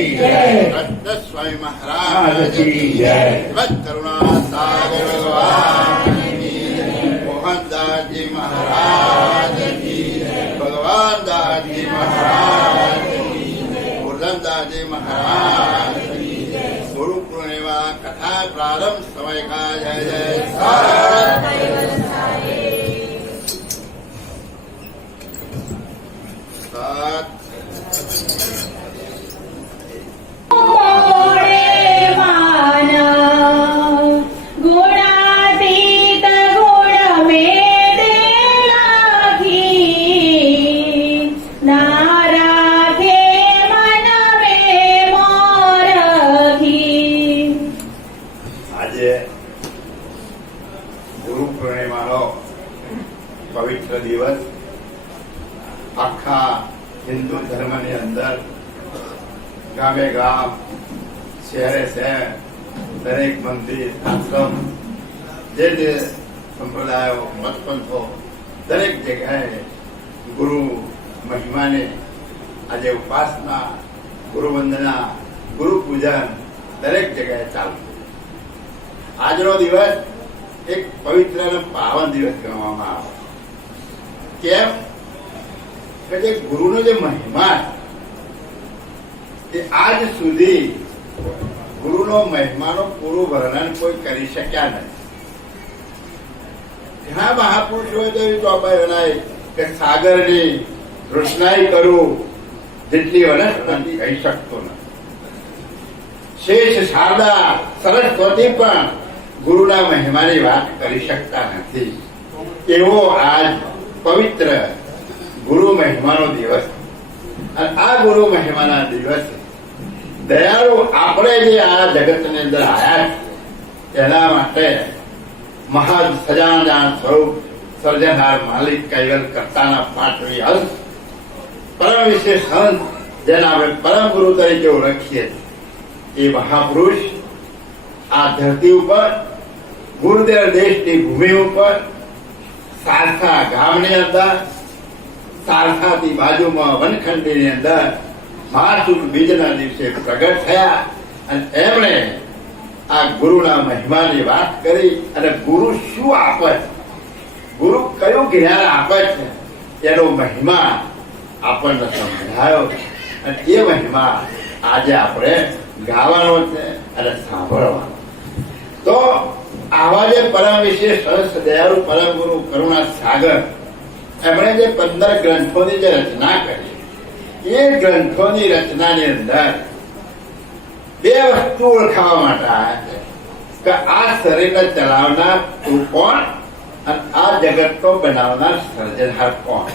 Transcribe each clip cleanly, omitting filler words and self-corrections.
की जय। दत्त स्वामी महाराज महाराज की जय। भक्त करुणा सागर भगवान की जय। मोहनदास जी महाराज की जय। भगवान दास जी महाराज की जय। मुरलीदास जी महाराज की जय। गुरु पूर्णिमा कथा प्रारंभ समय का जय जय सात गुणातीत गुण में राखी ना राखे मन में मोरखी। આજે ગુરુ પૂર્ણિમાનો પવિત્ર દિવસ આખા હિન્દુ ધર્મની અંદર ગામે ગામ શહેરે શહેર દરેક મંદિર આશ્રમ જે સંપ્રદાયો મતપંથો દરેક જગ્યાએ ગુરુ મહિમાને આજે ઉપાસના ગુરુ વંદના ગુરુ પૂજન દરેક જગ્યાએ ચાલતું. આજનો દિવસ એક પવિત્ર અને પાવન દિવસ ગણવામાં આવે. કેમ કે જે ગુરુનો જે મહિમા એ આજ સુધી ગુરુનો મહિમાનો પૂરું વર્ણન કોઈ કરી શક્યા નથી. ઘણા મહાપુરુષોએ તો એવી ચોપાઈ બનાવી કે સાગરની રોશનાઈ કરું જેટલી વનસ્પતિ કહી શકતો નથી. શેષ શારદા સરસ્વતી પણ ગુરુના મહિમાની વાત કરી શકતા નથી. એવો આજ પવિત્ર ગુરુ મહિમાનો દિવસ. અને આ ગુરુ મહિમાના દિવસે દયાળુ આપણે જે આ જગતની અંદર આવ્યા છે એના માટે મહાન સજાનદાન સ્વરૂપ સર્જનહાર માલિક કૈવલ કરતાના પાટવી હંસ પરમ વિશેષ હંસ જેના આપણે પરમ ગુરુ તરીકે ઓળખીએ એ મહાપુરુષ આ ધરતી ઉપર ગુરુદેવ દેશની ભૂમિ ઉપર સારસા ગામની અંદર સારસાથી બાજુમાં વનખંડીની અંદર મહાસુદ બીજના દિવસે પ્રગટ થયા અને એમણે આ ગુરુના મહિમાની વાત કરી અને ગુરુ શું આપે છે, ગુરુ કયું જ્ઞાન આપે છે એનો મહિમા આપણને સમજાયો અને એ મહિમા આજે આપણે ગાવાનો છે અને સાંભળવાનો. તો આવા જે પરમ વિશેષ હંસ દયાળુ પરમ ગુરુ કરુણા સાગર એમણે જે 15 ગ્રંથોની જે રચના કરી એ ગ્રંથોની રચનાની અંદર બે વસ્તુ ઓળખાવા માટે આવ્યા છે કે આ શરીરને ચલાવનાર તું કોણ અને આ જગતનો બનાવનાર સર્જનહાર કોણ.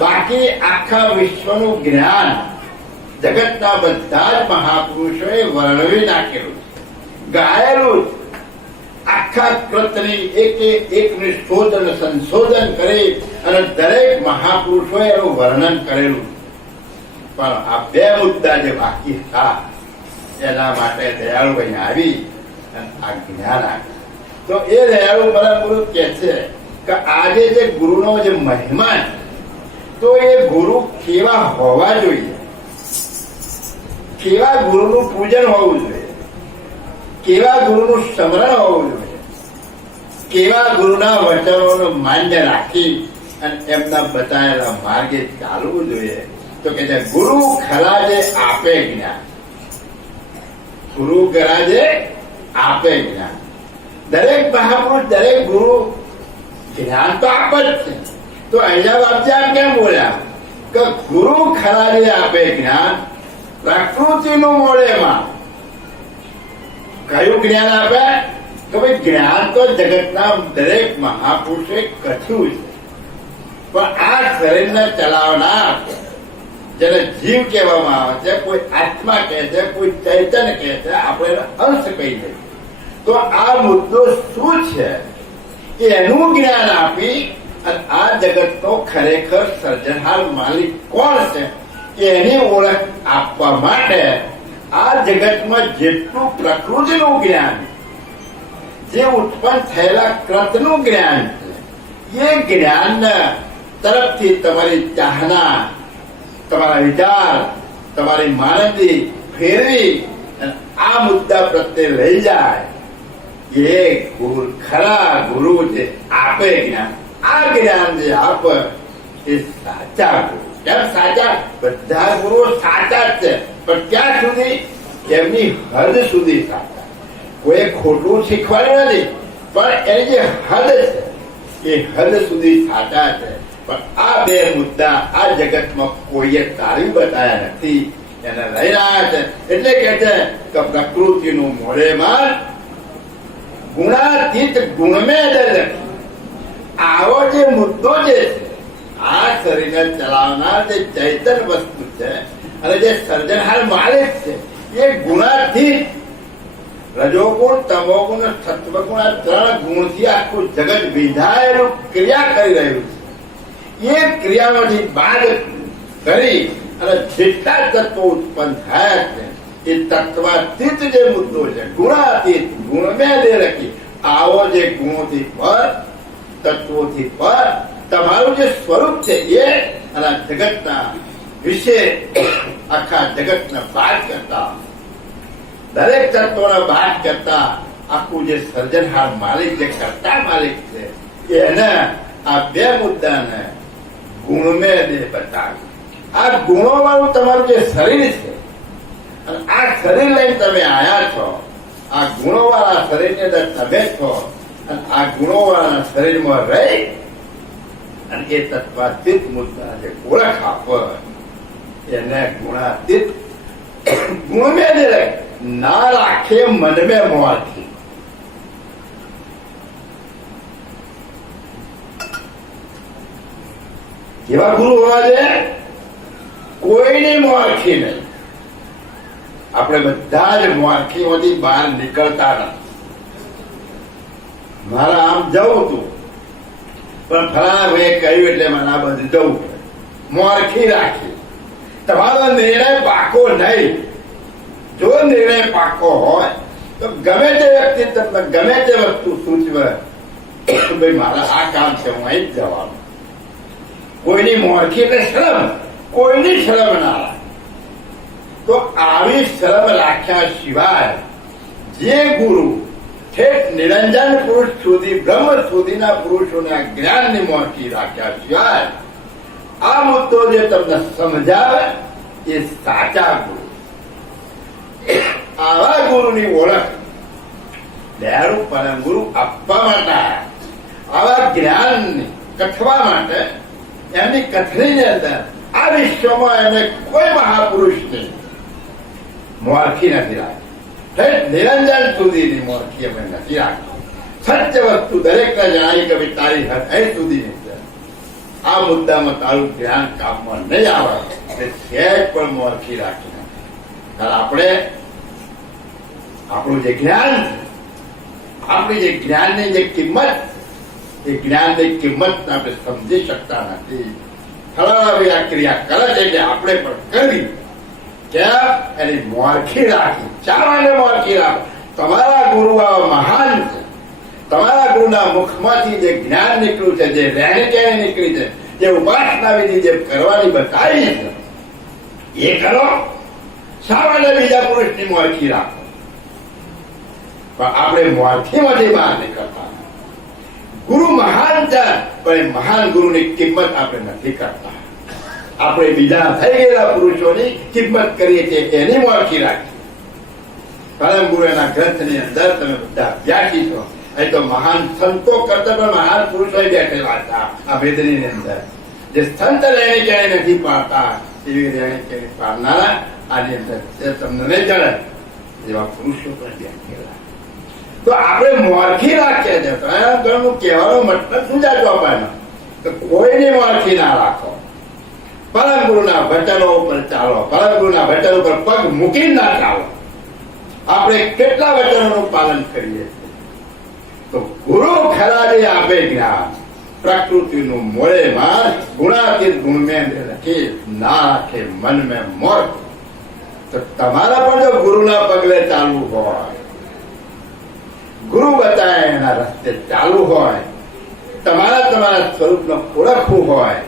બાકી આખા વિશ્વનું જ્ઞાન જગતના બધા જ મહાપુરુષોએ વર્ણવી નાખેલું છે, ગાયેલું છે. આખા કૃતની એકની શોધ અને સંશોધન કરી અને દરેક મહાપુરુષોએ એનું વર્ણન કરેલું. પણ આ બે મુદ્દા જે બાકી હતા એના માટે દયાળુ અહીં આવી અને આ જ્ઞાન આપ્યું. તો એ દયાળુ પરમ ગુરુ કહે છે કે આજે જે ગુરુનો જે મહિમા છે તો એ ગુરુ કેવા હોવા જોઈએ, કેવા ગુરુનું પૂજન હોવું જોઈએ, કેવા ગુરુનું સ્મરણ હોવું જોઈએ, કેવા ગુરુના વચનોનું માન્ય રાખી અને એમના બતાવેલા માર્ગે ચાલવું જોઈએ. તો કે છે ગુરુ ખરા જે આપે જ્ઞાન, ગુરુ ખરા જે આપે જ્ઞાન. દરેક મહાપુરુષ દરેક ગુરુ જ્ઞાન તો આપે જ છે. તો અહીંયા બાપજાન કેમ બોલ્યા કે ગુરુ ખરા જે આપે જ્ઞાન પ્રકૃતિનું મોડેમાં. કયું જ્ઞાન આપે કે ભાઈ જ્ઞાન તો જગતના દરેક મહાપુરુષે કથ્યું છે, પણ આ શરીરને ચલાવનાર જેને જીવ કહેવામાં આવે છે, કોઈ આત્મા કહે છે, કોઈ ચૈતન્ય કહે છે, આપણે એને અંશ કહીએ. તો આ મુદ્દો શું છે એનું જ્ઞાન આપી અને આ જગતનો ખરેખર સર્જનહાર માલિક કોણ છે એની ઓળખ આપવા માટે આ જગતમાં જેટલું પ્રકૃતિનું જ્ઞાન, જે ઉત્પન્ન થયેલા કૃતનું જ્ઞાન છે એ જ્ઞાન તરફથી તમારી ચાહના, તમારા વિચાર, તમારી માનંદી ફેરવી અને આ મુદ્દા પ્રત્યે લઈ જાય એ ગુરુ, ખરા ગુરુ જે આપે જ્ઞાન, આ જ્ઞાન જે આપે એ સાચા ગુરુ. કેમ સાચા? બધા ગુરુઓ સાચા જ છે, પણ ક્યાં સુધી? એમની હદ સુધી સાચા. કોઈ ખોટું શીખવાડ્યું નથી, પણ એની જે હદ છે એ હદ સુધી સાચા છે. પણ આ બે મુદ્દા આ જગતમાં કોઈએ તાળી બતાવ્યા નથી, એને લઈ રહ્યા છે. એટલે કે છે કે પ્રકૃતિનું મોડેમાં ગુણાતીત ગુણમે નથી. આવો જે મુદ્દો જે છે, આ શરીરને ચલાવનાર જે ચૈતન્ય વસ્તુ છે અને જે સર્જનહાર માલિક છે એ ગુણાતીત રજોગુણ, તમોગુણ, સત્વગુણ, આ 3 ગુણથી આખું જગત વિધાયેલું ક્રિયા કરી રહ્યું છે. એ ક્રિયામાંથી બાદ કરી અને જેટલા તત્વો ઉત્પન્ન થયા છે એ તત્વાતીત જે મુદ્દો છે, ગુણાતીત ગુણમે દે રખી. આવો જે ગુણોથી પર, તત્વોથી પર તમારું જે સ્વરૂપ છે એ અને જગતના વિશે આખા જગતને બાદ કરતા, દરેક તત્વોને બાદ કરતા આખું જે સર્જનહાર માલિક, જે કરતા માલિક છે એને આ બે મુદ્દાને ગુણમે દે બતાવ્યું. આ ગુણો વાળું તમારું જે શરીર છે અને આ શરીર લઈને તમે આયા છો, આ ગુણો વાળા શરીરની અંદર તમે છો અને આ ગુણો વાળા શરીરમાં રહી અને એ તત્વાતીત મુદ્દા જે ઓળખ આપો એને ગુણાતીત ગુણમે દે ના રાખે મનમે મોરથી. કેવા ગુરુ હોવા જોઈએ? કોઈની મોરખી નહીં. આપણે બધા જ મોરખીઓથી બહાર નીકળતા નથી. મારા આમ જવું હતું પણ ફલાણા ભાઈએ કહ્યું એટલે મને આ બધું જવું પડે. મોરખી રાખી. તમારો નિર્ણય પાકો નહીં. જો નિર્ણય પાકો હોય તો ગમે તે વ્યક્તિ તમને ગમે તે વસ્તુ સૂચવે, ભાઈ મારા આ કામ છે, હું અહીં જ જવાનું. કોઈની મોરખી એટલે શરમ, કોઈની શરમ ના રાખે. તો આવી શરમ રાખ્યા સિવાય જે ગુરુ ઠેઠ નિરંજન પુરુષ સુધી, બ્રહ્મ સુધીના પુરુષોના જ્ઞાનની મોરખી રાખ્યા સિવાય આ મુદ્દો જે તમને સમજાવે એ સાચા ગુરુ. આવા ગુરુની ઓળખ દયાળુ પરમ ગુરુ આપવા માટે આવ્યા. આવા જ્ઞાનને કથવા માટે એમની કથનીની અંદર આ વિશ્વમાં એમને કોઈ મહાપુરુષની મોરખી નથી રાખી. નિરંજન સુધીની મોરખી અમે નથી રાખી. સત્ય વસ્તુ દરેકને જણાવી કે ભાઈ તારી હદ અહીં સુધીની છે. આ મુદ્દામાં તારું ધ્યાન કામમાં નહીં આવે એટલે સહેજ પણ મોરખી રાખી નથી. આપણે આપણું જે જ્ઞાન છે, આપણી જે જ્ઞાનની જે કિંમત, એ જ્ઞાનની કિંમત આપણે સમજી શકતા નથી. ફલાણા આ ક્રિયા કરે છે એટલે આપણે પણ કરવી. ક્યાં? એની મોરખી રાખી. શા માટે મોરખી રાખો? તમારા ગુરુ આ મહાન છે. તમારા ગુરુના મુખમાંથી જે જ્ઞાન નીકળ્યું છે, જે રહેણી કહેણી નીકળી છે, જે ઉપાસના વિધિ જે કરવાની બતાવી છે એ કરો. શા માટે બીજા પુરુષની મોરખી રાખો? પણ આપણે મોરખીમાંથી બહાર નીકળતા. ગુરુ મહાન છે પણ મહાન ગુરુની કિંમત આપણે નથી કરતા. આપણે બીજા થઈ ગયેલા પુરુષોની કિંમત કરીએ છીએ, એની મોરખી રાખી. પરમ ગુરુના ગ્રંથની અંદર તમે બધા અભ્યાસી છો. અહીં તો મહાન સંતો કરતા પણ મહાન પુરુષો બેઠેલા હતા. આ વેદની અંદર જે સંત રહેણી કહેણી નથી પાડતા એવી રહેણી કહેણી પાડનારા આની અંદર તમને નહીં જણાય એવા પુરુષો પણ બેઠેલા. તો આપણે મોરખી રાખીએ છીએ. ઘરનું કહેવાનો મતલબ શું જાજો આપણને કે કોઈની મોરખી ના રાખો. પરમ ગુરુના વચનો ઉપર ચાલો. પરમ ગુરુના વચન ઉપર પગ મૂકી ના ચાલો. આપણે કેટલા વચનોનું પાલન કરીએ છીએ? તો ગુરુ ખરા જે આપે જ્ઞાન, પ્રકૃતિનું મોડેમાં ગુણાતીત ગુણમેં રાખી ના રાખે મન મેં મોર. તો તમારા પણ જો ગુરુના પગલે ચાલવું હોય, ગુરુ બતાવે એના રસ્તે ચાલુ હોય, તમારા સ્વરૂપને ઓળખવું હોય,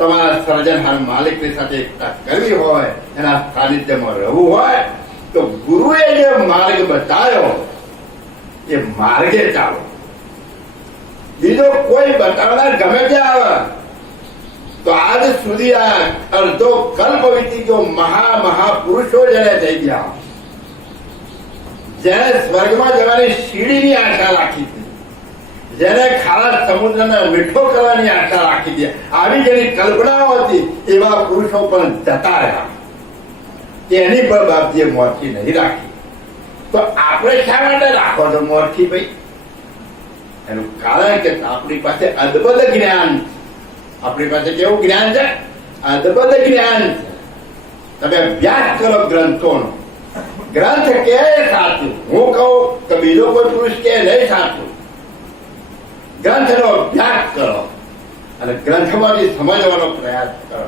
તમારા સર્જનહાર માલિકની સાથે એકતા કરવી હોય, એના સાનિધ્યમાં રહેવું હોય, તો ગુરુએ જે માર્ગ બતાવ્યો એ માર્ગે ચાલો. બીજો કોઈ બતાવનાર ગમે તે આવે તો આજ સુધી આ અડધો કલ્પ વીતી ગયો. મહાપુરુષો જેને થઈ ગયા, જેને સ્વર્ગમાં જવાની સીડીની આશા રાખી હતી, જેને ખારા સમુદ્રને મીઠો કરવાની આશા રાખી હતી, આવી જેની કલ્પનાઓ હતી, એવા પુરુષો પણ જતા રહ્યા. તેની પર બાપજીએ મોરખી નહીં રાખી. તો આપણે શા માટે રાખો છો મોરખી ભાઈ? એનું કારણ કે આપણી પાસે અદભુત જ્ઞાન છે. આપણી પાસે કેવું જ્ઞાન છે? અદભુત જ્ઞાન છે. તમે અભ્યાસ કરો ગ્રંથોનો. ગ્રંથ કે સાચું, હું કહું કે બીજો કોઈ પુરુષ કે નહીં સાચું. ગ્રંથનો અભ્યાસ કરો અને ગ્રંથમાંથી સમજવાનો પ્રયાસ કરો.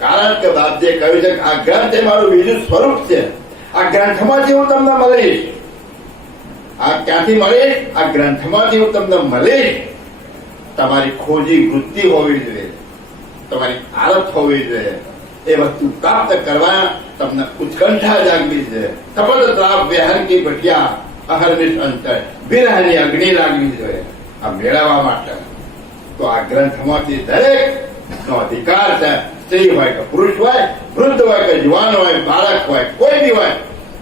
કારણ કે બાપજીએ કહ્યું છે કે આ ગ્રંથ એ મારું બીજું સ્વરૂપ છે. આ ગ્રંથમાંથી હું તમને મળીશ. આ ક્યાંથી મળીશ? આ ગ્રંથમાંથી હું તમને મળીશ. તમારી ખોજી વૃત્તિ હોવી જોઈએ, તમારી આદત હોવી જોઈએ. એ વસ્તુ પ્રાપ્ત કરવા તમને ઉત્કંઠા જાગવી છે. તપત ત્રાપ વેહનકી ભટિયા અહર્નિશ અંતર વિરહની અગ્નિ લાગવી જોઈએ આ મેળવવા માટે. તો આ ગ્રંથમાંથી દરેક નો અધિકાર છે. સ્ત્રી હોય કે પુરુષ હોય, વૃદ્ધ હોય કે જુવાન હોય, બાળક હોય, કોઈ બી હોય,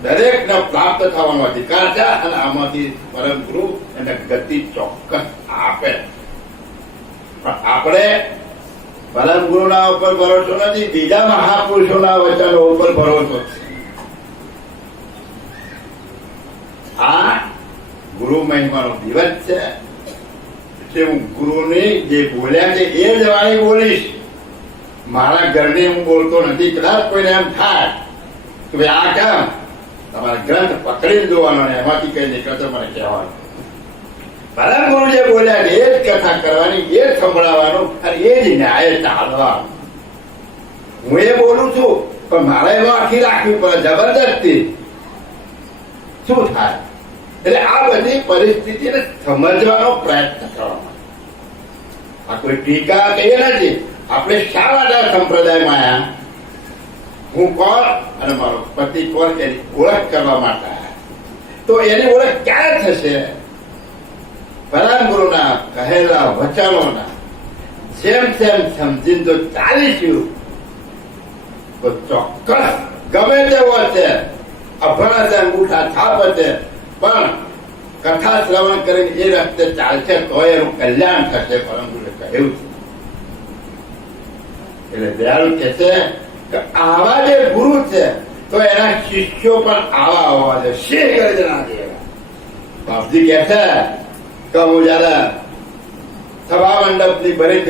દરેકને પ્રાપ્ત થવાનો અધિકાર છે. અને આમાંથી પરમ ગુરુ એને ગતિ ચોક્કસ આપે. પણ આપણે પરમ ગુરુના ઉપર ભરોસો નથી, બીજા મહાપુરુષોના વચનો ઉપર ભરોસો છે. આ ગુરુ મહિમાનો દિવસ છે. હું ગુરુની જે બોલ્યા છે એ જ વાણી બોલીશ. મારા ઘરની હું બોલતો નથી. કદાચ કોઈને એમ થાય કે ભાઈ આ કામ તમારા ગ્રંથ પકડી જોવાનો ને એમાંથી કઈ નીકળતો મને કહેવાનું. પરમ ગુરુ જે બોલ્યા એ જ કથા કરવાની, એ જ સંભળાવવાનું અને એ જ ન્યાય ચાલવાનું. હું એ બોલું છું પણ મારે એમાં આખી રાખવી પડે જબરદસ્તી. શું થાય? એટલે આ બધી પરિસ્થિતિને સમજવાનો પ્રયત્ન કરવાનો. આ કોઈ ટીકા કે એ નથી. આપણે શા માટે સંપ્રદાયમાં આવ્યા? હું કોણ અને મારો પતિ કોણ એની ઓળખ કરવા માટે આવ્યા. તો એની ઓળખ ક્યારે થશે? પરમ ગુરુના કહેલા વચનોના જેમ તેમ સમજીને તો ચાલીશું તો ચોક્કસ ગમે તેવો છે, અભણ છે, અંગૂઠા છાપ છે, પણ કથા શ્રવણ કરીને એ રસ્તે ચાલશે તો એનું કલ્યાણ થશે. પરમ ગુરુએ કહ્યું છે. એટલે દયાળુ કહે છે કે આવા જે ગુરુ છે તો એના શિષ્યો પણ આવા હોવા છે. શી કરે ના દેવા. બાપજી કહે છે કે હું જયારે સભા મંડપ ની ભરી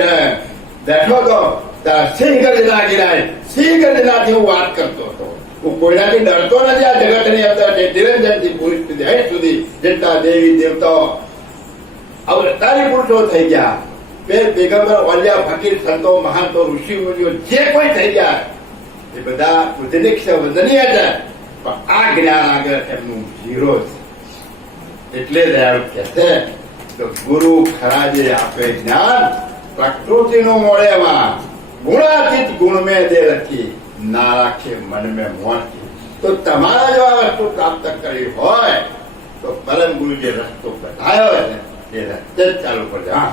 બેઠો હતો ત્યારે સિંહ ગર્જના ગિરાય, સિંહ ગર્જનાથી હું વાત કરતો હતો. હું કોઈનાથી ડરતો નથી. આ જગતની અંદર નિરંજનથી પૂરી સુધી અહીં સુધી જેટલા દેવી દેવતાઓ અવતારી પુરુષો થઈ ગયા, પેગંબર ઓલિયા ફકીર સંતો મહાંતો ઋષિ મુનિઓ જે કોઈ થઈ ગયા એ બધા ઉદ્દનિક છે, વંદનીય છે, પણ આ જ્ઞાન આગળ એમનું ઝીરો છે. એટલે દયાળુ કહે છે તો ગુરુ ખરા જે આપે જ્ઞાન પ્રકૃતિનું મોડેમાં ગુણાતીત ગુણ મેં દે રખી ના રાખે મન મેં મોણથી. તો તમારા જો આ વસ્તુ પ્રાપ્ત કરી હોય તો પરમ ગુરુ જે રસ્તો બતાવ્યો છે એ રસ્તે જ ચાલુ કરજો. હા,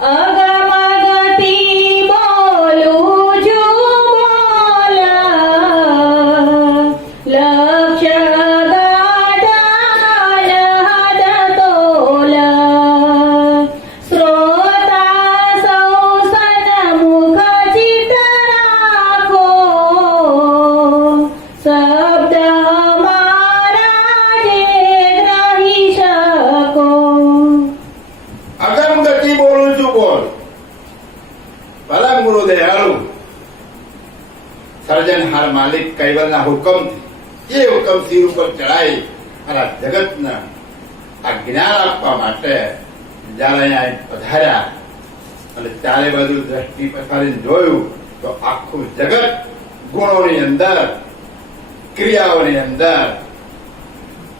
અગમ ગતિ બોલું છું બોલા, લક્ષ્ય ગાઢાલ હદ તોલા, શ્રોતા સૌ સન્મુખ ચિત્ત રાખો, શબ્દ મારા જે ગ્રહી શકો. અગમ ગતિ બોલું છું બોલ. પરમ ગુરુ દયાળુ સર્જનહાર માલિક કૈવલના હુકમથી એ હુકમ સિર ઉપર ચડાઈ અને જગતના આ જ્ઞાન આપવા માટે જયારે અહીંયા પધાર્યા અને ચારે બાજુ દ્રષ્ટિ પથારીને જોયું તો આખું જગત ગુણોની અંદર, ક્રિયાઓની અંદર,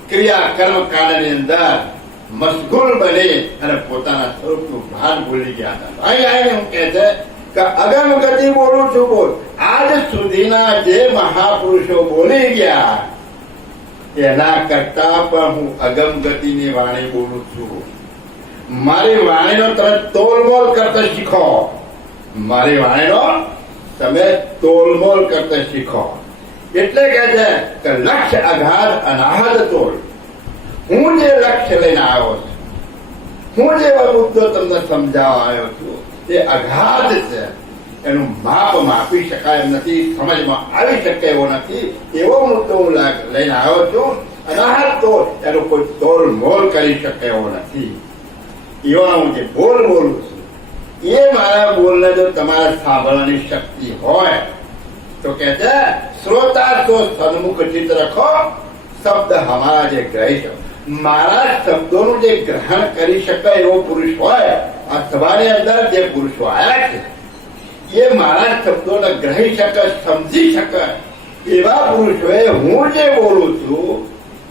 ક્રિયા કર્મકાંડની અંદર મશગુલ બની અને પોતાના સ્વરૂપનું ભાન ભૂલી ગયા હતા. અહીં આવીને હું કહે છે કે અગમ ગતિ બોલું છું બોલ. આજ સુધીના જે મહાપુરુષો બોલી ગયા એના કરતા પણ હું અગમ ગતિની વાણી બોલું છું. મારી વાણીનો તમે તોલમોલ કરતા શીખો. મારી વાણીનો તમે તોલમોલ કરતા શીખો. એટલે કે છે કે લક્ષ્ય અગાધ અનાહદ તોલ. હું જે લક્ષ્ય લઈને આવ્યો છું, હું જે મુદ્દો તમને સમજાવવા આવ્યો છું તે અગાધ છે. એનું માપ માપી શકાય એમ નથી, સમજમાં આવી શકે એવો નથી. એવો મુદ્દો હું લઈને આવ્યો છું. અનાહદ તોલ, એનો કોઈ તોલ મોલ કરી શકે એવો નથી. એવા હું જે બોલ બોલું છું એ મારા બોલને જો તમારે સાંભળવાની શક્તિ હોય તો કે છે શ્રોતા તો સન્મુખ ચિત્ત રખો, શબ્દ હમારા જે ગ્રહી શકો. મારા શબ્દોનું જે ગ્રહણ કરી શકાય એવો પુરુષ હોય, આ સભાની અંદર જે પુરુષો આવ્યા છે એ મારા શબ્દોને ગ્રહી શકે, સમજી શકે એવા પુરુષોએ હું જે બોલું છું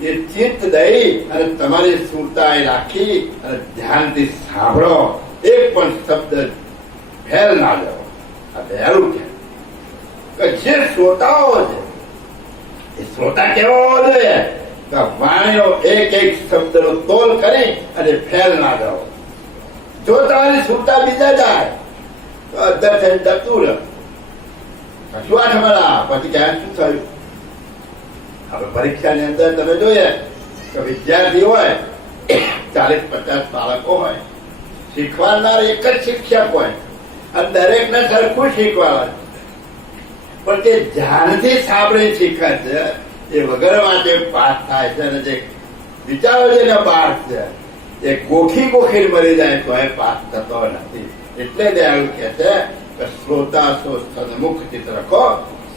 એ ચિત્ત દઈ અને તમારી સુરતાએ રાખી અને ધ્યાનથી સાંભળો. એક પણ શબ્દ ફેલ ના જાઓ. આ દયાળુ છે કે જે શ્રોતાઓ છે એ શ્રોતા કેવો હોવો જોઈએ કે વાણીનો એક એક શબ્દનો તોલ કરી અને ફેલ ના જાઓ. જો તમારી સુરતા બીજા જાય તો અધર થઈને જતું રહે. કશું આ તમારા પછી ક્યાં શું થયું? આપણે પરીક્ષાની અંદર તમે જોઈએ કે વિદ્યાર્થી હોય 40-50 બાળકો હોય, શીખવાડનાર એક જ શિક્ષક હોય અને દરેકને સરખું શીખવાડે, પણ તે ધ્યાનથી સાંભળી શીખે છે એ વગર વાંચે પાસ થાય છે. અને જે વિચારો જેને બહાર છે એ ગોખી મરી જાય તો એ પાસ થતો નથી. એટલે દયાળુ કહે છે કે શ્રોતા સો સન્મુખ ચિત્ત રખો,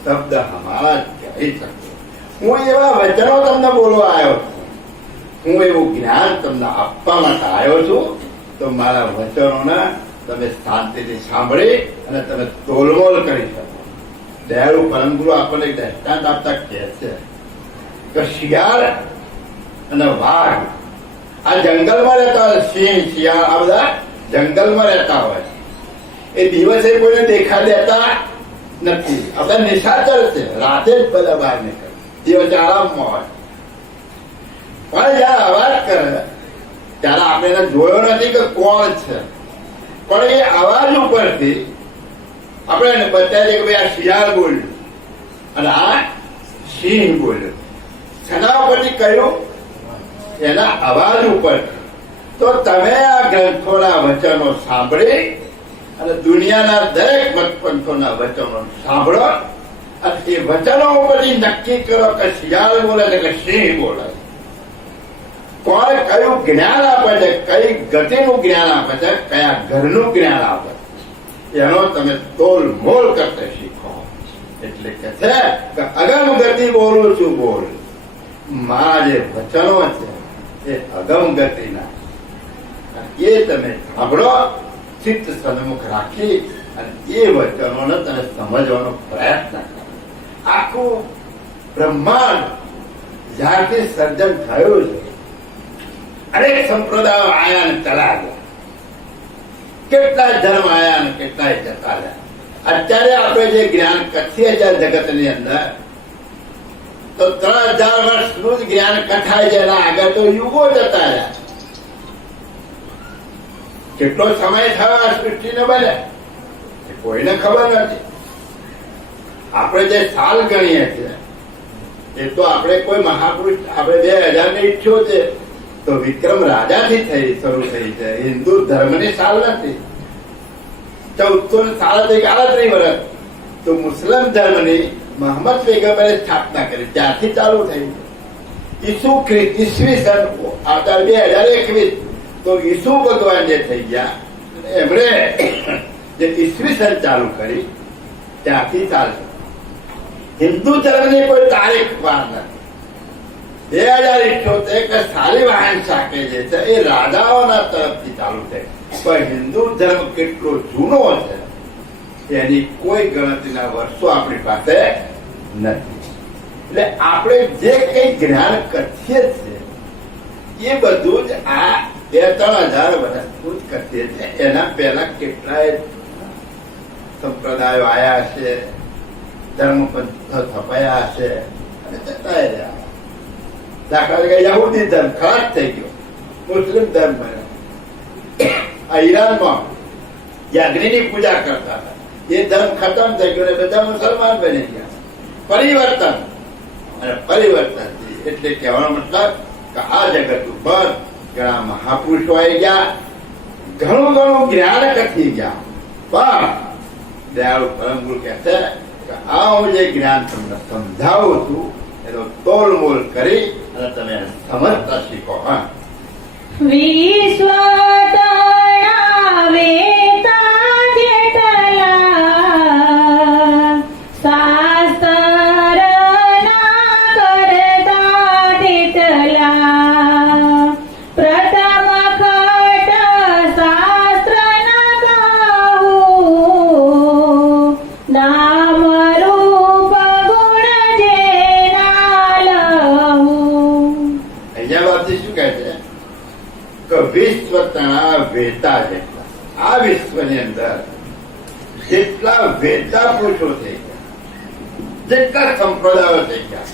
શબ્દ હમારા કહી શકો. હું એવા વચનો તમને બોલવા આવ્યો છું, હું એવું જ્ઞાન તમને આપવા માટે આવ્યો છું. તો મારા વચનોને તમે શાંતિથી સાંભળી અને તમે તોલમોલ કરી શકો. દયાળુ પરમ ગુરુ આપણને એક દ્રષ્ટાંત આપતા કહે છે કે શિયાળ અને વાઘ આ જંગલમાં રહેતા હોય. સિંહ, શિયાળ આ બધા જંગલમાં રહેતા હોય. એ દિવસે કોઈને દેખા દેતા નથી. આ બધા નિશાચર છે. રાતે જ બધા બહાર નીકળે, દિવસે આરામમાં હોય. પણ જયારે અવાજ કરે ત્યારે આપણે એને જોયો નથી કે કોણ છે, પણ એ અવાજ ઉપરથી આપણે એને બતાવીએ કે ભાઈ આ શિયાળ બોલ્યું અને આ સિંહ બોલ્યું. શેના ઉપરથી કહ્યું? એના અવાજ ઉપર. તો તમે આ ગ્રંથોના વચનો સાંભળી અને દુનિયાના દરેક મતપંથોના વચનો સાંભળો અને એ વચનો ઉપરથી નક્કી કરો કે શિયાળ બોલે છે કે સિંહ બોલે. કોણ કયું જ્ઞાન આપે છે, કઈ ગતિનું જ્ઞાન આપે છે, કયા ઘરનું જ્ઞાન આપે છે, એનો તમે તોલ મોલ કરતા શીખો. એટલે કે છે કે અગમ ગતિ બોલું છું બોલ. મારા જે વચનો છે એ અગમ ગતિના, એ તમે સાંભળો, ચિત્ત સન્મુખ રાખી અને એ વચનોને તમે સમજવાનો પ્રયત્ન કરો. આખું બ્રહ્માંડ જ્યારથી સર્જન થયું છે અનેક સંપ્રદાયો આયા ને ચલા ગયા, કેટલા ધર્મ આયા ને કેટલાય જતા રહ્યા. અત્યારે આપણે જે જ્ઞાન કથીએ છે જગતની અંદર તો 3000 વર્ષનું જ જ્ઞાન કથાય છે. એના આગળ તો યુગો જતા રહ્યા. કેટલો સમય થયો આ સૃષ્ટિને બને કોઈને ખબર નથી. આપણે જે સાલ ગણીએ છીએ એ તો આપણે કોઈ મહાપુરુષ, આપણે 2078 તો વિક્રમ રાજાથી શરૂ થઈ છે. હિન્દુ ધર્મની સાલ નથી. 1437 વર્ષ તો મુસ્લિમ ધર્મની મોહમ્મદ પૈગંબરે સ્થાપના કરી, ત્યારથી ચાલુ થઈ છે. ઈસુ ખ્રિસ્ત ઈસવીસન 2021 તો ઈસુ ભગવાન જે થઈ ગયા એમણે જે ઈસવીસન ચાલુ કરી ત્યાંથી ચાલશે. હિન્દુ ધર્મની કોઈ તારીખ વાર નથી. 2078 કે શાલિવાહન શાકે જે છે એ રાજાઓના તરફથી ચાલુ થઈ. પણ હિન્દુ ધર્મ કેટલો જૂનો છે એની કોઈ ગણતરીના વર્ષો આપણી પાસે નથી. એટલે આપણે જે કઈ જ્ઞાન કથીએ છીએ એ બધું જ આ 2-3 હજાર વર્ષનું જ કથીએ છીએ. એના પહેલા કેટલાય સંપ્રદાયો આયા છે, ધર્મ પંથ થપાયા છે અને જતા રહ્યા. દાખલા તરીકે યહૂદી ધર્મ ખરાબ થઈ ગયો, મુસ્લિમ ધર્મ બન્યો. આ ઈરાનમાં જે અગ્નિની પૂજા કરતા હતા એ ધર્મ ખતમ થઈ ગયો ને બધા મુસલમાન બની ગયા. પરિવર્તન અને પરિવર્તન એટલે કહેવાનો મતલબ કે આ જગત ઉપર ઘણા મહાપુરુષો આવી ગયા, ઘણું જ્ઞાન કથી ગયા, પણ દયાળુ પરમ ગુરુ કહે છે કે આ હું જે જ્ઞાન તમને સમજાવું છું એનો તોલમોલ કરી અને તમે સમજતા શીખો. હા, વિશ્વ તણાવેતા જેટલા શાસ્ત્રના કરતા તેટલા પ્રથમ ખટ શાસ્ત્રના કહું નામ રૂપ ગુણ જેના લહું. અહીંયા વાતથી શું કહે છે કે વિશ્વ તણા વેતા જેટલા, આ વિશ્વની અંદર જેટલા વેતા પુરુષો થઈ ગયા, જેટલા સંપ્રદાયો થઈ ગયા,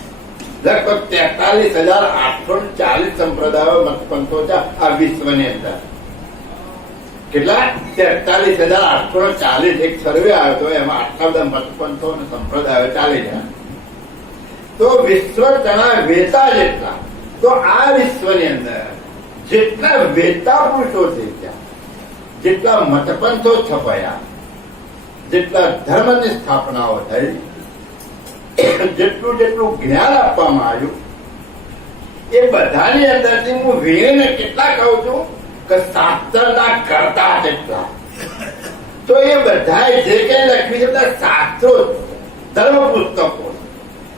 લગભગ 43,840 સંપ્રદાયો મતપંથો છે આ વિશ્વની અંદર. કેટલા? 43,840. એક સર્વે આવ્યો હતો, એમાં આટલા બધા મતપંથો અને સંપ્રદાયો ચાલી ગયા. તો વિશ્વ તણા વેતા જેટલા, તો આ વિશ્વની અંદર જેટલા વેતા પુરુષો થઈ ગયા, જેટલા મતપંથો છપાયા, જેટલા ધર્મની સ્થાપનાઓ થઈ, જેટલું જ્ઞાન આપવામાં આવ્યું, એ બધાની અંદરથી હું વીણીને કેટલા કહું છું કે શાસ્ત્રના કરતા જેટલા. તો એ બધા જે કઈ લખ્યું છે બધા શાસ્ત્રો, ધર્મ પુસ્તકો.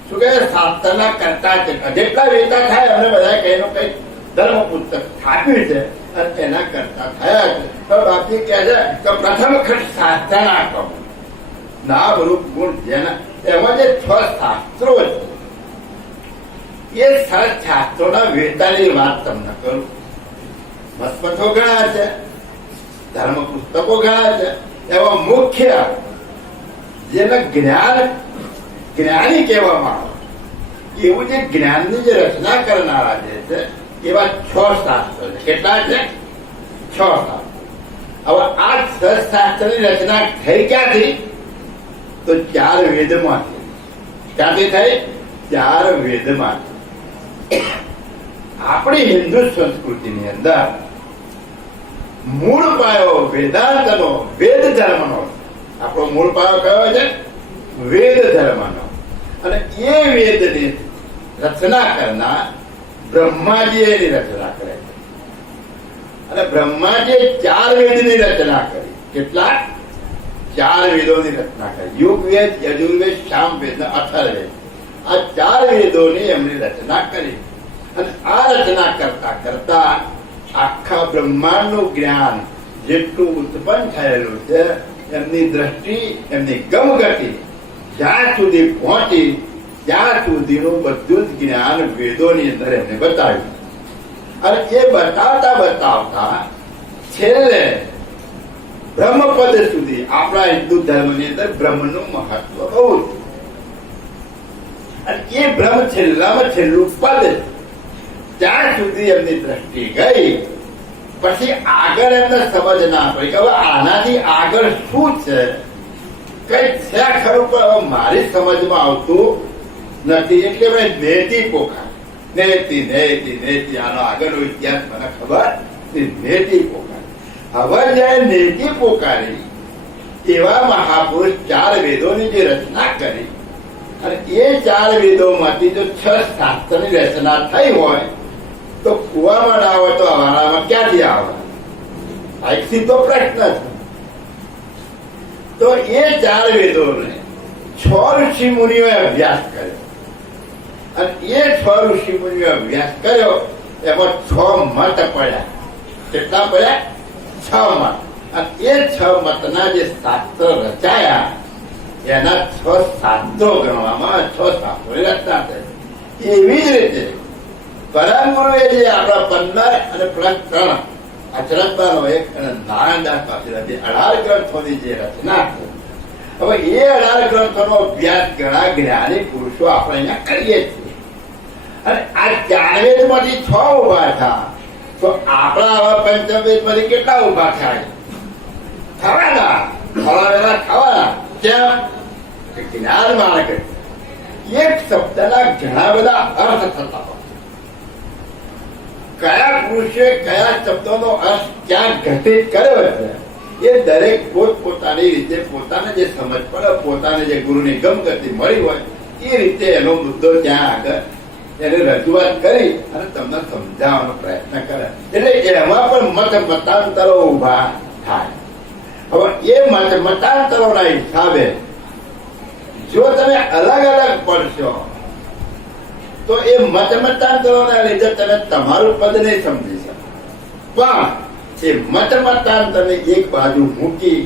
શું કહે? શાસ્ત્રના કરતા જેટલા, જેટલા વેતા થાય અમને બધા કઈ નો કઈ ધર્મ પુસ્તક સ્થાપ્યું છે અને એના કરતા થયા છે. પણ બાકી કહે છે કે પ્રથમ ખટ શાસ્ત્રના કહું નામ રૂપ ગુણ જેના, એમાં જે 6 શાસ્ત્રો છે એ શાસ્ત્રોના વેતાની વાત તમને કરું. મતપથો ઘણા છે, ધર્મ પુસ્તકો ઘણા છે, એમાં મુખ્ય જેને જ્ઞાની કહેવામાં આવે એવું જે જ્ઞાનની જે રચના કરનારા જે છે એવા 6 શાસ્ત્રો છે. કેટલા છે? 6 શાસ્ત્રો. હવે આ 6 શાસ્ત્રની રચના થઈ ક્યાંથી? તો 4 વેદમાંથી. ક્યાંથી થઈ? 4 વેદમાંથી. આપણી હિન્દુ સંસ્કૃતિની અંદર મૂળ પાયો વેદાંતનો, વેદ ધર્મનો. આપણો મૂળ પાયો કયો છે? વેદ ધર્મનો. અને એ વેદની રચના કરનાર બ્રહ્માજી એની રચના કરે છે. અને બ્રહ્માજીએ 4 વેદની રચના કરી. કેટલા? 4 વેદોની રચના કરી. યુગવેદ, યજુર્વેદ, સામવેદ, અથર્વવેદ. આ 4 વેદોની એમની રચના કરી. અને આ રચના કરતા કરતા આખા બ્રહ્માંડનું જ્ઞાન જેટલું ઉત્પન્ન થયેલું છે એમની દ્રષ્ટિ, એમની ગમગતિ જ્યાં સુધી પહોંચી ત્યાં સુધીનું બધું જ જ્ઞાન વેદોની અંદર એમને બતાવ્યું. અને એ બતાવતા છેલ્લે બ્રહ્મપદ સુધી, આપણા હિન્દુ ધર્મની અંદર બ્રહ્મનું મહત્વ બહુ છે. અને એ બ્રહ્મ છેલ્લામાં છેલ્લું પદ, ત્યાં સુધી એમની દ્રષ્ટિ ગઈ. પછી આગળ એમને સમજ ના પડી કે હવે આનાથી આગળ શું છે, કઈ છે ખરું, પણ મારી સમજમાં આવતું નથી. એટલે મેં નેતિ પોકાર, નેતિ આનો આગળનો ઇતિહાસ મને ખબર, નેતિ પોકાર. હવે જયારે નેતિ પોકારી એવા મહાપુરુષ 4 વેદોની જે રચના કરી, અને એ 4 વેદોમાંથી જો 6 શાસ્ત્રની રચના થઈ હોય તો કુવામાં ના આવે તો અમારામાં ક્યાંથી આવે? આ એક સીધો પ્રશ્ન છે. તો એ 4 વેદોને 6 ઋષિ મુનિઓએ અભ્યાસ કર્યો. અને એ 6 ઋષિ મુનિઓએ અભ્યાસ કર્યો એમાં 6 મત પડ્યા. કેટલા પડ્યા? 6 મત. અને એ 6 મતના જે શાસ્ત્ર રચાયા એના 6 શાસ્ત્રો ગણવામાં, 6 શાસ્ત્રોની રચના થઈ. એવી જ રીતે પરમ ગુરુએ જે આપણા 15 અને +3 અચરજબાનો એક અને નારાયણદાસ પાસેના જે 18 ગ્રંથોની જે રચના છે, હવે એ 18 ગ્રંથોનો અભ્યાસ ઘણા જ્ઞાની પુરુષો આપણે અહીંયા કરીએ છીએ અને આ 4 વેદમાંથી 6 ઉભા થયા તો આપણા આવા પંચવેદમાંથી કેટલા ઉભા થાય? થવાના, થવાના થવાના. કેમ? જ્ઞાન માર્ગ એક શબ્દના ઘણા બધા અર્થ થતા હોય. કયા પુરુષે કયા શબ્દોનો અર્થ ક્યાં ઘટિત કર્યો છે એ દરેક પોતપોતાની રીતે પોતાને જે સમજ પડે, પોતાને જે ગુરુની ગમગતિ મળી હોય એ રીતે એનો મુદ્દો ત્યાં આગળ એને રજૂઆત કરી અને તમને સમજાવવાનો પ્રયત્ન કરે. એટલે એમાં પણ મત મતાંતરો ઉભા થાય. હવે એ મતાંતરોના હિસાબે જો તમે અલગ અલગ પડશો તો એ મતાંતરોના લીધે તમે તમારું પદ નહીં સમજી શકો. પણ એ મતાંતરને એક બાજુ મૂકી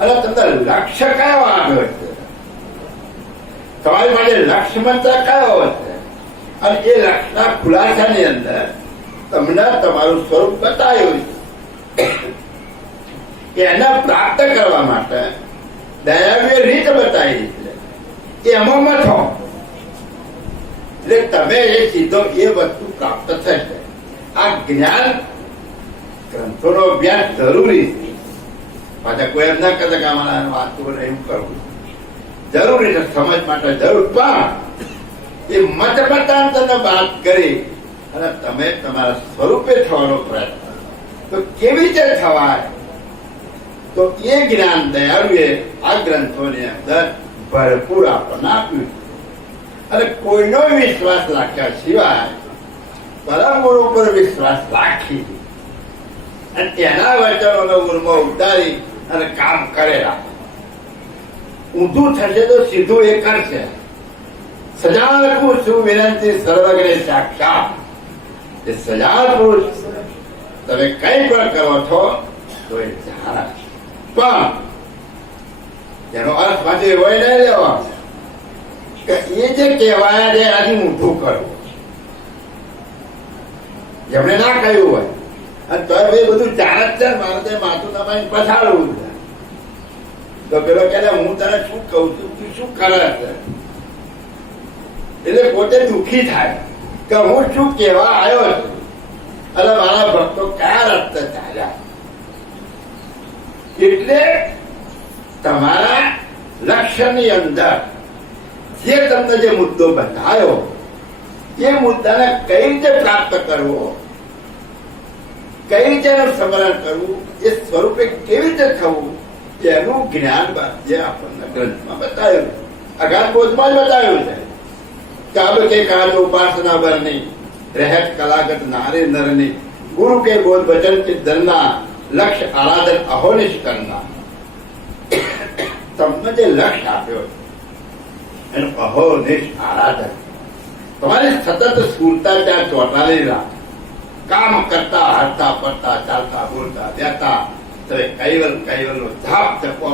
અને તમને લક્ષ્ય કયો આવ્યો છે, તમારી માટે લક્ષ્ય મંત્ર કયો છે અને એ લક્ષ્યના ખુલાસાની અંદર તમને તમારું સ્વરૂપ બતાવ્યું છે. એને પ્રાપ્ત કરવા માટે દયાવીએ રીત બતાવી છે એમાં મથો એટલે તમે એ સીધો એ વસ્તુ પ્રાપ્ત થશે. આ જ્ઞાન ગ્રંથોનો અભ્યાસ જરૂરી છે. પાછા કોઈ એમ ના કરતા કે અમારા વાતો એવું કરવું જરૂરી છે, સમજ માટે જરૂર. પણ એ મતાંતરને વાત કરી અને તમે તમારા સ્વરૂપે થવાનો પ્રયત્ન તો કેવી રીતે થવાય? તો એ જ્ઞાન દયાળુએ આ ગ્રંથોની અંદર ભરપૂર આપણને આપ્યું અને કોઈનો વિશ્વાસ રાખ્યા સિવાય પરમ ગુરુ પર વિશ્વાસ રાખી અને તેના વચનોનો ગુરુમાં ઉતારી અને કામ કરેલા. ઊંધું થશે તો સીધું એ કરશે. સજાન પુરુષ વિનંતી સર્વજ્ઞ સાક્ષાત. એ સજાન પુરુષ તમે કઈ પણ કરો છો તો એ જાણે. પણ એનો અર્થ પાછો એવો નહીં લેવા કે એ જે કહેવાયા છે એનાથી ઊંધું કરવું. જેમણે ના કહ્યું હોય અને તો એ બધું જાણે જ છે, મારે તે માથું દબાઈને પછાડવું છે. તો પેલો કહે હું તને શું કહું છું, તું શું કરે છે? એટલે પોતે દુઃખી થાય કે હું શું કહેવા આવ્યો છું અને મારા ભક્તો કયા રસ્તે ચાલ્યા. એટલે તમારા લક્ષ્યની અંદર જે તમને જે મુદ્દો બતાવ્યો એ મુદ્દાને કઈ રીતે પ્રાપ્ત કરવો, કઈ રીતે સ્મરણ કરવું, એ સ્વરૂપે કેવી રીતે થવું એનું જ્ઞાન જે આપણને ગ્રંથમાં બતાવ્યું, અગાધ બોધમાં જ બતાવ્યું છે. કાબ કે કાજ ઉપાસના બરની રહેત કલાગત નારે નરની ગુરુ કે બોધ વચન કે દરના લક્ષ્ય આરાધન અહોનિશ કરના. તમને જે લક્ષ્ય આપ્યો એનું અહોનિશ આરાધન તમારી સતત સ્ફૂર્તા ત્યાં ચોંટાડી રાખ. કામ કરતા હરતા પડતા ચાલતા બોલતા દેતા તમે કૈવલ કૈવલનો જાપ જપો.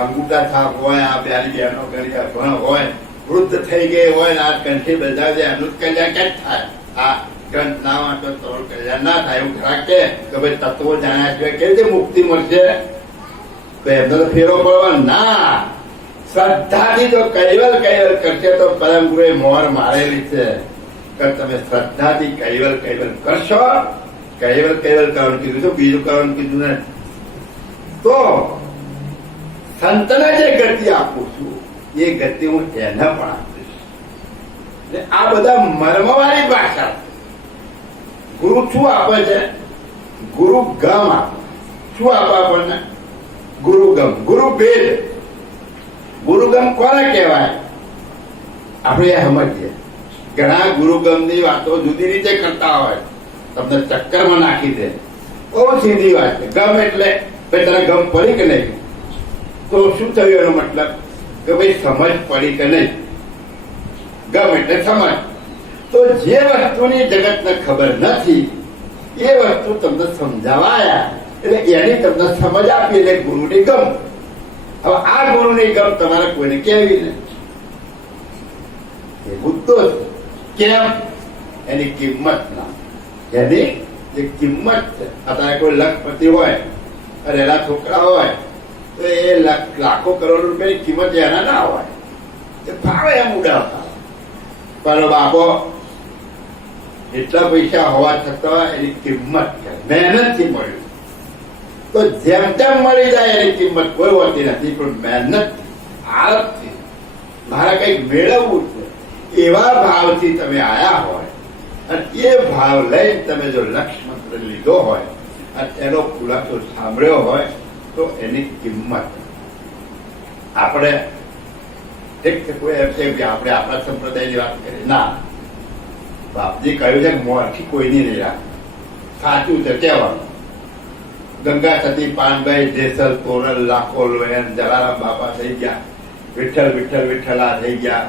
અંગૂઠા થાપ હોય, આ પ્યારી બહેનો કરી ભણ હોય, વૃદ્ધ થઈ ગઈ હોય ને આ કંઠી બજાવે એનું કલ્યાણ ક્યાં થાય? આ ગ્રંથ ના વાંચો તો કલ્યાણ ના થાય. એવું ખરા કે ભાઈ તત્વો જાણ્યા છે કેવી રીતે મુક્તિ મળશે? તો એમને તો ફેરો પડવા ના. શ્રદ્ધાથી જો કૈવલ કૈવલ કરશે તો પરમ ગુરુએ મોહર મારેલી છે કે તમે શ્રદ્ધાથી કૈવલ કૈવલ કરશો. કૈવલ કૈવલ કરવાનું કીધું છે, બીજું કરવાનું કીધું ને. તો સંતને જે ગતિ આપું છું એ ગતિ હું એને પણ આપીશ. આ બધા મર્મવાળી ભાષા. ગુરુ શું આપે છે? ગુરુ ગમ આપે. શું આપે આપણને? ગુરુગમ, ગુરુ ભેદ. ગુરુગમ કોને કહેવાય આપણે એ સમજીએ. ઘણા ગુરુગમની વાતો જુદી રીતે કરતા હોય, તમને ચક્કરમાં નાખી દે. બહુ સીધી વાત છે. ગમ એટલે ભાઈ તને ગમ પડી કે નહીં? તો શું થયું એનો મતલબ કે ભાઈ સમજ પડી કે નહીં? ગમ એટલે સમજ. તો જે વસ્તુની જગતને ખબર નથી એ વસ્તુ તમને સમજાવાયા એટલે એની તમને સમજ આપી એટલે ગુરુની ગમ. હવે આ ગુરુની ગમ તમારે કોઈને કેવી ને એ મુદ્દો છે. કેમ? એની કિંમત ના. એની જે કિંમત છે. અત્યારે કોઈ લખપતિ હોય અને એના છોકરા હોય તો એ લાખો કરોડ રૂપિયાની કિંમત એના ના હોય, એ ફાવે એમ ઉડાવતા. પણ બાપો એટલા પૈસા હોવા છતાં એની કિંમત છે, મહેનતથી મળ્યું. તો જેમ તેમ મળી જાય એની કિંમત કોઈ હોતી નથી, પણ મહેનત આળસથી મારે કંઈક મેળવવું છે એવા ભાવથી તમે આયા હોય અને એ ભાવ લઈ તમે જો લક્ષ્ય મંત્ર લીધો હોય અને એનો ખુલાસો સાંભળ્યો હોય તો એની કિંમત આપણે ઠીક છે. કોઈ એમ છે કે આપણે આપણા સંપ્રદાયની વાત કરીએ, ના, બાપજી કહ્યું છે કે મોરથી કોઈની નહીં રાખ, સાચું છે કહેવાનું. ગંગા સતી પાનભાઈ જેસલ તોરલ લાખો લોયન જલારામ બાપા થઈ ગયા, વિઠ્ઠલ વિઠ્ઠલ વિઠ્ઠલા થઈ ગયા,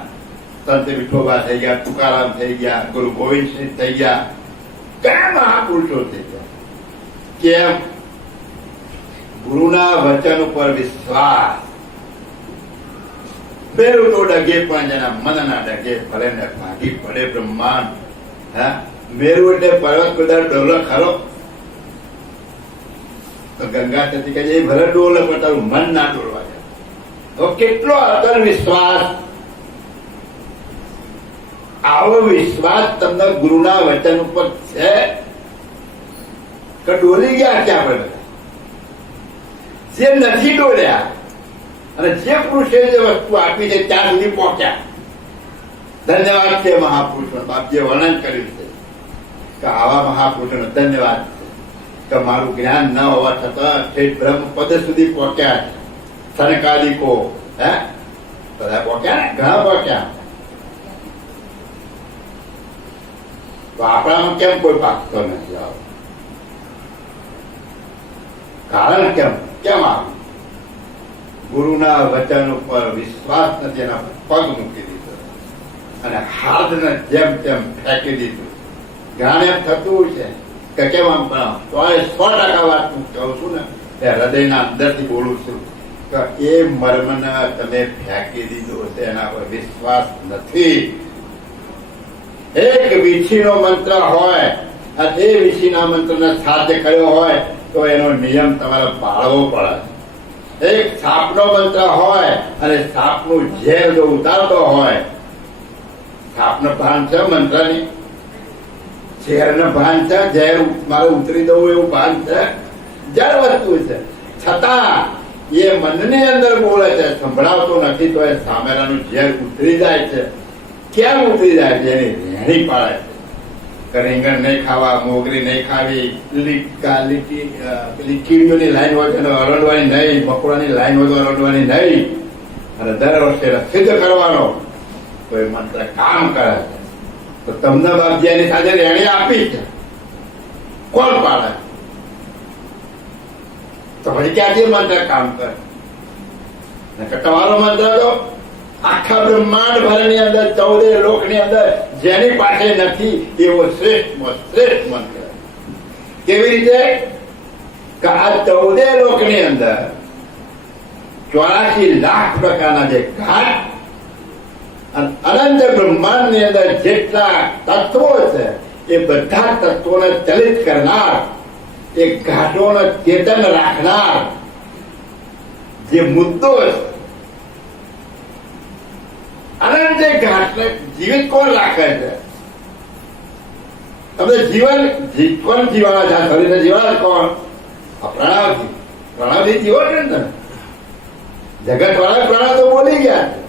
સંત વિઠોબા થઈ ગયા, તુકારામ થઈ ગયા, ગુરુ ગોવિંદ સિંહ થઈ ગયા, કયા મહાપુરુષો થઈ ગયા. કેમ? ગુરુના વચન ઉપર વિશ્વાસ. મેરું તો ડગે પણ જેના મન ના ડગે ભલે ને ભાગી પડે બ્રહ્માંડ. હા, મેરું એટલે પર્વત બધા ડોલો ખરો. તો ગંગા સતી કહે એ ભલે ડોલે પણ તારું મન ના ડોલવા જાય. તો કેટલો અતર વિશ્વાસ. આવો વિશ્વાસ તમને ગુરુના વચન ઉપર છે કે ડોલી ગયા છે આપણે બધા? જે નથી ડોલ્યા અને જે પુરુષે જે વસ્તુ આપી છે ત્યાં સુધી પહોંચ્યા. ધન્યવાદ છે મહાપુરુષો. બાપજીએ વર્ણન કર્યું છે કે આવા મહાપુરુષોનો ધન્યવાદ છે કે મારું જ્ઞાન ન હોવા છતાં ઠેઠ બ્રહ્મ પદ સુધી પહોંચ્યા છે. સનકાદિકો હે બધા પહોંચ્યા ને, ઘણા પહોંચ્યા. તો આપણામાં કેમ કોઈ પાકતો નથી? આવો કારણ કેમ આવ્યું? ગુરુના વચન ઉપર વિશ્વાસ નથી, એના પગ મૂકી દીધો અને હાથને જેમ તેમ ફેંકી દીધું. જ્ઞાન એમ થતું છે કે કેમ આમ 100% વાત હું કહું છું ને એ હૃદયના અંદરથી બોલું છું કે એ મર્મને તમે ફેંકી દીધો છે, એના પર વિશ્વાસ નથી. એક વીછીનો મંત્ર હોય અને એ વીછીના મંત્રને સાધ્ય કર્યો હોય તો એનો નિયમ તમારે પાળવો પડે. એક સાપનો મંત્ર હોય અને સાપનું ઝેર જો ઉતારતો હોય, સાપનો ભાન છે મંત્રની, ઝેરનો ભાન છે, ઝેર મારે ઉતરી દઉં એવું ભાન છે, ઝેર વસ્તુ છે, છતાં એ મનની અંદર બોલે છે, સંભળાવતો નથી તો એ સામેલાનું ઝેર ઉતરી જાય છે. કેમ ઉતરી જાય છે? એની રેણી પાડે છે કે રીંગણ નહીં ખાવા, મોગરી નહીં ખાવી, કીડીઓની લાઈન હોય તો અરડવાની નહીં, મકોડાની લાઈન હોય તો અરડવાની નહીં, અને દર વર્ષે સિદ્ધ કરવાનો તો એ મંત્ર કામ કરે છે. તો તમને બાપજીની સાથે રેણી આપી છે, કોણ પાડે? તો પછી ક્યાંથી મંત્ર કામ કરે? તમારો મંત્ર તો આખા બ્રહ્માંડ ભરની અંદર 14 લોકની અંદર જેની પાસે નથી એવો શ્રેષ્ઠ મંત્ર. કેવી રીતે? કે આ 14 લોકની અંદર 84 લાખ પ્રકારના જે ઘાટ અને અનંત બ્રહ્માંડ ની અંદર જેટલા તત્વો છે એ બધા તત્વોને ચલિત કરનાર, એ ઘાટોને ચેતન રાખનાર જે મુદ્દો છે, અનંત ઘાટને જીવિત કોણ રાખે છે? તમને જીવન કોણ જીવાના છે? શરીરને જીવાના કોણ? પ્રણવથી જીવો છે ને. જગત વાળા પ્રણવ તો બોલી ગયા છે,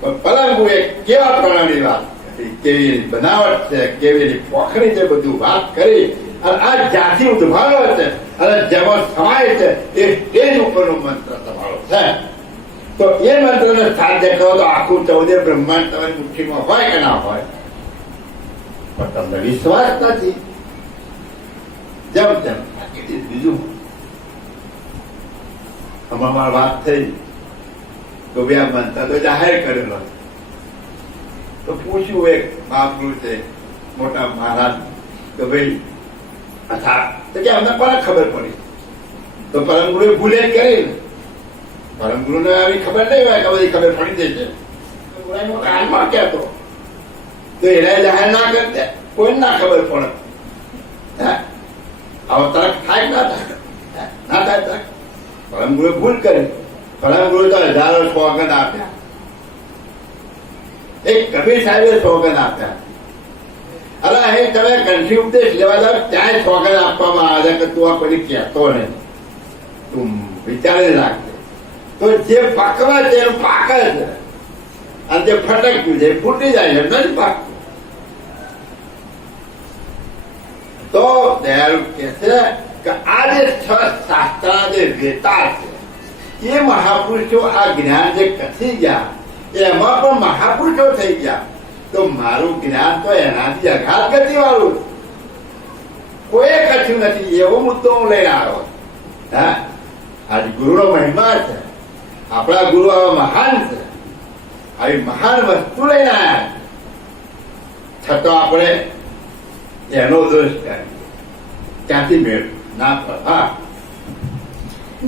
પણ પલંગુ એ કેવા પ્રણવની વાત કરી, કેવી બનાવટ છે, કેવી પોખરી છે, બધું વાત કરી. અને આ જ્યાંથી ઉદ્ભાવ્યો છે અને જેમાં સમાય છે એ સ્ટેજ ઉપરનો મંત્ર તમારો છે. તો એ મંત્રને સાધ્ય કરો તો આખું 14 બ્રહ્માંડ તમારી મુઠ્ઠીમાં હોય કે ના હોય, પણ તમને વિશ્વાસ નથી. જેમ તેમ બીજું અમારી વાત થઈ તો બે મંત્ર તો જાહેર કરેલો. તો પૂછ્યું એક મહાપુરુષ છે, મોટા મહારાજ, કે ભાઈ અચ્છા તો કે અમને પણ ખબર પડી. તો પરમગુરુએ ભૂલે જ કરી ને. પરમગુરુને આવી ખબર નહીં હોય કે બધી ખબર પડી જશે. કાનમાં કહેતો તો એને જાહેર ના કરતે, કોઈ ના ખબર પડે. આવો તરફ થાય ના થાય, ના થાય. પરમગુરુએ ભૂલ કરી. પરમ ગુરુ તો હજારો સોગંદ આપ્યા. એક કબીર સાહેબે સોગંદ આપ્યા. અરે અહીં તમે કંઠી ઉપદેશ લેવા જાવ ત્યાં સોગંદ આપવામાં આવે કે તું આ કોઈ કહેતો નહીં, તું વિચારી રાખજે. તો જે પાકવા છે એનું પાકે છે, અને જે ફટક્યું છે એ ફૂટી જાય છે, નથી પાકતું. તો દયાળુ કે છે કે આ જે શાસ્ત્રના જે વેતા છે એ મહાપુરુષો આ જ્ઞાન જે કસી ગયા એમાં પણ મહાપુરુષો થઈ ગયા. તો મારું જ્ઞાન તો એનાથી અઘાત ગતિ વાળું કોઈ કશું નથી. એવો મુદ્દો હું લઈને આવ્યો. હા, આજ ગુરુનો મહિમા છે. આપણા ગુરુ આવા મહાન છે. આવી મહાન વસ્તુ લઈને આવ્યા, છતાં આપણે એનો દોષ કરીએ, ત્યાંથી મેળ ના પડે. હા,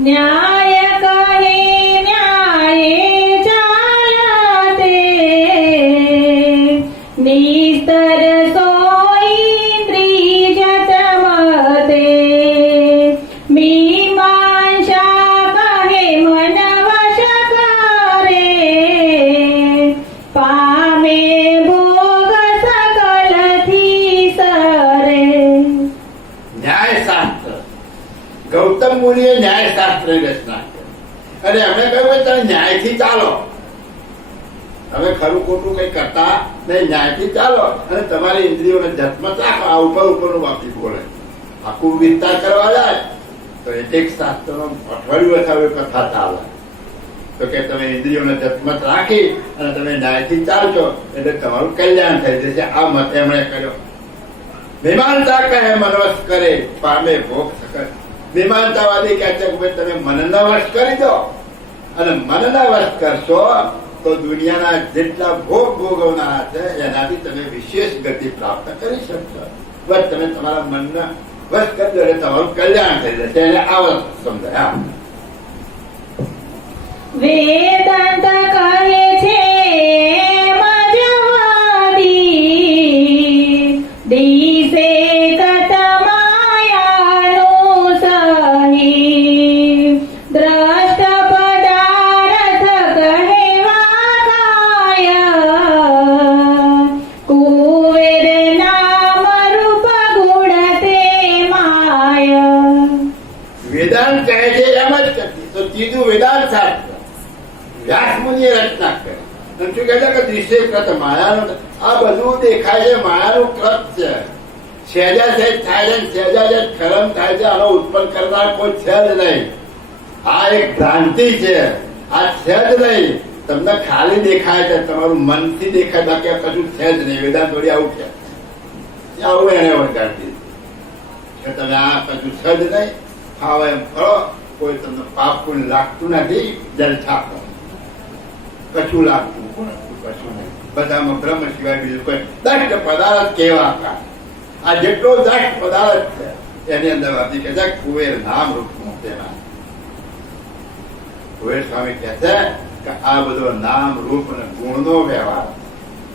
ન્યાય કહે ન્યાયે ચાલતે, નિસ્તર સોઈન્દ્રી જતમતે, મીમાંસા કહે મન વશ કરે, પામે ભોગ સકલથી સરે. ન્યાયશાસ્ત્ર ગૌતમ મુનિએ ન્યાયશાસ્ત્રની રચના કરી અને એમણે કહ્યું કે તમે ન્યાયથી ચાલો, તમે ખરું ખોટું કઈ કરતા નહીં, ન્યાયથી ચાલો અને તમારી ઇન્દ્રિયોને જતમત રાખો. આ ઉપર ઉપરનું વાપરી બોલે, આખું વિસ્તાર કરવા જાય તો એક શાસ્ત્રનો અઠવાડિયું અથવા કથા ચાલે. તો કે તમે ઇન્દ્રિયોને જતમત રાખી અને તમે ન્યાયથી ચાલશો એટલે તમારું કલ્યાણ થઈ જશે. આ મત એમણે કર્યો. મીમાંસા કહે મનવશ કરે, પામે ભોગ સકલ. મીમાંસાવાદી કહે છે કે ભાઈ તમે મનના વશ કરી દો, અને મનના વશ કરશો તો દુનિયાના જેટલા ભોગ ભોગવનારા છે એનાથી તમે વિશેષ ગતિ પ્રાપ્ત કરી શકશો. બસ તમે તમારા મનના વશ કરી દો એટલે તમારું કલ્યાણ થઈ જશે. એને આ સમજાય. વેદાંત કહે છે મજવાદી, દિશે કત માયાનું સહી, દ્રષ્ટ પદાર્થ કહેવા કાય, કુવેર નામ રૂપ ગુણ તે માય. વેદાંત કહે છે એમ જ કરતી. તો ત્રીજું વેદાંત શાસ્ત્ર વ્યાસ મુનિએ રચના કરી. શું કહે છે કે દ્રશ્ય કૃત માયાનું, આ બધું દેખાય છે માયાનું કૃત છે. સહેજા સહેજ થાય છે, સહેજા સહેજ ખરમ થાય છે. આનો ઉત્પન્ન કરનાર કોઈ છે જ નહીં. આ એક ભ્રાંતિ છે, આ છે જ નહીં. તમને ખાલી દેખાય છે, તમારું મનથી દેખાય, બાકી આ કશું છે જ નહીં. વેદાંત વળી આવું છે, આવું એને વળગાડી કે તમે આ કશું છે જ નહીં. ખાવા એમ ફરો, કોઈ તમને પાપ કોઈ લાગતું નથી, જલસા કરો, કશું લાગતું કશું નહીં. બધામાં બ્રહ્મ સિવાય બીજું કોઈ દષ્ટ પદાર્થ કેવા કા. આ જેટલો દષ્ટ પદાર્થ છે એની અંદર વાતી કે છે કુવેર નામ રૂપનું તેના. કુવેર સ્વામી કહે છે કે આ બધો નામ રૂપ અને ગુણનો વ્યવહાર.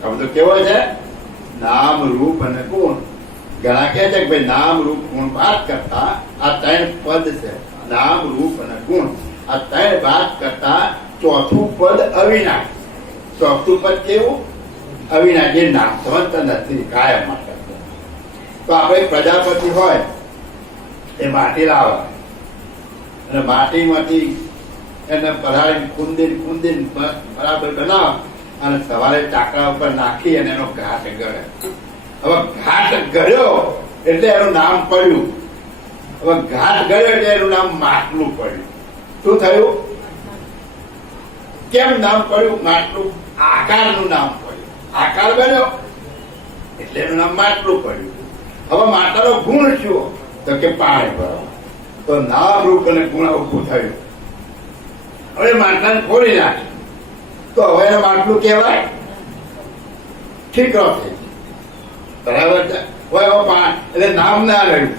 આ બધો કેવો છે? નામ રૂપ અને ગુણ. ઘણા કહે છે કે ભાઈ નામ રૂપ ગુણ વાત કરતા આ ત્રણ પદ છે, નામ રૂપ અને ગુણ. આ ત્રણ વાત કરતા ચોથું પદ અવિનાશ. ચોથું પદ કેવું? અવિનાશ, જે નાશવંત નથી, કાયમ માટે. તો આપણે પ્રજાપતિ હોય એ માટી લાવે અને માટીમાંથી એને પલાળી કુંદી બરાબર બનાવ અને સવારે ચાકડા ઉપર નાખી અને એનો ઘાટ ગળે. હવે ઘાટ ગળ્યો એટલે એનું નામ પડ્યું. હવે ઘાટ ગળ્યો એટલે એનું નામ માટલું પડ્યું. શું થયું? કેમ નામ પડ્યું માટલું? આકારનું નામ પડ્યું. આકાર બન્યો એટલે એનું નામ માટલું પડ્યું. હવે માટલાનો ગુણ શું? તો કે પાણી ભરો. તો નામ રૂપ અને ગુણ ઉભું થયું. હવે માટલાને ફોડી નાખે તો હવે એને માટલું કહેવાય? ઠીક થઈ બરાબર છે. હવે એટલે નામ ના રહ્યું,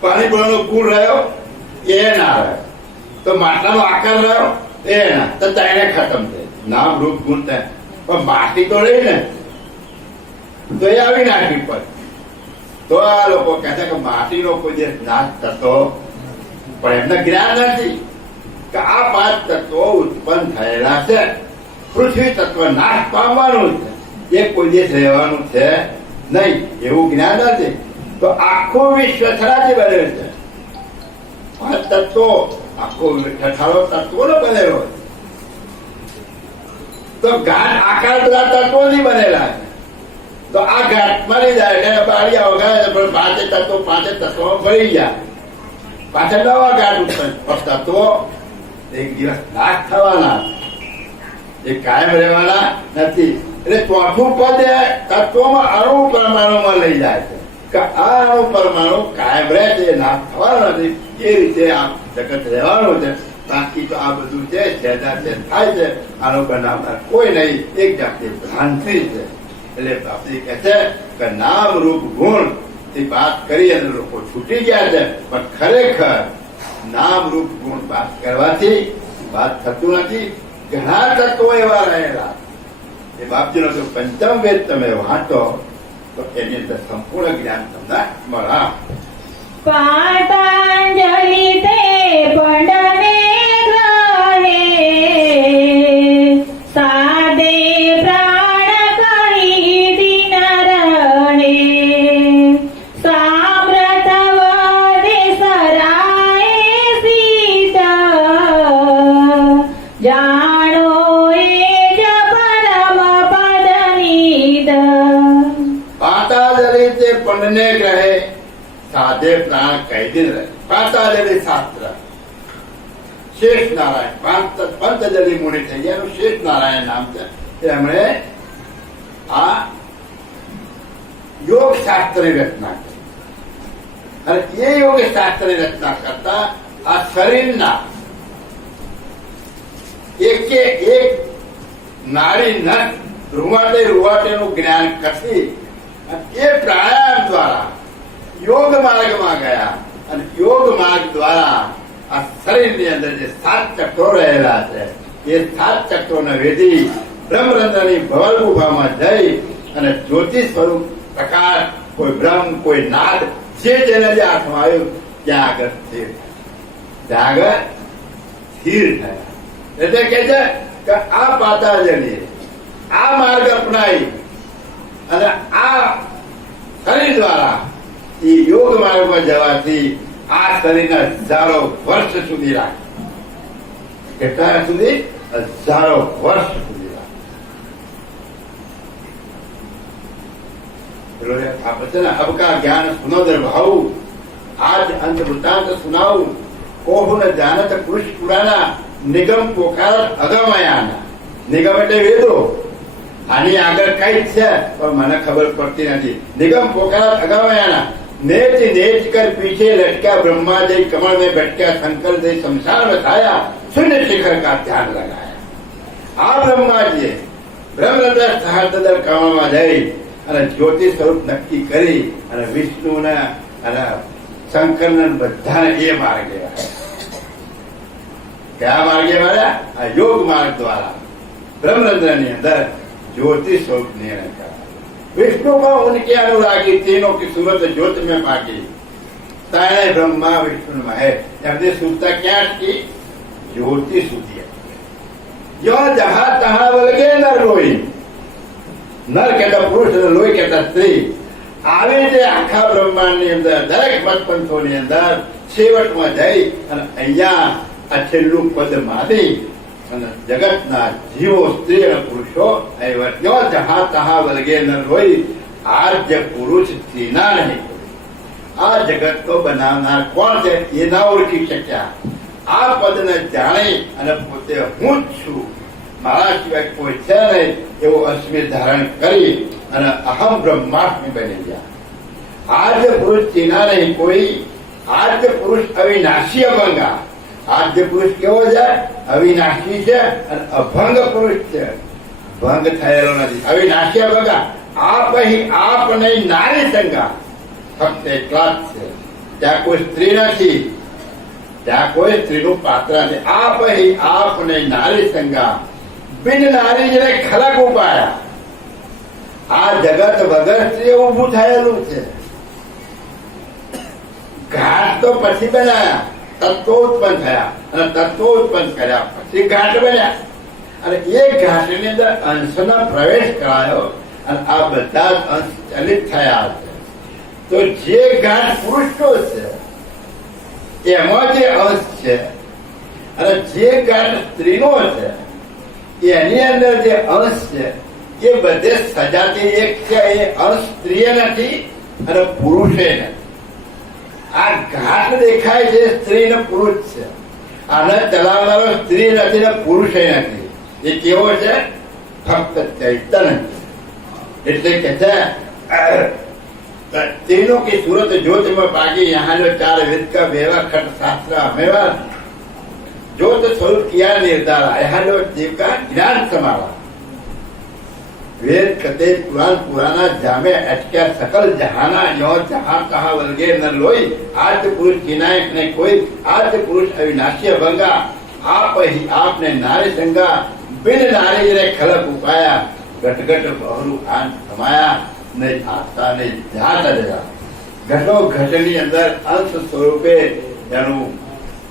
પાણી ભરવાનો ગુણ રહ્યો એ ના રહ્યો, તો માટલાનો આકાર રહ્યો એ ના, તો તેને ખતમ થઈ. નામ રૂપ ગુણ થાય. પણ માટી તો રહી ને, તો એ આવી નાખવી પડે. તો આ લોકો કહે છે કે માટીનો કોઈ જે નાશ થતો, પણ એમને જ્ઞાન નથી કે આ 5 તત્વો ઉત્પન્ન થયેલા છે. પૃથ્વી તત્વ નાશ પામવાનું છે, એ કોઈ દિવસ રહેવાનું છે નહીં, એવું જ્ઞાન નથી. તો આખું વિશ્વ થરાથી બનેલું છે. 5 તત્વો, આખો ઠઠારો તત્વોનો બનેલો છે. તો ગાંઠ આકાર બધા તત્વોથી બનેલા છે. તો આ ગાંઠ મળી જાય બાળિયા વગાડે પણ 5 તત્વો ભરી ગયા. પાછા નવા ગાંઠ ઉત્પન્ન. તત્વો એક દિવસ નાશ થવાના, એ કાયમ રહેવાના નથી. એટલે ચોથું પદ તત્વોમાં અણુ પરમાણુમાં લઈ જાય છે કે આ અણુ પરમાણુ કાયમ રહે છે, નાશ થવાનો નથી. એ રીતે આ જગત રહેવાનું છે. બાકી તો આ બધું છે છેદા છે થાય છે, આનો બનાવનાર કોઈ નહીં, એક જાતની ભ્રાંતિ છે. એટલે આપણી કહે છે કે નામ રૂપ ગુણ થી વાત કરી અને લોકો છૂટી ગયા છે, પણ ખરેખર નામ રૂપ ગુણ વાત કરવાથી વાત થતું નથી. ઘણા તત્વો એવા રહેલા, એ બાપજીનો જો પંચમ વેદ તમે વાંચો તો એની અંદર સંપૂર્ણ જ્ઞાન તમને મળા. પાતાંજલિ તે પંડને ગ્રહે સાદે પ્રાણ કહી દિન રણે સામ્રત વદે સરાય સીત જાણો એ જ પરમ પદ નિદ. પાતાંજલિ તે પંડને ગ્રહે સાધે પ્રાણ કહી દિન રહે. પાતાંજલિ શાસ્ત્ર શેષ નારાયણ પંતજલિ મુનિ થઈ ગયા, એનું શેષ નારાયણ નામ છે. તેમણે આ યોગ શાસ્ત્રની રચના કરી. અને એ યોગ શાસ્ત્રની રચના કરતા આ શરીરના એક નાડી નખ રૂવાટેનું જ્ઞાન કરતી એ પ્રાણાયામ દ્વારા યોગ માર્ગમાં ગયા. અને યોગ માર્ગ દ્વારા આ શરીરની અંદર જે 7 ચક્રો રહેલા છે, એ 7 ચક્રોને વેધી બ્રહ્મરંધ્રની ભવલ ગુફામાં જઈ અને જ્યોતિ સ્વરૂપ પ્રકાશ, કોઈ બ્રહ્મ, કોઈ નાદ, જેને જે હાથમાં આવ્યું ત્યાં આગળ સ્થિર થયા. ત્યાં આગળ સ્થિર થયા. એટલે કે છે કે આ પાતાંજલિ આ માર્ગ અપનાવી અને આ શરીર દ્વારા એ યોગ માર્ગમાં જવાથી આ શરીરના હજારો વર્ષ સુધી રાખે. કેટલા સુધી? હજારો વર્ષ સુધી રાખે. अब का ज्ञान सुनोदर भाऊ, आज अंत वृत्तांत सुनाऊ. कोहु न जानत पुरुष पुराना, નિગમ પોકાર અગમયાના. નિગમ એટલે વેદો. આની આગળ કઈ જ છે પણ મને ખબર પડતી નથી. નિગમ પોકાર અગમયાના. नेच नेच कर पीछे लटका ब्रह्मा जय कमल में बैठा शंकर जय संसार में छाया शून्य शिखर का ध्यान लगाया. આ બ્રહ્માજીએ બ્રહ્મરંધ્ર સહસ્ત્ર કમળમાં જઈ અને જ્યોતિ સ્વરૂપ નક્કી કરી અને વિષ્ણુને અને શંકરને બધાને એ માર્ગે આવ્યા. કયા માર્ગે આવ્યા? આ યોગ માર્ગ દ્વારા બ્રહ્મરંધ્રની અંદર ज्योति स्वरूप निर्णय करा. विष्णु को उनके अनुरागी तीनों की सूरत ज्योत में बाकी. ताने ब्रह्मा विष्णु महेश एमने सूरता क्या की? ज्योति सूती है. जो जहां तहां वलगे नर लोही. नर कहता पुरुष, लोही कहता स्त्री. આવી રીતે આખા બ્રહ્માંડની અંદર દરેક મતપંથોની અંદર છેવટમાં જઈ અને અહીંયા આ છેલ્લું પદ માની અને જગતના જીવો, સ્ત્રી અને પુરુષો જો જહા તહા વલગે ન રોઈ. આદ્ય પુરુષ સ્ત્રીના નહીં. આ જગત તો બનાવનાર કોણ છે એ ના ઓળખી શક્યા. આ પદને જાણી અને પોતે હું જ છું, મારા સિવાય કોઈ છે નહીં એવો અસ્મિત ધારણ કરી અને અહમ બ્રહ્માસ્મિ બની ગયા. આદ્ય પુરુષ ચીના નહીં કોઈ. આદ્ય પુરુષ અવિનાશી અભંગા. આદ્ય પુરુષ કેવો છે? અવિનાશી છે અને અભંગ પુરુષ છે. ભંગ થયેલો નથી. અવિનાશી અભંગા. આપ નહીં નારી સંગા. ફક્ત એટલા જ છે. ત્યાં કોઈ સ્ત્રી નથી, ત્યાં કોઈ સ્ત્રીનું પાત્ર નથી. આપ નહીં નારી સંગા. બિન નારી જેને ખલક ઉપાયા. આ જગત વગર સ્ત્રી ઉભું થયેલું છે. ઘાટ તો પછી બનાયા, તત્વો ઉત્પન્ન થયા અને તત્વો ઉત્પન્ન કર્યા પછી ઘાટ બન્યા અને એ ઘાટની અંદર અંશનો પ્રવેશ કરાયો અને આ બધા જ અંશ ચલિત થયા છે. તો જે ઘાટ પુરુષનો છે એમાં જે અંશ છે અને જે ઘાટ સ્ત્રીનો છે એની અંદર જે અંશ છે એ બધે સજાતી એક છે. એ અંશ સ્ત્રીએ નથી અને પુરુષે નથી. આ ઘાટ દેખાય છે સ્ત્રી ને પુરુષ છે. આને ચલાવનારો સ્ત્રી નથી ને પુરુષે નથી. એ કેવો છે? ફક્ત ચૈતન્ય. એટલે કે છે तीनों की सूरत ज्योति में पागी यहाँ जो चार वेद का वेवा खट शास्त्र हमेवा ज्योत स्वरूप किया निर्धारा यहाँ जो जीव का ज्ञान समावा वेद कते पुराण पुराना जामे अटक्या सकल जहाना यो जहां कहा वलगे न लोई आज पुरुष विनायक ने कोई आज पुरुष अविनाशी भंगा आप ही आपने नारी संगा बिन नारी ने खलक उपाया घटघट बहरू खान समाया नहीं आता नहीं जाता जरा घटो घटनी अंदर अंश स्वरूपे એનું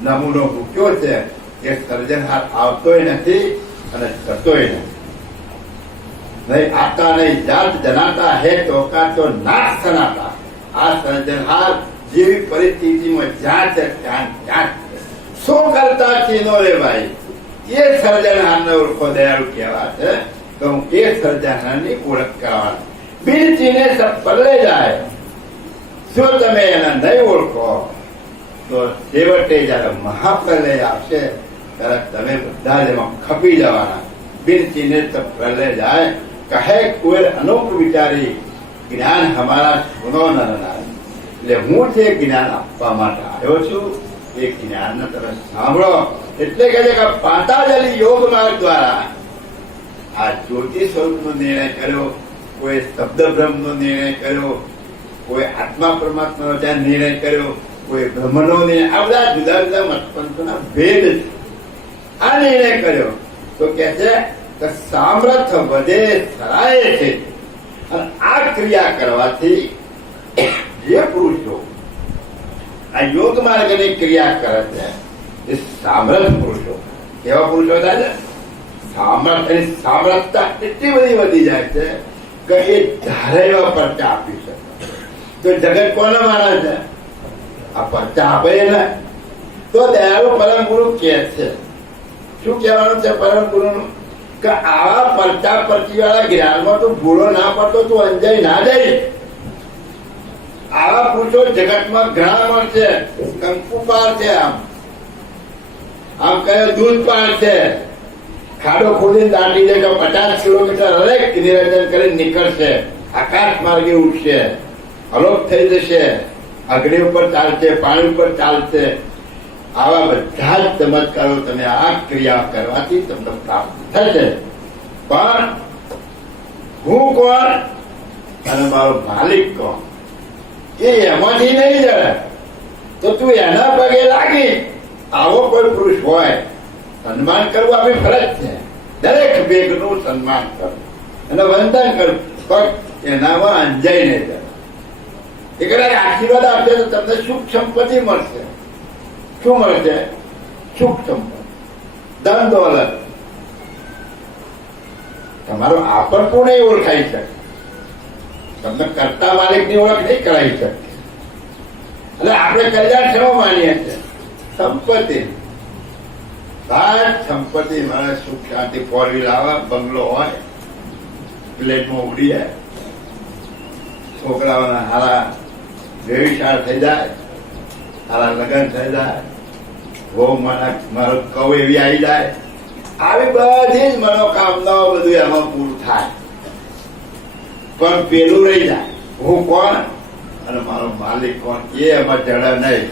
નમૂનો મૂક્યો છે કે સર્જનહાર આવતોય નથી અને કરતોય નથી. नहीं आता नहीं जात जनाता है तो का तो नाश सनाता. આ સર્જનહાર જેવી પરિસ્થિતિમાં જ્યાં છે ત્યાં ત્યાં શું કરતા ચીનો રે ભાઈ એ સર્જનહારને ઓળખો દયાળુ કહેવા છે તો હું એ સર્જનહારની ઓળખ કરવાની. બિન ચીને સબ પલ્લે જાય. જો તમે એને નહીં ઓળખો તો છેવટે જયારે મહાપ્રલય આવશે ત્યારે તમે બધા જ એમાં ખપી જવાના. બિન ચીને સબ પલ્લે જાય કહે કોઈ અનોખ વિચારી જ્ઞાન હમારા સુનો નરનાર. એટલે હું જે જ્ઞાન આપવા માટે આવ્યો છું એ જ્ઞાન તમે સાંભળો. એટલે કે છે કે પાતાંજલિ યોગ માર્ગ દ્વારા આ જ્યોતિ સ્વરૂપનો નિર્ણય કર્યો, કોઈ શબ્દ બ્રહ્મનો નિર્ણય કર્યો, કોઈ આત્મા પરમાત્માનો ત્યાં નિર્ણય કર્યો, કોઈ બ્રહ્મનો નિર્ણય. આ બધા જુદા જુદા મતપંથોના ભેદ છે. આ નિર્ણય કર્યો તો કે છે કે સામર્થ્ય વધે સરાય છે. અને આ ક્રિયા કરવાથી જે પુરુષો આ યોગ માર્ગની ક્રિયા કરે છે એ સામર્થ્ય પુરુષો. કેવા પુરુષો થાય છે? સામર્થ્યની સામર્થ્યતા એટલી બધી વધી જાય છે કે એ ધારે એવા પરચા આપી શકે. તો જગત કોને માને છે? આ પરચા આપે ને. તો દયાળુ પરમ ગુરુ કે છે, શું કહેવાનું છે પરમ ગુરુનું? કે આવા પરચા પરચી વાળા જ્ઞાનમાં તું ભૂલો ના પડતો, તું અંજાઈ ના જઈ. આવા પુરુષો જગતમાં ઘણા મળશે. કંકુ પાર છે, આમ કહે દૂધ પાર છે. ખાડો ખોદીને દાટી દે તો 50 કિલોમીટર હરેક નિરંજન કરીને નીકળશે. આકાશ માર્ગે ઉઠશે, અલોપ થઈ જશે, અગ્નિ ઉપર ચાલશે, પાણી ઉપર ચાલશે. આવા બધા જ ચમત્કારો તમે આ ક્રિયા કરવાથી તમને પ્રાપ્ત થશે. પણ હું કોણ અને મારો માલિક કોણ એ એમાંથી નહીં જડે તો તું એના પગે લાગી. આવો કોઈ પુરુષ હોય સન્માન કરવું આપણી ફરજ છે. દરેક બેગનું સન્માન કરવું અને વંદન કરવું, પણ એનામાં અંજાઈ નહીં જાય. એ કદાચ આશીર્વાદ આપશે તો તમને સુખ સંપત્તિ મળશે. શું મળશે? સુખ સંપત્તિ, ધન દોલત. તમારો આપણ પણ નહીં ઓળખાઈ શકે. તમને કરતા માલિકની ઓળખ નહીં કરાવી શકે. એટલે આપણે કલ્યાણ શેમાં માનીએ છીએ? સંપત્તિ. સંપત્તિ મળે, સુખ શાંતિ, 4 વ્હીલ આવે, બંગલો હોય, પ્લેટમાં ઉડી જાય, છોકરાઓના હારા વ્યવસાય થઈ જાય, હારા લગ્ન થઈ જાય, બહુ મારો કવ એવી આવી જાય. આવી બધી જ મનોકામનાઓ બધું એમાં પૂરું થાય. પણ પેલું રહી જાય, હું કોણ અને મારો માલિક કોણ એ એમાં જડે નહીં.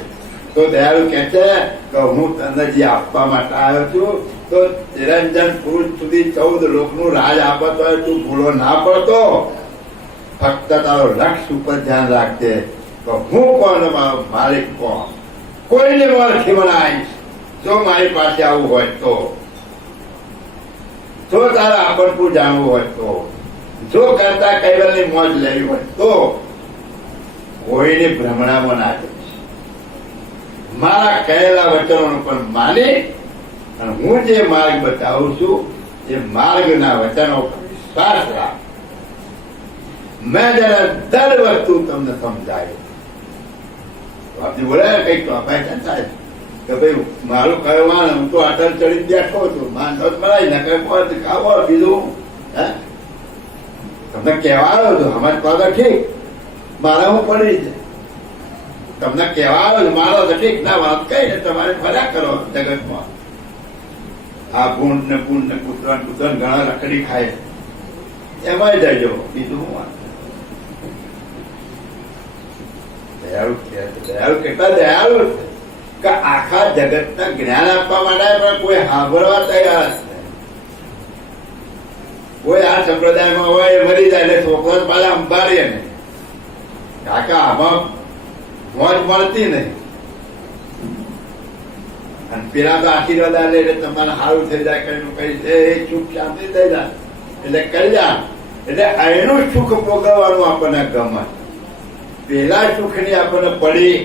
તો દયાળુ કે છે કે હું તને જે આપવા માટે આવ્યો છું તો નિરંજન પુરુષ સુધી 14 લોકનું રાજ આપતો હોય તું ભૂલો ના પડતો. ફક્ત તારો લક્ષ્ય ઉપર ધ્યાન રાખજે તો હું કોણ, મારો માલિક કોણ. કોઈને મારથી બનાવીશ જો મારી પાસે આવવું હોય તો, જો તારા આપણું જાણવું હોય તો, જો કરતા કૈવલની મોજ લેવી હોય તો કોઈને ભ્રમણામાં ના જઈશ. મારા કહેલા વચનોને પણ માની અને હું જે માર્ગ બતાવું છું એ માર્ગના વચનો પર વિશ્વાસ રાખ. મેં જરા દર વસ્તુ તમને સમજાયું. આપણી બોલે કઈક તો આપણે થાય કે ભાઈ મારું કહેવાનું હું તો અટલ ચડી બેઠો છું માનતો મરાય ને કઈ ખાવો બીજું હે તમને કહેવાયો છું સમજ પડે ઠીક મારે હું પડી છે તમને કહેવાયો છું મારો તો ઠીક ના વાત કઈ ને તમારે ફર્યા કરો જગતમાં. આ ભૂંડ ને પૂંડ ને કૂતરા ઘણા રખડી ખાય એમાં જજો બીજું હું વાત. દયાળુ કેટલા દયાળુ કે આખા જગતના જ્ઞાન આપવા માટે પણ કોઈ સાંભળવા તૈયાર છે. કોઈ આ સંપ્રદાયમાં હોય એ મરી જાય એટલે છોકરો પાછા સંભાળીએ ને કાકા આમાં મોજ મળતી નહીં અને પેલા તો આશીર્વાદ આલે એટલે તમારે સારું થઈ જાય કઈ સુખ શાંતિ થઈ જાય એટલે કરી જા એટલે એનું સુખ ભોગવવાનું આપણને ગમે. પેલા સુખ ની આપણને પડી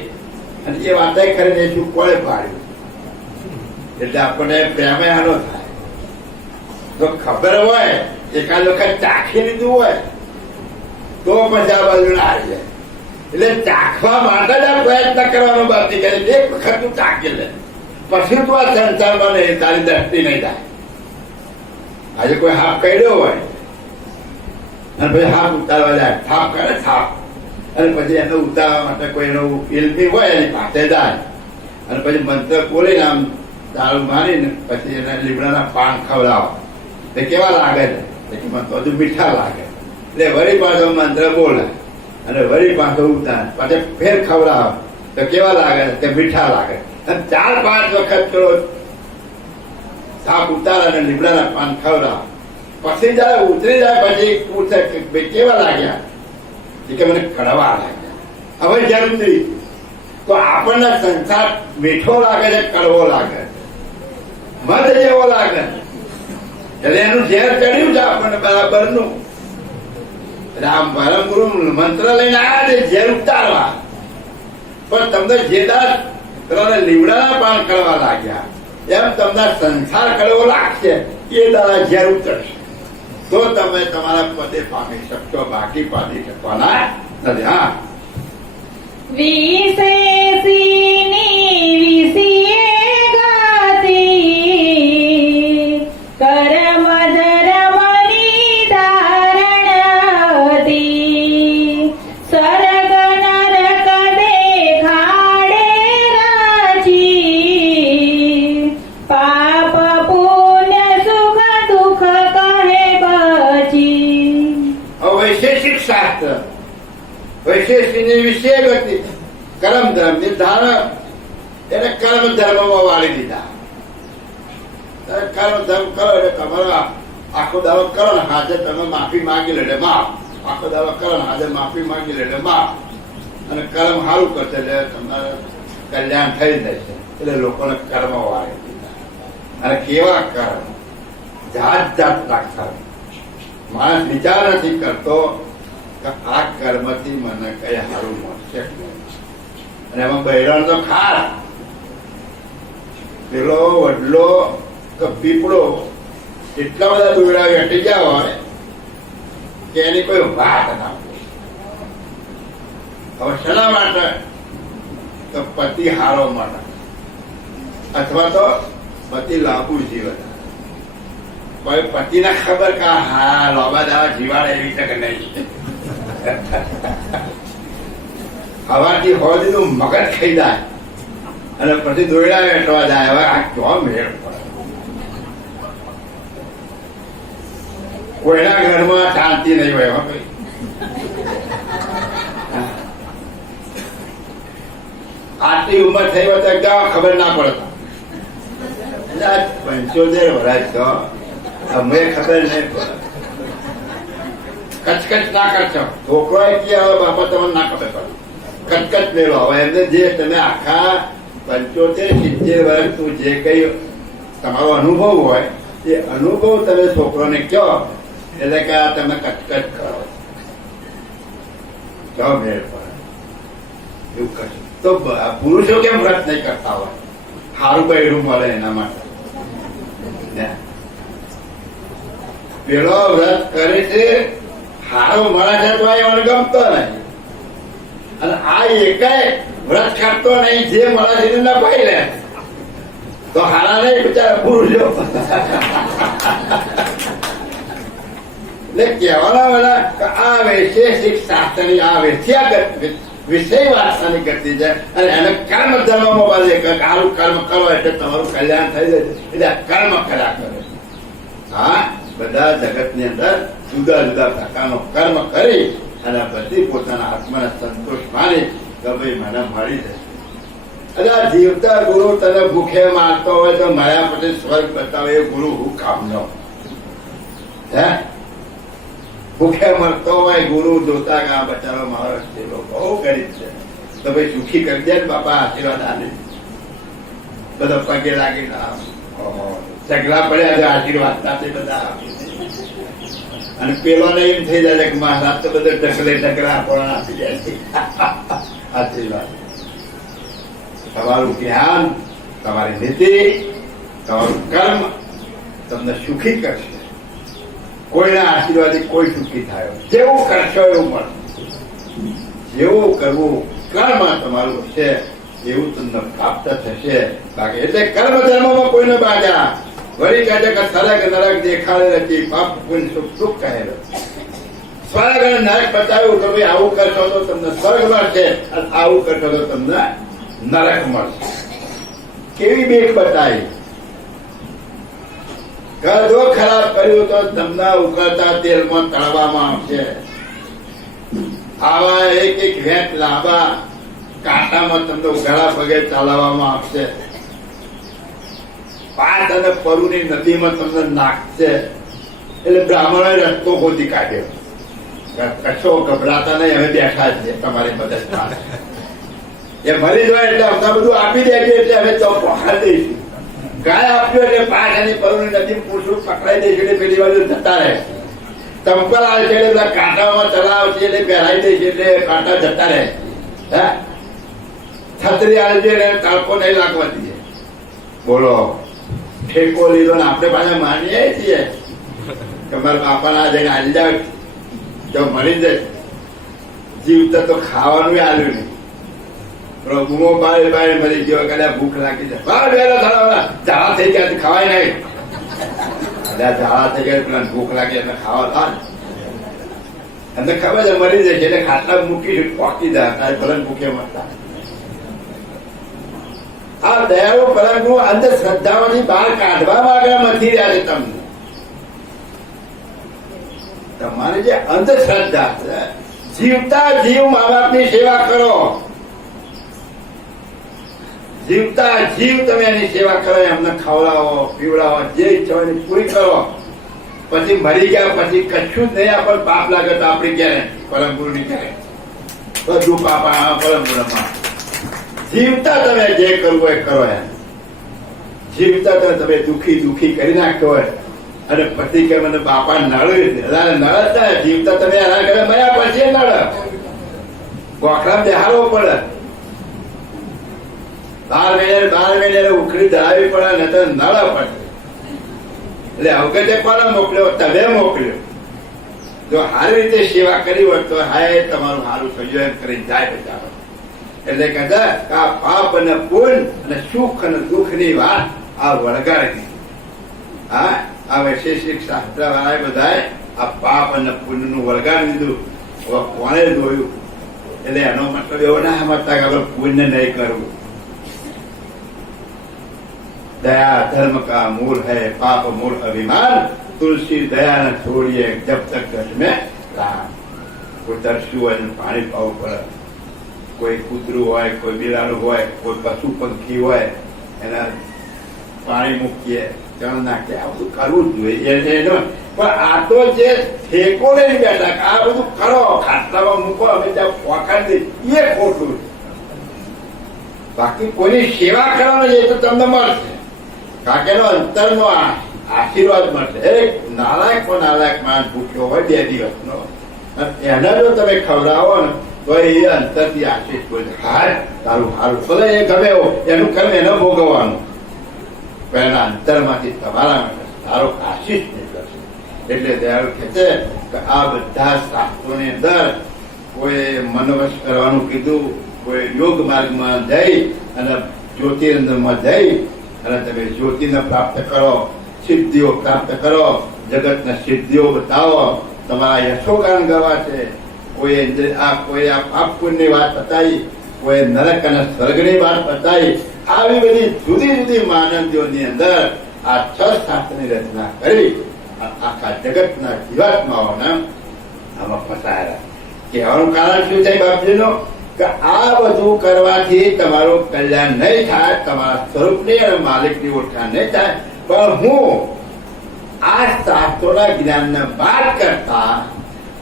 અને એ વાતે કરીને એ સુખ પડે પાડ્યું એટલે આપણને પ્રેમ આનો થાય. જો ખબર હોય એકાદ વખત ચાખી લીધું હોય તો પછી આ બાજુ ના આવી જાય. એટલે ચાખવા માટે જ આ પ્રયત્ન કરવાનો બાકી કરે. એક વખત તું ચાખી લે પછી તું આ સંસારમાં નહીં તારી દ્રષ્ટિ નહીં થાય. આજે કોઈ હાફ કર્યો હોય અને પછી હાફ ઉતારવા જાય થાપ કરે થાપ અને પછી એને ઉતારવા માટે કોઈ એનો ઇલમી હોય એની પાસે જાય અને પછી મંત્ર બોલીને આમ દારૂ મારીને પછી એને લીમડાના પાન ખવડાવો. તે કેવા લાગે છે કે મને તો હજુ મીઠા લાગે એટલે વળી પાછો મંત્ર બોલે અને વળી પાછો ઉતાર પાછળ ફેર ખવડાવો તો કેવા લાગે કે મીઠા લાગે. અને 4-5 વખત પેલો સાપ ઉતાર અને લીમડાના પાન ખવડાવો. પછી જયારે ઉતરી જાય પછી પૂછે કે ભાઈ કેવા લાગ્યા કે મને કડવા લાગ્યા. હવે જરૂરી તો આપણને સંસાર મીઠો લાગે છે કડવો લાગે મધ જેવો લાગે એટલે એનું ઝેર ચડ્યું છે આપણને બરાબરનું. રામ પરમ ગુરુ મંત્ર લઈને આવ્યા છે ઝેર ઉતારવા પણ તમને જે દાસ તમને લીમડાના પાન કડવા લાગ્યા એમ તમને સંસાર કડવો લાગશે એ દાડા ઝેર ઉતરશે તો તમે તમારા પદે પામી શકશો બાકી પામી શકવાના નથી. હા વિશેષીની વિષયે ગાતી કર્મ ધર્મની ધારણતી સ્વર્ગ નરક દેખાડે રાજી પાપ પુણ્ય સુખ દુઃખ કહે બચી. વૈશેષિક શાસ્ત્ર વૈશેષની વિશે ગતિ કર્મ ધર્મ નિર્ધારણ એને કર્મ ધર્મમાં વાળી દીધા. કર્મ ધર્મ કરો એટલે તમારા આખો દાવો કરો ને હાજર તમે માફી માંગી લે એટલે માફ. આખો દાવો કરો ને હાજર માફી માંગી લે એટલે માફ. અને કર્મ સારું કરશે એટલે તમારે કલ્યાણ થઈ જશે. એટલે લોકોને કર્મ વાળી દીધા. અને કેવા કર્મ જાત જાતના કર્મ. માણસ વિચાર નથી કરતો આ કર્મથી મને કઈ સારું મળશે અને એમાં બહેરણ તો ખાસ પેલો વડલો કે પીપળો એટલા બધા દોડા વેટી ગયા હોય કે એની કોઈ વાત ના હોય. હવે શેના માટે તો પતિ હારો માટે અથવા તો પતિ લાંબુ જીવન. કોઈ પતિને ખબર કે હા લાંબા દાવા જીવાડે એવી છે કે નહીં. હવાથી હોદી નું મગજ ખાઈ જાય અને પછી દોયડા વેઠવા જાય. હવે આ ક્યાં મેળ પડે. કોઈના ઘરમાં શાંતિ નહીં હોય. આટલી ઉંમર થઈ હોય તો ખબર ના પડતા 75 વર્ષ તો અમે ખબર નહીં પડે. કચકચ ના કરશો. છોકરો કે હવે બાપા તમને ના ખબર પડે કચકચ મેળો. હવે એમને જે તમે આખા 75-70 વર્ષ તું જે કઈ તમારો અનુભવ હોય એ અનુભવ તમે છોકરોને કહો એટલે કે આ તમે કચકચ કરો. ક્યાં મેળ પડે એવું કશું તો પુરુષો કેમ વ્રત નહીં કરતા હોય? સારું બૈરું મળે એના માટે. પેલો વ્રત કરે છે, સારું મળે છે તો એને ગમતો નહીં. અને આ એકાય વ્રત કરતો નહીં, જે મળે છે એને નપાઈ લે તો હારા નહીં બિચારા પુરુષો. એટલે કહેવાના વાળા આ વૈશેષિક શાસ્ત્રની આ વિષય વાર્તાની ગતિ છે. અને એને કર્મ ધર્મમાં બાજે સારું કર્મ કરો એટલે તમારું કલ્યાણ થઈ જાય. એટલે કર્મ કર્યા કરે. હા, બધા જગતની અંદર જુદા જુદા પ્રકારનો કર્મ કરી અને બધી પોતાના આત્માને સંતોષ માની કે ભાઈ મને મળી જાય. એટલે જીવતા ગુરુ તને ભૂખે મારતો હોય તો મળ્યા પછી સ્વર્ગ બતાવે એ ગુરુ હું કામનો. હે, ભૂખે મરતો હોય ગુરુ જોતા કે આ બચારો મારો સેવો બહુ ગરીબ છે તો ભાઈ સુખી કરી દે ને બાપા, આશીર્વાદ આને બધો પગે લાગી સગલા પડ્યા છે આશીર્વાદ સાથે બધા. અને પેલો ને એમ થઈ જાય કે મહારાજ તો બધો ઢગલા પણ આપી જાય છે. આશીર્વાદ તમારું જ્ઞાન, તમારી નીતિ, તમારું કર્મ તમને સુખી કરશે. કોઈના આશીર્વાદથી કોઈ સુખી થાય. જેવું કરશો એવું મળે. જેવું કરવું કર્મ તમારું હશે એવું તમને પ્રાપ્ત થશે. બાકી એટલે કર્મ ધર્મમાં કોઈને બાજા વળી કહે છે કે સ્વર્ગ નરક દેખાડે નથી, પાપ પુણ્ય સુખ સુખ કહે. સ્વર્ગ અને નરક બતાવ્યું કે ભાઈ આવું કરશો તો તમને સ્વર્ગ મળશે, આવું કરશો તો તમને નરક મળશે. કેવી બેક બતાવી. જો ખરાબ કર્યું તો તમને ઉકળતા તેલમાં તળવામાં આવશે. આવા એક એક વેટ લાંબા કાંટામાં તમને ઉઘાડા પગે ચલાવવામાં આવશે. પાટ અને પરુની નદીમાં તમને નાખશે. એટલે બ્રાહ્મણોએ રસ્તો ખોદી કાઢ્યો. કશો ગભરાતા નહીં, હવે બેઠા છે તમારી મદદમાં. એ મરી જાય એટલે અમને બધું આપી દેજો એટલે હવે તો પહોંચાડી દઈશું. ગાય આપ્યો એટલે પાઠ અને પરુની નદી પૂછડું પકડાઈ દઈશું એટલે પેલી બાજુ જતા રહે. ચંપલ આવે છે એટલે બધા કાંટામાં ચલાવશે એટલે પહેરાઈ દઈશું એટલે કાંટા જતા રહે. હે, છત્રી આવે છે એટલે તાળકો નહીં લાગવા દઈએ. બોલો, ઠેકો લીધો ને આપણે પાછા માનીએ છીએ કે મારા બાપાના જઈને આવી જાવ જો મળી જાય. જીવતા તો ખાવાનું આવ્યું નહીં. પ્રભુઓ બારે બારે મરી ગયો, કદાચ ભૂખ લાગી જાય. ઝાડા થઈ ગયા ખવાય નહીં. કદાચ ઝાડા થઈ ગયા પેલા ભૂખ લાગી એટલે ખાવા થાય. એમને ખબર છે મરી જશે એટલે ખાટલા મૂકી પોકી જાય ભલે ભૂખે મરતા. આ દયાળુ પરંતુ અંધશ્રદ્ધાઓથી બહાર કાઢવા માંગે નથી રહ્યા છે. તમને તમારી જે અંધશ્રદ્ધા છે, જીવતા જીવ મા બાપની સેવા કરો. જીવતા જીવ તમે એની સેવા કરો, એમને ખવડાવો પીવડાવો, જે ઈચ્છા એની પૂરી કરો. પછી મરી ગયા પછી કશું જ નહીં આપણને પાપ લાગે તો આપણી ગેરંટી પરમ ગુરુની ગેરંટી. બધું પાપ પરમ ગુરુમાં. જીવતા તમે જે કરવું એ કરો. એમ જીવતા તમે દુખી દુખી કરી નાખ્યો હોય અને પછી કે મને બાપા નળ જીવતા તમે એના ઘરે મર્યા પછી નળ ગોખડા બેહારવો પડે. 12 મહિને ઉખડી ધરાવી પડે ને તો નળ પડે. એટલે અવગતે કોને મોકલ્યો? તમે મોકલ્યો. જો સારી રીતે સેવા કરી હોય તો હા તમારું સારું સંયોજન કરી જાય બચારો. એટલે કહેતા આ પાપ અને પુણ્ય અને સુખ અને દુઃખ ની વાત આ વળગાડી. હા, આ વૈશેષિક શાસ્ત્ર વાળા બધા આ પાપ અને પુણ્ય નું વળગાડી દીધું. હવે કોને જોયું? એટલે એનો મતલબ એવો ના સમજતા કે આપણે પુણ્ય નહીં કરવું. दया धर्म का मूल है, पाप मूल अभिमान. तुलसी दया न छोड़िए जब तक घर में राम. કોઈ તરસ્યું હોય પાણી પાવું પડે. કોઈ કૂતરું હોય, કોઈ બિલાડું હોય, કોઈ પશુ પંખી હોય એના પાણી મૂકીએ, ચણ નાખીએ, આ બધું કરવું જ જોઈએ. પણ આ તો જે ઠેકો લઈને બેઠા આ બધું કરો, ખાટલામાં મૂકો, અમે ત્યાં પોકાડી દઈએ, એ ખોટું. બાકી કોઈની સેવા કરવાનું છે તો તમને મળશે. કાકેનો અંતરનો આશીર્વાદ મળશે. એક નાલાયક માણસ ભૂખ્યો હોય 2 દિવસનો, એને જો તમે ખવડાવો ને તો એ અંતરથી આશીષ બોલે, હાય તારું હારું, ભલે એ ગમે એનું કર્મ એને ભોગવવાનું, પણ એના અંતરમાંથી તમારા માટે સારો આશીષ નીકળશે. એટલે દયાળુ કહે છે કે આ બધા શાસ્ત્રોની અંદર કોઈ મનોવશ કરવાનું કીધું, કોઈ યોગ માર્ગમાં જઈ અને જ્યોતિર્ંદ્રમાં જઈ અને તમે જ્યોતિને પ્રાપ્ત કરો, સિદ્ધિઓ પ્રાપ્ત કરો, જગતના સિદ્ધિઓ બતાવો, તમારા યશોગાન ગવા છે. કોઈ આ પાપ પુણ્યની વાત બતાવી, કોઈ નરક અને સ્વર્ગની વાત બતાવી. આવી બધી જુદી જુદી માનવીઓની અંદર આ 6 શાસ્ત્રની રચના કરી આખા જગતના જીવાત્માઓને આમાં ફસાયેલા. કહેવાનું કારણ શું છે બાપજીનો? કે આ બધું કરવાથી તમારું કલ્યાણ નહીં થાય, તમારા સ્વરૂપની અને માલિકની ઓળખાણ નહીં થાય, પણ હું આ શાસ્ત્રોના જ્ઞાનને બાદ કરતા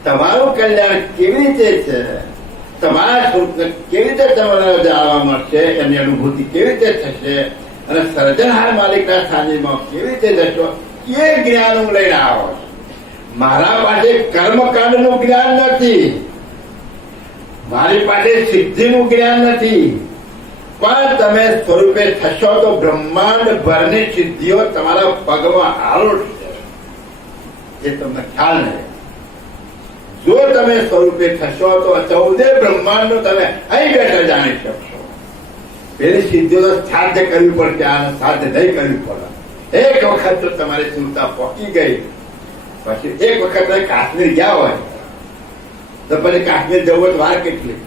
તમારું કલ્યાણ કેવી રીતે છે, તમારા સ્વરૂપને કેવી રીતે તમારે જાણવા મળશે, એની અનુભૂતિ કેવી રીતે થશે અને સર્જનહાર માલિકના સાનિધ્યમાં કેવી રીતે જશો, એ જ્ઞાન હું લઈને આવો. મારા પાસે કર્મકાંડનું જ્ઞાન નથી, મારી પાસે સિદ્ધિનું જ્ઞાન નથી, પણ તમે સ્વરૂપે થશો તો બ્રહ્માંડ ભરની સિદ્ધિઓ તમારા પગમાં આરોટશે, એ તમને ખ્યાલ નહીં. જો તમે સ્વરૂપે થશો તો 14 બ્રહ્માંડો તમે અહીં બેઠા જાણી શકશો. પેલી સિદ્ધિઓ તો સાધ્ય કરવી પડશે, આને સાધ્ય નહીં કરવી પડે. એક વખત તો તમારી ચિંતા પહોંચી ગઈ, પછી એક વખત કાશ્મીર ગયા હોય તો પછી કાશ્મીર જવું તો વાર કેટલી,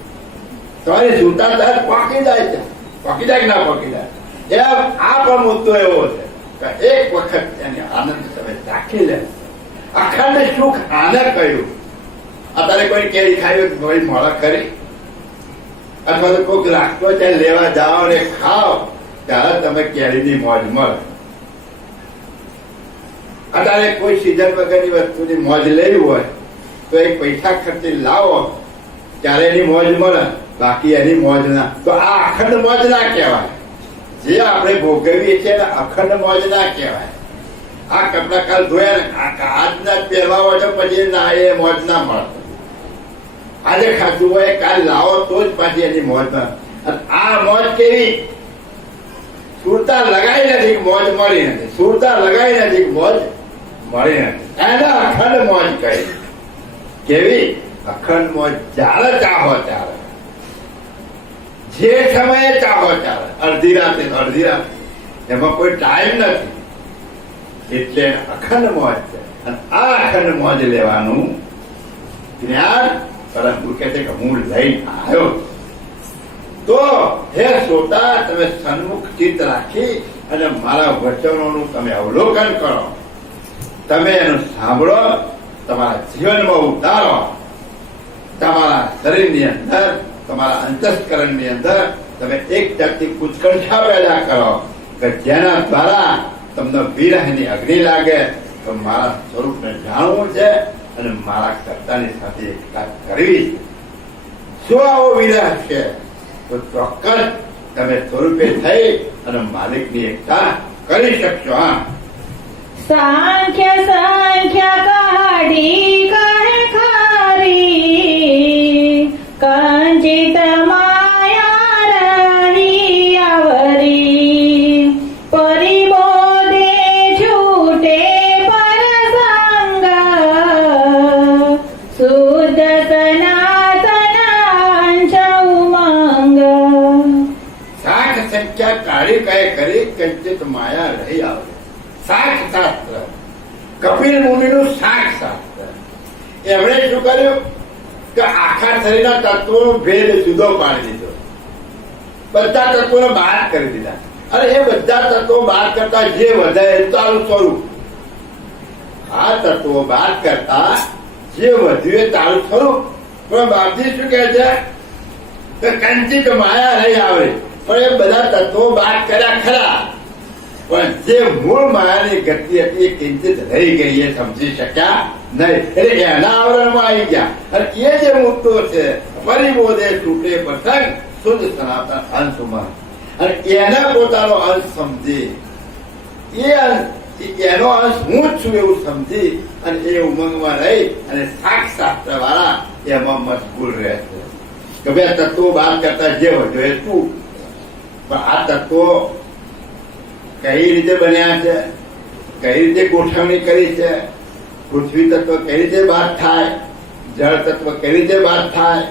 તમારી ચિંતા તરત પહોંચી જાય છે. પહોંચી જાય કે ના પહોંચી જાય, એમ આ પણ મુદ્દો એવો છે કે એક વખત એની આનંદ તમે રાખી લે. અખંડ સુખ આને કહ્યું. અત્યારે કોઈ કેરી ખાવી કોઈ મોડા કરી, અથવા તો કોઈક રાખતો ત્યાં લેવા જાઓ ને ખાઓ, ત્યારે તમે કેરીની મોજ મળે. અત્યારે કોઈ સીઝન વગરની વસ્તુની મોજ લેવી હોય તો એક પૈસા ખર્ચી લાવો ત્યારે એની મોજ મળે, બાકી એની મોજ ના. તો આ અખંડ મોજ ના કહેવાય. જે આપણે ભોગવીએ છીએ ને અખંડ મોજ ના કહેવાય. આ કપડા કાલ ધોયા ને આજના જ પહેરવા હોય તો પછી ના, એ મોજ ના મળે. આજે ખાધું હોય કાલ લાવો તો જ પાછી એની મોજ મળે. આ મોજ કેવી? સુરતા લગાઈ નથી મોજ મળી નથી, સુરતા લગાઈ નથી મોજ મળી નથી. એને અખંડ મોજ કહી. કેવી અખંડ મોજ? જ્યારે ચાહો ત્યારે, જે સમયે ચાહો ત્યારે, અડધી રાતે, એમાં કોઈ ટાઈમ નથી. એટલે અખંડ મોજ છે. અને આ અખંડ મોજ લેવાનું જ્ઞાન પરંતુ કે છે કે હું લઈને આવ્યો. તો હે શ્રોતા, તમે સન્મુખ ચિત્ત રાખી અને મારા વચનોનું તમે અવલોકન કરો, તમે એનું સાંભળો, તમારા જીવનમાં ઉતારો. તમારા શરીરની અંદર, તમારા અંતસ્કરણની અંદર તમે એક જાતની ઉત્કંઠા પેદા કરો કે જેના દ્વારા તમને વિરહની અગ્નિ લાગે તો મારા સ્વરૂપને જાણવું છે અને મારા કર્તાની સાથે એકતા કરવી. શું આવો વિરહ છે તો ચોક્કસ તમે સ્વરૂપે થઈ અને માલિકની એકતા કરી શકશો. હા, સાંખ્ય સાંખ્ય કાઢી કહે ખારી, કંચિત માયા રહી આવરી, પરિબોધે છૂટે પરસંગ, શુદ્ધ સનાતન અંશ ઉમંગ. સાખ સંખ્યા કાઢી કહે કરી, કંચિત માયા રહી આવે. શાક શાસ્ત્ર, કપિલ મુનિનું શાક શાસ્ત્ર. એમણે શું કર્યું કે આખા શરીરના તત્વોનો ભેદ જુદો પાડી દીધો, બધા તત્વોને બહાર કરી દીધા. અને એ બધા તત્વો બહાર કરતા જે વધે એ તારું સ્વરૂપ. આ તત્વો બહાર કરતા જે વધ્યું એ તારું સ્વરૂપ. પણ બાપજી શું કહે છે કે કંચિત માયા રહી આવે. પણ એ બધા તત્વો બહાર કર્યા ખરા, પણ જે મૂળ માયાની ગતિ હતી એ કિંચિત રહી ગઈ, એ સમજી શક્યા નહીં. એટલે એના આવરણમાં આવી ગયા. અને એ જે મુદ્દો છે પરિબોધે છૂટે પ્રસંગ, શુદ્ધ સનાતન અંશમાં, અને એને પોતાનો અંશ સમજી, એનો અંશ હું જ છું એવું સમજી અને એ ઉમંગમાં રહી અને શાક શાસ્ત્ર વાળા એમાં મશગુલ રહે છે. કે બે તત્વો બાદ કરતા જે વધ્યો એ તું. પણ આ તત્વો કઈ રીતે બન્યા છે, કઈ રીતે ગોઠવણી કરી છે, પૃથ્વી તત્વ કઈ રીતે બાદ થાય, જળ તત્વ કઈ રીતે બાદ થાય,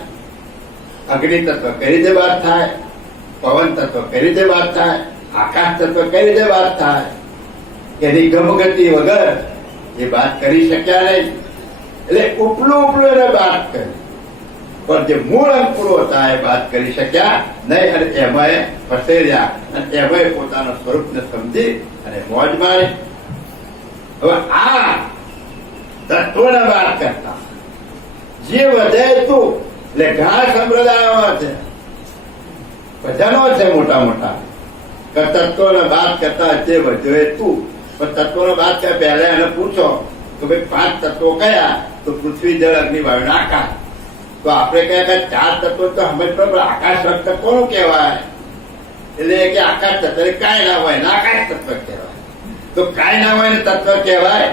અગ્નિ તત્વ કઈ રીતે બાદ થાય, પવન તત્વ કઈ રીતે બાદ થાય, આકાશ તત્વ કઈ રીતે બાદ થાય, એની ગમગતિ વગર એ બાદ કરી શક્યા નહીં. એટલે ઉપલું એને બાદ કરી, પણ જે મૂળ અંકુરો હતા એ બાદ કરી શક્યા નહીં. અને એમાં ફસેર્યા અને એમાં પોતાના સ્વરૂપને સમજી અને મોજ માણી. હવે આ તત્વને બાદ કરતા જે વધે તું, એટલે ઘણા સંપ્રદાયોમાં છે, ભજનો છે મોટા મોટા, કે તત્વને બાદ કરતા જે વધ્યો એ તું. પણ તત્વને બાદ કર્યા પહેલા એને પૂછો કે ભાઈ 5 તત્વો કયા? તો પૃથ્વી, જળ, અગ્નિ, વાયુ, આકાશ. તો આપણે કહે કે 4 તત્વો તો સમજ પડે, આકાશ તત્વ કોનું કહેવાય? એટલે કે આકાશ તત્વ કાંઈ ના હોય ને આકાશ તત્વ કહેવાય. તો કાંઈ ના હોય ને તત્વ કહેવાય,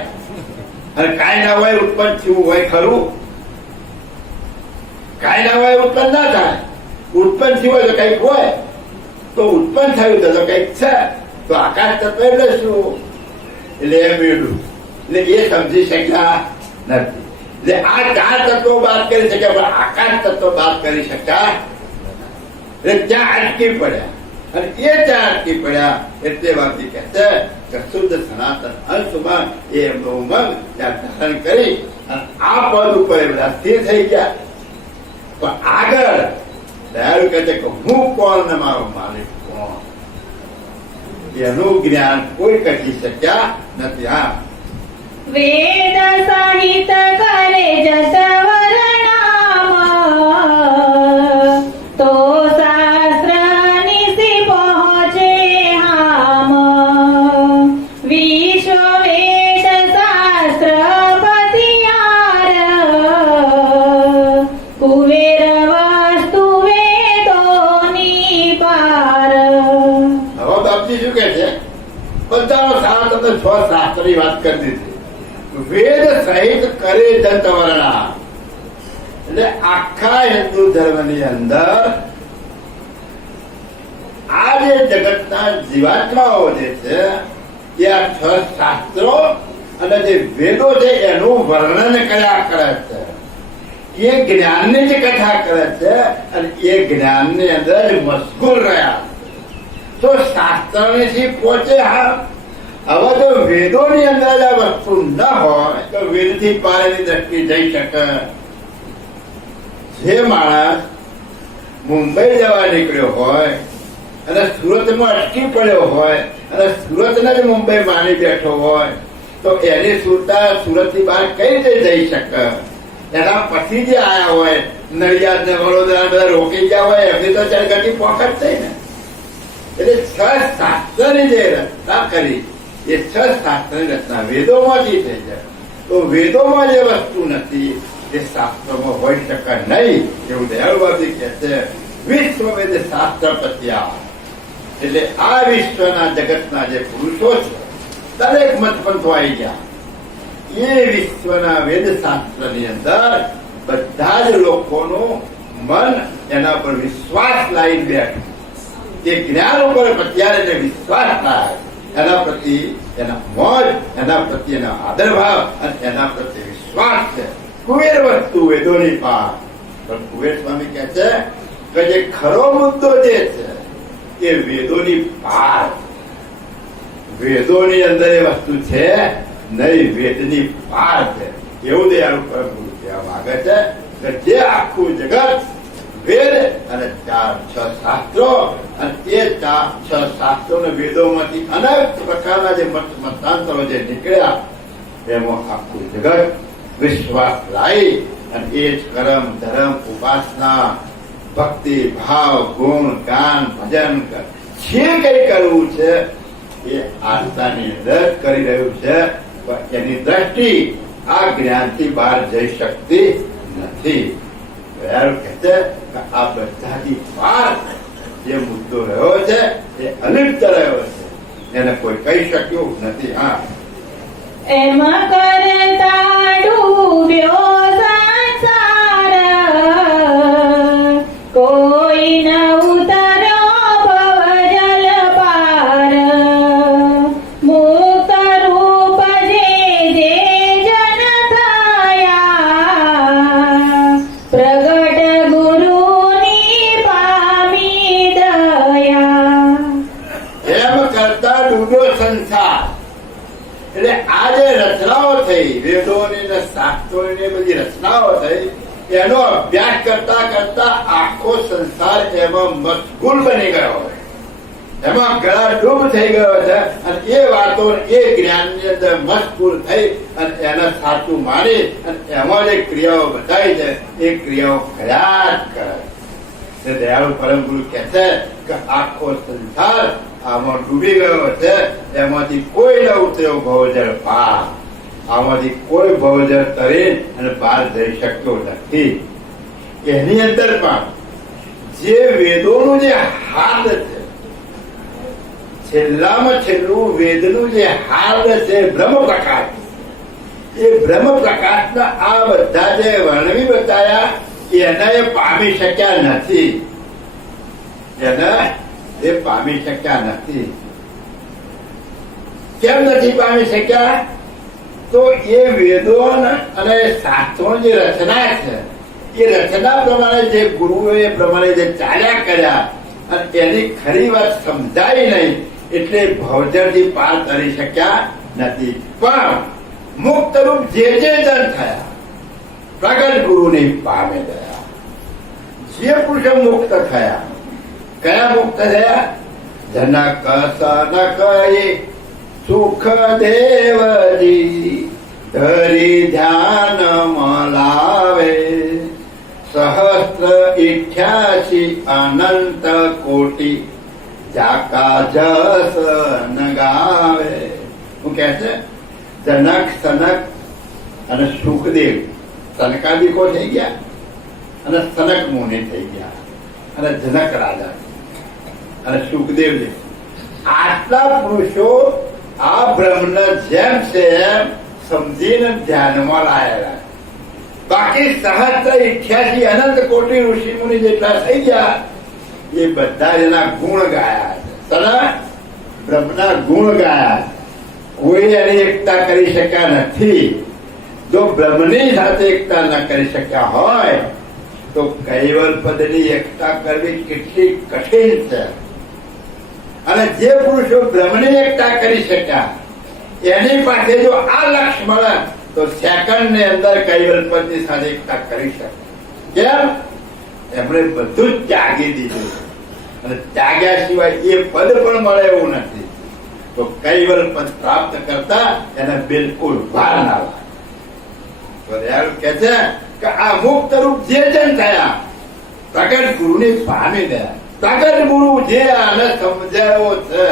અને કાંઈ ના હોય ઉત્પન્ન થયું હોય ખરું? કાંઈ ના હોય ઉત્પન્ન ના થાય. ઉત્પન્ન થયું હોય તો કઈક હોય, તો ઉત્પન્ન થયું તો કઈક છે. તો આકાશ તત્વ એટલે શું? એટલે એમ એટલું, એટલે એ સમજી શક્યા નથી. એટલે આ 4 તત્વો બાદ કરી શક્યા, પણ આકાશ તત્વ બાદ કરી શક્યા. એટલે ત્યાં અટકી પડ્યા, અને એ ત્યાં અટકી પડ્યા એટલે વાતથી કહે છે કે શુદ્ધ સનાતન અંશમાં એ એમનો ઉમંગ ત્યાં ધારણ કરી અને આ પદ ઉપર એ બધા સ્થિર થઈ ગયા. પણ આગળ દયાળુ કહે છે કે હું કોણ ને મારો માલિક કોણ, એનું જ્ઞાન કોઈ કરી શક્યા નથી. હા, વેદ સહિત કરે જત વર્ણામ, તો શાસ્ત્ર નિશી પહોંચે હામ. વિશ્વ વેદ શાસ્ત્ર પતિયાર, કુબેર વસ્તુ વેદોની પાર. હવે બાપજી શું કે છે? બધાનો સાથ તમને 6 શાસ્ત્રની વાત કરી દીધી. વેદ સહિત કરે જંત વર્ણા, એટલે આખા હિન્દુ ધર્મની અંદર આ જે જગતના જીવાત્માઓ જે છે એ આ 6 શાસ્ત્રો અને જે વેદો છે એનું વર્ણન કર્યા કરે છે. એ જ્ઞાનની જ કથા કરે છે અને એ જ્ઞાનની અંદર મશગુલ રહ્યા. તો શાસ્ત્રની પહોંચે. હા, હવે જો વેદોની અંદર આ વસ્તુ ન હોય તો વેદથી પારેની દ્રષ્ટિ જઈ શકે. જે માણસ મુંબઈ જવા નીકળ્યો હોય અને સુરતમાં અટકી પડ્યો હોય અને સુરતને જ મુંબઈ માની બેઠો હોય તો એની સુરતા સુરતથી બહાર કઈ રીતે જઈ શકે? એના પછી જે આયા હોય નડિયાદ ને વડોદરા બધા રોકી ગયા હોય એમની તો ચરગતિ પોખત થઈ ને. એટલે 6 શાસ્ત્રની જે રચના કરી એ 6 શાસ્ત્રની રચના વેદોમાંથી થઈ જાય. તો વેદોમાં જે વસ્તુ નથી એ શાસ્ત્રોમાં હોઈ શકે નહીં. એવું દયાળુબાજી કહે છે વિશ્વ વેદ શાસ્ત્ર પત્યા. એટલે આ વિશ્વના જગતના જે પુરુષો છે દરેક મત પંથો આવી ગયા. એ વિશ્વના વેદ શાસ્ત્રની અંદર બધા જ લોકોનું મન એના પર વિશ્વાસ લાવી બેઠું. એ જ્ઞાન ઉપર પ્રત્યારે જે વિશ્વાસ થાય એના પ્રતિ એના મોજ, એના પ્રત્યે એના આદરભાવ અને એના પ્રત્યે વિશ્વાસ છે. કુબેર વસ્તુ વેદોની પાર. પણ કુબેર સ્વામી કહે છે કે જે ખરો મુદ્દો જે છે એ વેદોની પાર. વેદોની અંદર એ વસ્તુ છે નહીં, વેદની પાર છે. એવું દયાળુ પ્રભુ કહેવા માંગે છે કે જે આખું જગત વેદ અને 4-6 શાસ્ત્રો અને એ 4-6 શાસ્ત્રો ને વેદોમાંથી અનેક પ્રકારના જે મતાંતરો જે નીકળ્યા એમાં આખું જગત વિશ્વાસ લાવી અને એ જ કર્મ, ધર્મ, ઉપાસના, ભક્તિ, ભાવ, ગુણ, ગાન, ભજન જે કઈ કરવું છે એ આસ્થાની અંદર કરી રહ્યું છે. પણ એની દ્રષ્ટિ આ જ્ઞાનથી બહાર જઈ શકતી નથી. કહે છે કે આ બધાથી પાર જે મુદ્દો રહ્યો છે એ અલિપ્ત રહ્યો છે, એને કોઈ કહી શક્યું નથી. હા, એમ કરતા ડૂબ્યો સંસાર, રચનાઓ થઈ એનો અભ્યાસ કરતા કરતા આખો સંસાર એમાં મશગુલ બની ગયો, એમાં ગળા ડૂબ થઈ ગયો છે અને એ વાતો એ જ્ઞાનની અંદર મશગુલ થઈ અને એને સાચું માની અને એમાં જે ક્રિયાઓ બતાવી છે એ ક્રિયાઓ કર્યા જ કરે. દયાળુ પરમ ગુરુ કહે છે કે આખો સંસાર આમાં ડૂબી ગયો છે, એમાંથી કોઈ ન ઉતર્યો ભવજળ પાર, આમાંથી કોઈ ભવજળ તરી અને બહાર જઈ શકતો નથી. એની અંદર પણ જે વેદોનું જે હાર્દ છે, છેલ્લામાં છેલ્લું વેદનું જે હાર્દ છે બ્રહ્મ પ્રકાશ, એ બ્રહ્મ પ્રકાશના આ બધા જે વર્ણવી બતાયા એને એ પામી શક્યા નથી, એને એ પામી શક્યા નથી. કેમ નથી પામી શક્યા? તો એ વેદો અને શાસ્ત્રો જે રચના છે એ રચના પ્રમાણે જે ગુરુઓએ પ્રમાણે જે ચાલ્યા કર્યા અને એની ખરી વાત સમજાય નહીં એટલે ભવજળથી પાર કરી શક્યા નથી. પણ મુક્ત રૂપ જે જન થયા પ્રગટ ગુરુની પામે ગયા, જે પુરુષો મુક્ત થયા, કયા મુક્ત થયા? જનક સનક સુખ દેવજી ધરી ધ્યાન મલાવે, સહસ્ત્ર 88 અનંત કોટી જાકા જસ નગાવે. હું કહે છે જનક સનક અને સુખદેવ સનકાદિકો થઈ ગયા અને સનક મુનિ થઈ ગયા અને જનક રાજા અને સુખદેવજી, આટલા પુરુષો આ બ્રહ્મને જેમ છે એમ સમજીને ધ્યાનમાં લાયેલા. બાકી સહસ્ત્ર 88 અનંત કોટી ઋષિ મુનિ જેટલા થઈ ગયા એ બધા એના ગુણ ગાયા છે, બ્રહ્મના ગુણ ગાયા. કોઈ એની એકતા કરી શક્યા નથી. જો બ્રહ્મની સાથે એકતા ન કરી શક્યા હોય તો કૈવલ પદની એકતા કરવી કેટલી કઠિન છે. અને જે પુરુષો બ્રહ્મની એકતા કરી શક્યા એની પાસે જો આ લક્ષ્ય મળે તો સેકન્ડ ની અંદર કૈવલ પદની સાથે એકતા કરી શકે. કેમ? એમણે બધું જ ત્યાગી દીધું અને ત્યાગ્યા સિવાય એ પદ પણ મળે એવું નથી. તો કૈવલ પદ પ્રાપ્ત કરતા એને બિલકુલ ભાર ના લાગે. કે છે કે આ મુક્ત રૂપ જે જન થયા પ્રગટ ગુરુની પામી ગયા. પ્રગટ ગુરુ જે આને સમજાયો છે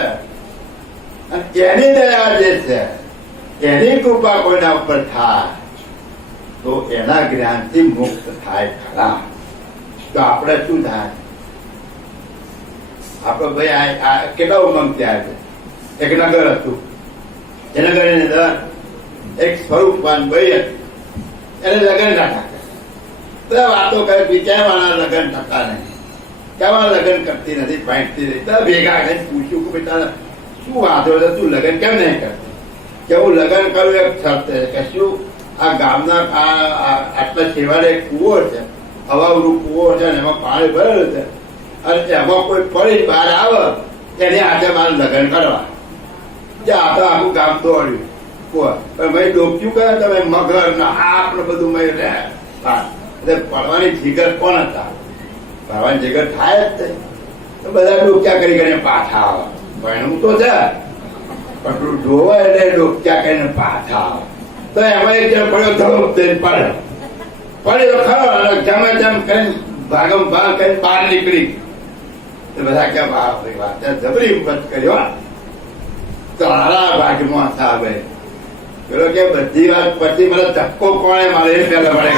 અને એની દયા જે છે એની કૃપા કોઈના ઉપર થાય તો એના જ્ઞાનથી મુક્ત થાય ખરા. તો આપણે શું થાય? આપડે ભાઈ કેટલા ઉમંગ ત્યાં છે. એક નગર હતું, એ નગરની અંદર એક સ્વરૂપવાન ભાઈ હતું, એને લગ્ન ના થતા. બધા વાતો કરે બીજા વાળા લગ્ન થતા નહીં, કેવા લગ્ન કરતી નથી, પાઇટતી નથી. બધા ભેગા થઈને પૂછ્યું કે બેટા શું વાંધો છે, તું લગ્ન કેમ નહીં કરતી? કે હું લગ્ન કરું એક શરત કે શું આ ગામના આટલા છેવાડે એક કુવો છે, હવાવરું કુવો છે ને એમાં પાણી ભરેલું છે અને એમાં કોઈ પડી બહાર આવે એની હાથે મારે લગ્ન કરવા. ત્યાં તો આખું ગામ દોડ્યું પણ ભાઈ ડોક્યું કરે તમે મગર ના આપણે બધું મેં એટલે પડવાની જીગર કોણ હતા? પડવાની જીગર થાય જ તો બધા ડોક્યા કરી કરીને પાછા આવે. ભણવું તો છે પણ જોવે એટલે ડોક્યા કરીને પાછા આવે. તો એમાં એક જણ પડ્યો ધોપ દઈને પડે તો ખરો જમે તેમ કરીને ભાગમ ભાગ કરીને બહાર નીકળી. બધા કે વાત જબરી હિંમત કર્યો તારા ભાગમાં સાહેબ. પેલો કે બધી વાત પછી મને ધક્કો કોણે મારે એ પેલા મળે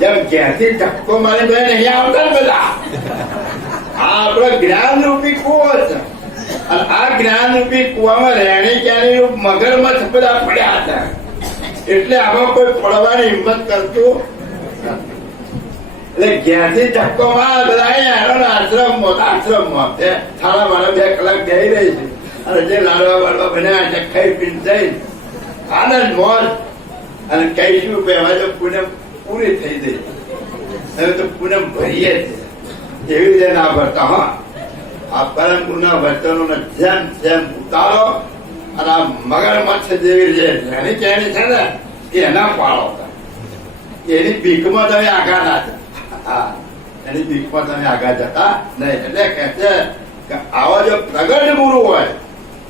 જેમ ક્યાંથી ધક્કો મારે તો નહીં આવતા બધા. આ આપડો જ્ઞાન રૂપી કુવો છે અને આ જ્ઞાન રૂપી કુવામાં રહેણી ક્યાંની મગરમાં બધા પડ્યા હતા એટલે આમાં કોઈ પડવાની હિંમત કરતું એટલે ક્યાંથી ધક્કો માર બધા આશ્રમમાં થાળા મારા 2 કલાક જઈ રહી છે અને જે લાડવા વાળવા બન્યા છે ખાઈ પીને જઈ આનંદ મોજ અને કહીશું કે હવે તો પૂનમ પૂરી થઈ ગઈ, હવે તો પૂનમ ભરીએ છે એવી રીતે ના ભરતા. હા, આ પરમ ગુરુના વર્તનો જેમ જેમ ઉતારો અને આ મગરમચ્છ જેવી જે રહેણી કહેણી છે ને એના પાળો હતા. એની બીકમાં તમે આગા ના જતા. હા, એની બીકમાં તમે આગા જતા નહીં. એટલે કહે છે કે આવા જો પ્રગટ ગુરુ હોય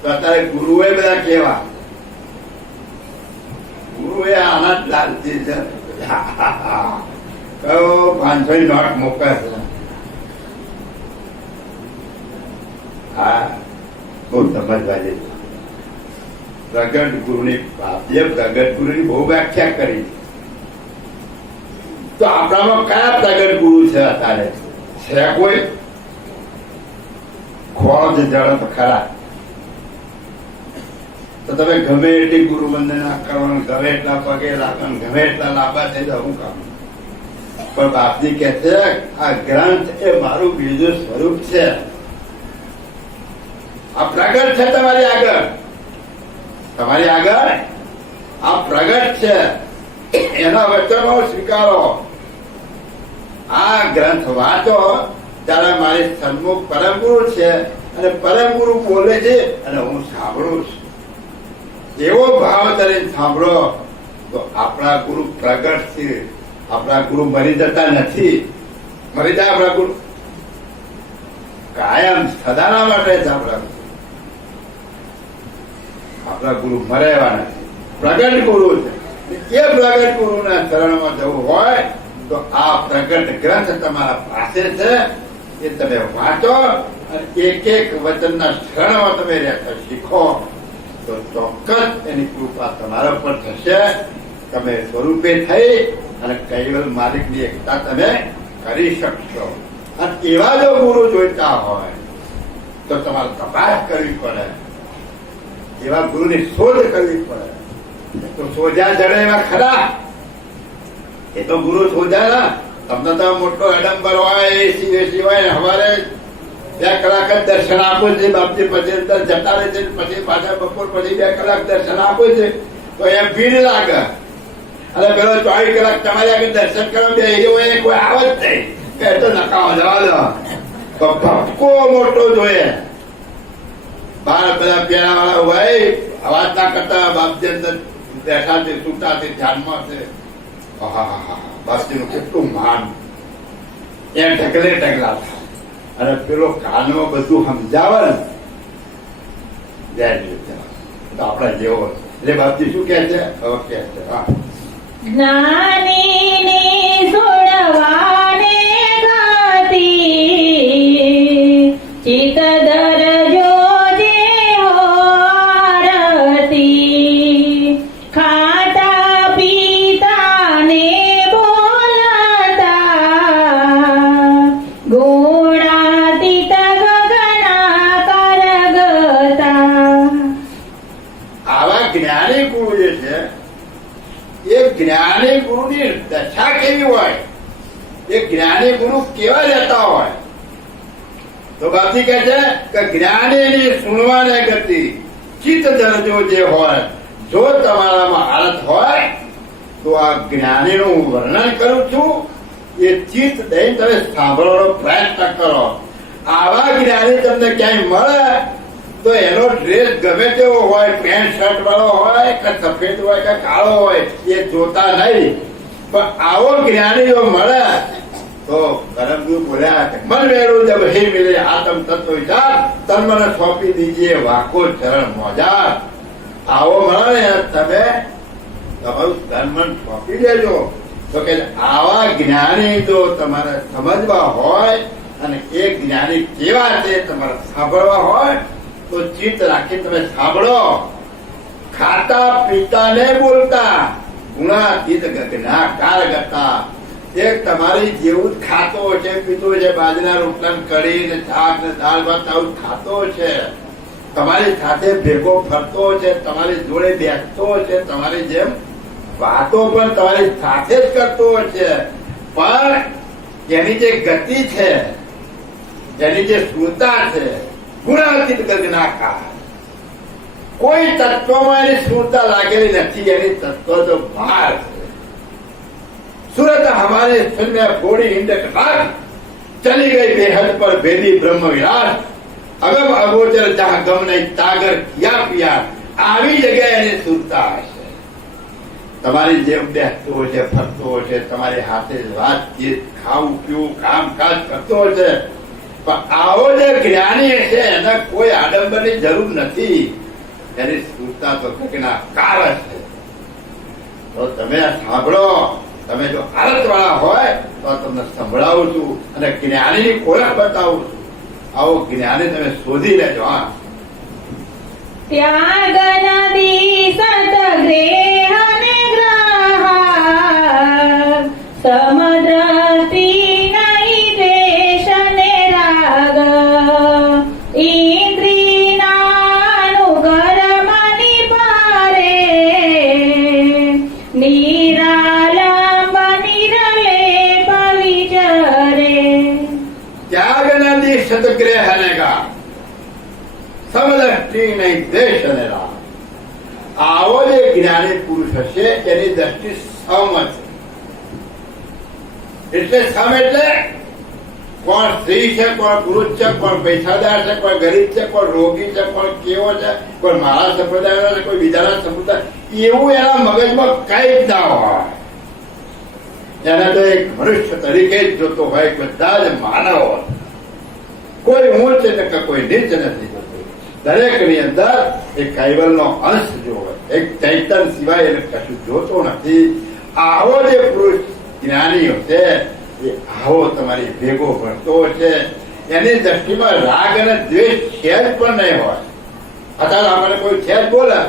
તો અત્યારે ગુરુએ બધા કેવા, ગુરુએ આના જ લાલચી છે. કયો 500 નોટ મોકલે છે. હા, બહુ સમજવા જેવું. પ્રગટ ગુરુની જે પ્રગટ ગુરુની બહુ વ્યાખ્યા કરી. તો આપણામાં કયા પ્રગટ ગુરુ છે અત્યારે? છે કોઈ? ખોજ જળ તો ખરા. તો તમે ગમે એટલી ગુરુ વંદના કરવાનું, ગમે એટલા પગે લાગવાનું, ગમે એટલા લાંબા થઈ જાવ, હું કામ? પણ બાપજી કે છે આ ગ્રંથ એ મારું બીજું સ્વરૂપ છે. આ પ્રગટ છે તમારી આગળ, તમારી આગળ આ પ્રગટ છે. એના વચનો સ્વીકારો. આ ગ્રંથ વાંચો ત્યારે મારી સન્મુખ પરમ ગુરુ છે અને પરમ ગુરુ બોલે છે અને હું સાંભળું છું. એવો ભાવ કરીને સાંભળો તો આપણા ગુરુ પ્રગટ છે. આપણા ગુરુ મરી જતા નથી. મરી જાય આપણા ગુરુ? કાયમ સદાના માટે જ આપણા ગુરુ મરે એવા નથી. પ્રગટ ગુરુ છે. એ પ્રગટ ગુરુના ચરણમાં જવું હોય તો આ પ્રગટ ગ્રંથ તમારા પાસે છે. એ તમે વાંચો અને એક એક વચનના શરણમાં તમે રહેતા શીખો તો ચોક્કસ એની કૃપા તમારા પર થશે. તમે સ્વરૂપે થઈ અને કૈવલ માલિકની એકતા તમે કરી શકશો. અને એવા જો ગુરુ જોઈતા હોય તો તમારે તપાસ કરવી પડે. એવા ગુરુની શોધ કરવી પડે. તો શોધ્યા જડે એવા ખરા? એ તો ગુરુ શોધ્યા. તમને તો મોટો એડમ્બર હોય, એસી વેસી હોય ને હવારે 2 કલાક જ દર્શન આપું છે બાપજી, પછી અંદર જતા રહે છે, પછી પાછા બપોર પછી 2 કલાક દર્શન આપું છે તો એમ ભીડ લાગે. અને પેલો 24 કલાક તમારી આગળ દર્શન કરવા બે હોય કોઈ આવે જ નહીં કે તો નકામો જવા દો. તો ભપકો મોટો જોઈએ. બાર બધા પેલા વાળા હોય અવાજ ના કરતા બાપજી અંદર બેઠા છે, સુતા છે, ધ્યાનમાં છે. બાપજી નું કેટલું માન. એમ ઢગલે ઢગલા થાય અને પેલો કાનમાં બધું સમજાવે ને તો આપડા જેવો. એટલે બાપજી શું કે છે? હવે કે છે જ્ઞાનીની સુણવાને ગાતી ચિત દરજો જે હોરતી ખાતા પીતાને બોલતા ગુણાતીત ગગના કરગતા. આવા જ્ઞાની ગુરુ જે છે એ જ્ઞાની ગુરુની દશા કેવી હોય, એ જ્ઞાની ગુરુ કેવા રહેતા હોય? તો બાપજી કહે છે કે જ્ઞાનીની સુણવાને ગતિ ચિત્ત દરજો જે હોય, જો તમારામાં હાલત હોય તો આ જ્ઞાનીનું હું વર્ણન કરું છું. એ ચિત્ત દઈને તમે સાંભળવાનો પ્રયત્ન કરો. આવા જ્ઞાની તમને ક્યાંય મળે તો એનો ડ્રેસ ગમે તેવો હોય, પેન્ટ શર્ટ વાળો હોય કે સફેદ હોય કે કાળો હોય, એ જોતા નહીં. પણ આવો જ્ઞાની જો મળે તો કરમગુરુ બોલ્યા કે મન વેરું જબ હે મિલે આતમ તત્વ વિચાર તન મને સોંપી દીજીએ વાકો ચરણ મોજાર. આવો મળે ને તમે તમારું તન મન સોંપી દેજો. તો કે આવા જ્ઞાની જો તમારે સમજવા હોય અને એ જ્ઞાની કેવા છે તમારે સાંભળવા હોય તો ચિત્ત રાખી તમે સાંભળો. ખાતા પીતા ને બોલતા ગુણાતીત ગગના કારગતા. એક તમારી જેવું જ ખાતો છે, પીતો છે, બાજરા રોટલા કઢી ને શાક ને દાળ ભાત આવું ખાતો છે, તમારી સાથે ભેગો ફરતો છે, તમારી જોડે બેસતો છે, તમારી જેમ વાતો પણ તમારી સાથે જ કરતો છે. પણ એની જે ગતિ છે, એની જે સુરતા છે ગુણાતીત ગગનાકાર. કોઈ તત્વમાં એની સુરતા લાગેલી નથી. એની તત્વ તો બહાર છે. सूरत हमारे फिर में फोड़ी हिंडक हाथ चली गई बेहद पर भेदी ब्रह्म विराट अगम अगोचर जहां गम नहीं तागर किया पिया આવી જગ્યાએ એની સુરતા હશે. તમારી જેમ બેસતો હોય છે, ફરતો હોય છે, તમારી હાથે વાતચીત, ખાવું પીવું, કામકાજ કરતો હોય છે, પણ આવો જે જ્ઞાની છે એને કોઈ આડંબરની જરૂર નથી. એની સૂચના તો કાર છે. તો તમે સાંભળો. તમે જો હાલત વાળા હોય તો તમને સંભળાવું છું અને જ્ઞાનીની ઓળખ બતાવું છું. આવો જ્ઞાની તમે શોધી લેજો. હા, ત્યાગ નદી સતગ્રેહ ને ગ્રાહ, સમદ્રષ્ટિ નહીં દ્વેષ ને રાગ, ઇન્દ્રિયાનુગરમની પારે, નિરાલંબ નિરલેપ વિચરે. ત્યાગ નદી સતગ્રેહ ને ગા, સમદ્રષ્ટિ નહીં દ્વેષ અને રાગ. આવો જે જ્ઞાની પુરુષ હશે એની દ્રષ્ટિ સમ છે. એટલે સમ એટલે કોણ સ્ત્રી છે, કોણ પુરુષ છે, કોણ પૈસાદાર છે, કોણ ગરીબ છે, કોણ રોગી છે, કોણ કેવો છે, કોણ મારા સંપ્રદાયનો છે, કોઈ બીજાના સંપ્રદાય, એવું એના મગજમાં કઈ જ ના હોય. એને તો એક મનુષ્ય તરીકે જ જોતો હોય. બધા જ માનવ, કોઈ ઊંચ ને કોઈ નીચ નથી. દરેકની અંદર એક કૈવલનો અંશ જોવે. એક ચૈતન સિવાય એને કશું જોતો નથી. આવો જે પુરુષ જ્ઞાનીઓ છે એ આવો તમારી ભેગો ભરતો છે. એની દ્રષ્ટિમાં રાગ અને દ્વેષ છે જ પણ નહીં હોય. અત્યારે આપણે કોઈ છે જ બોલે,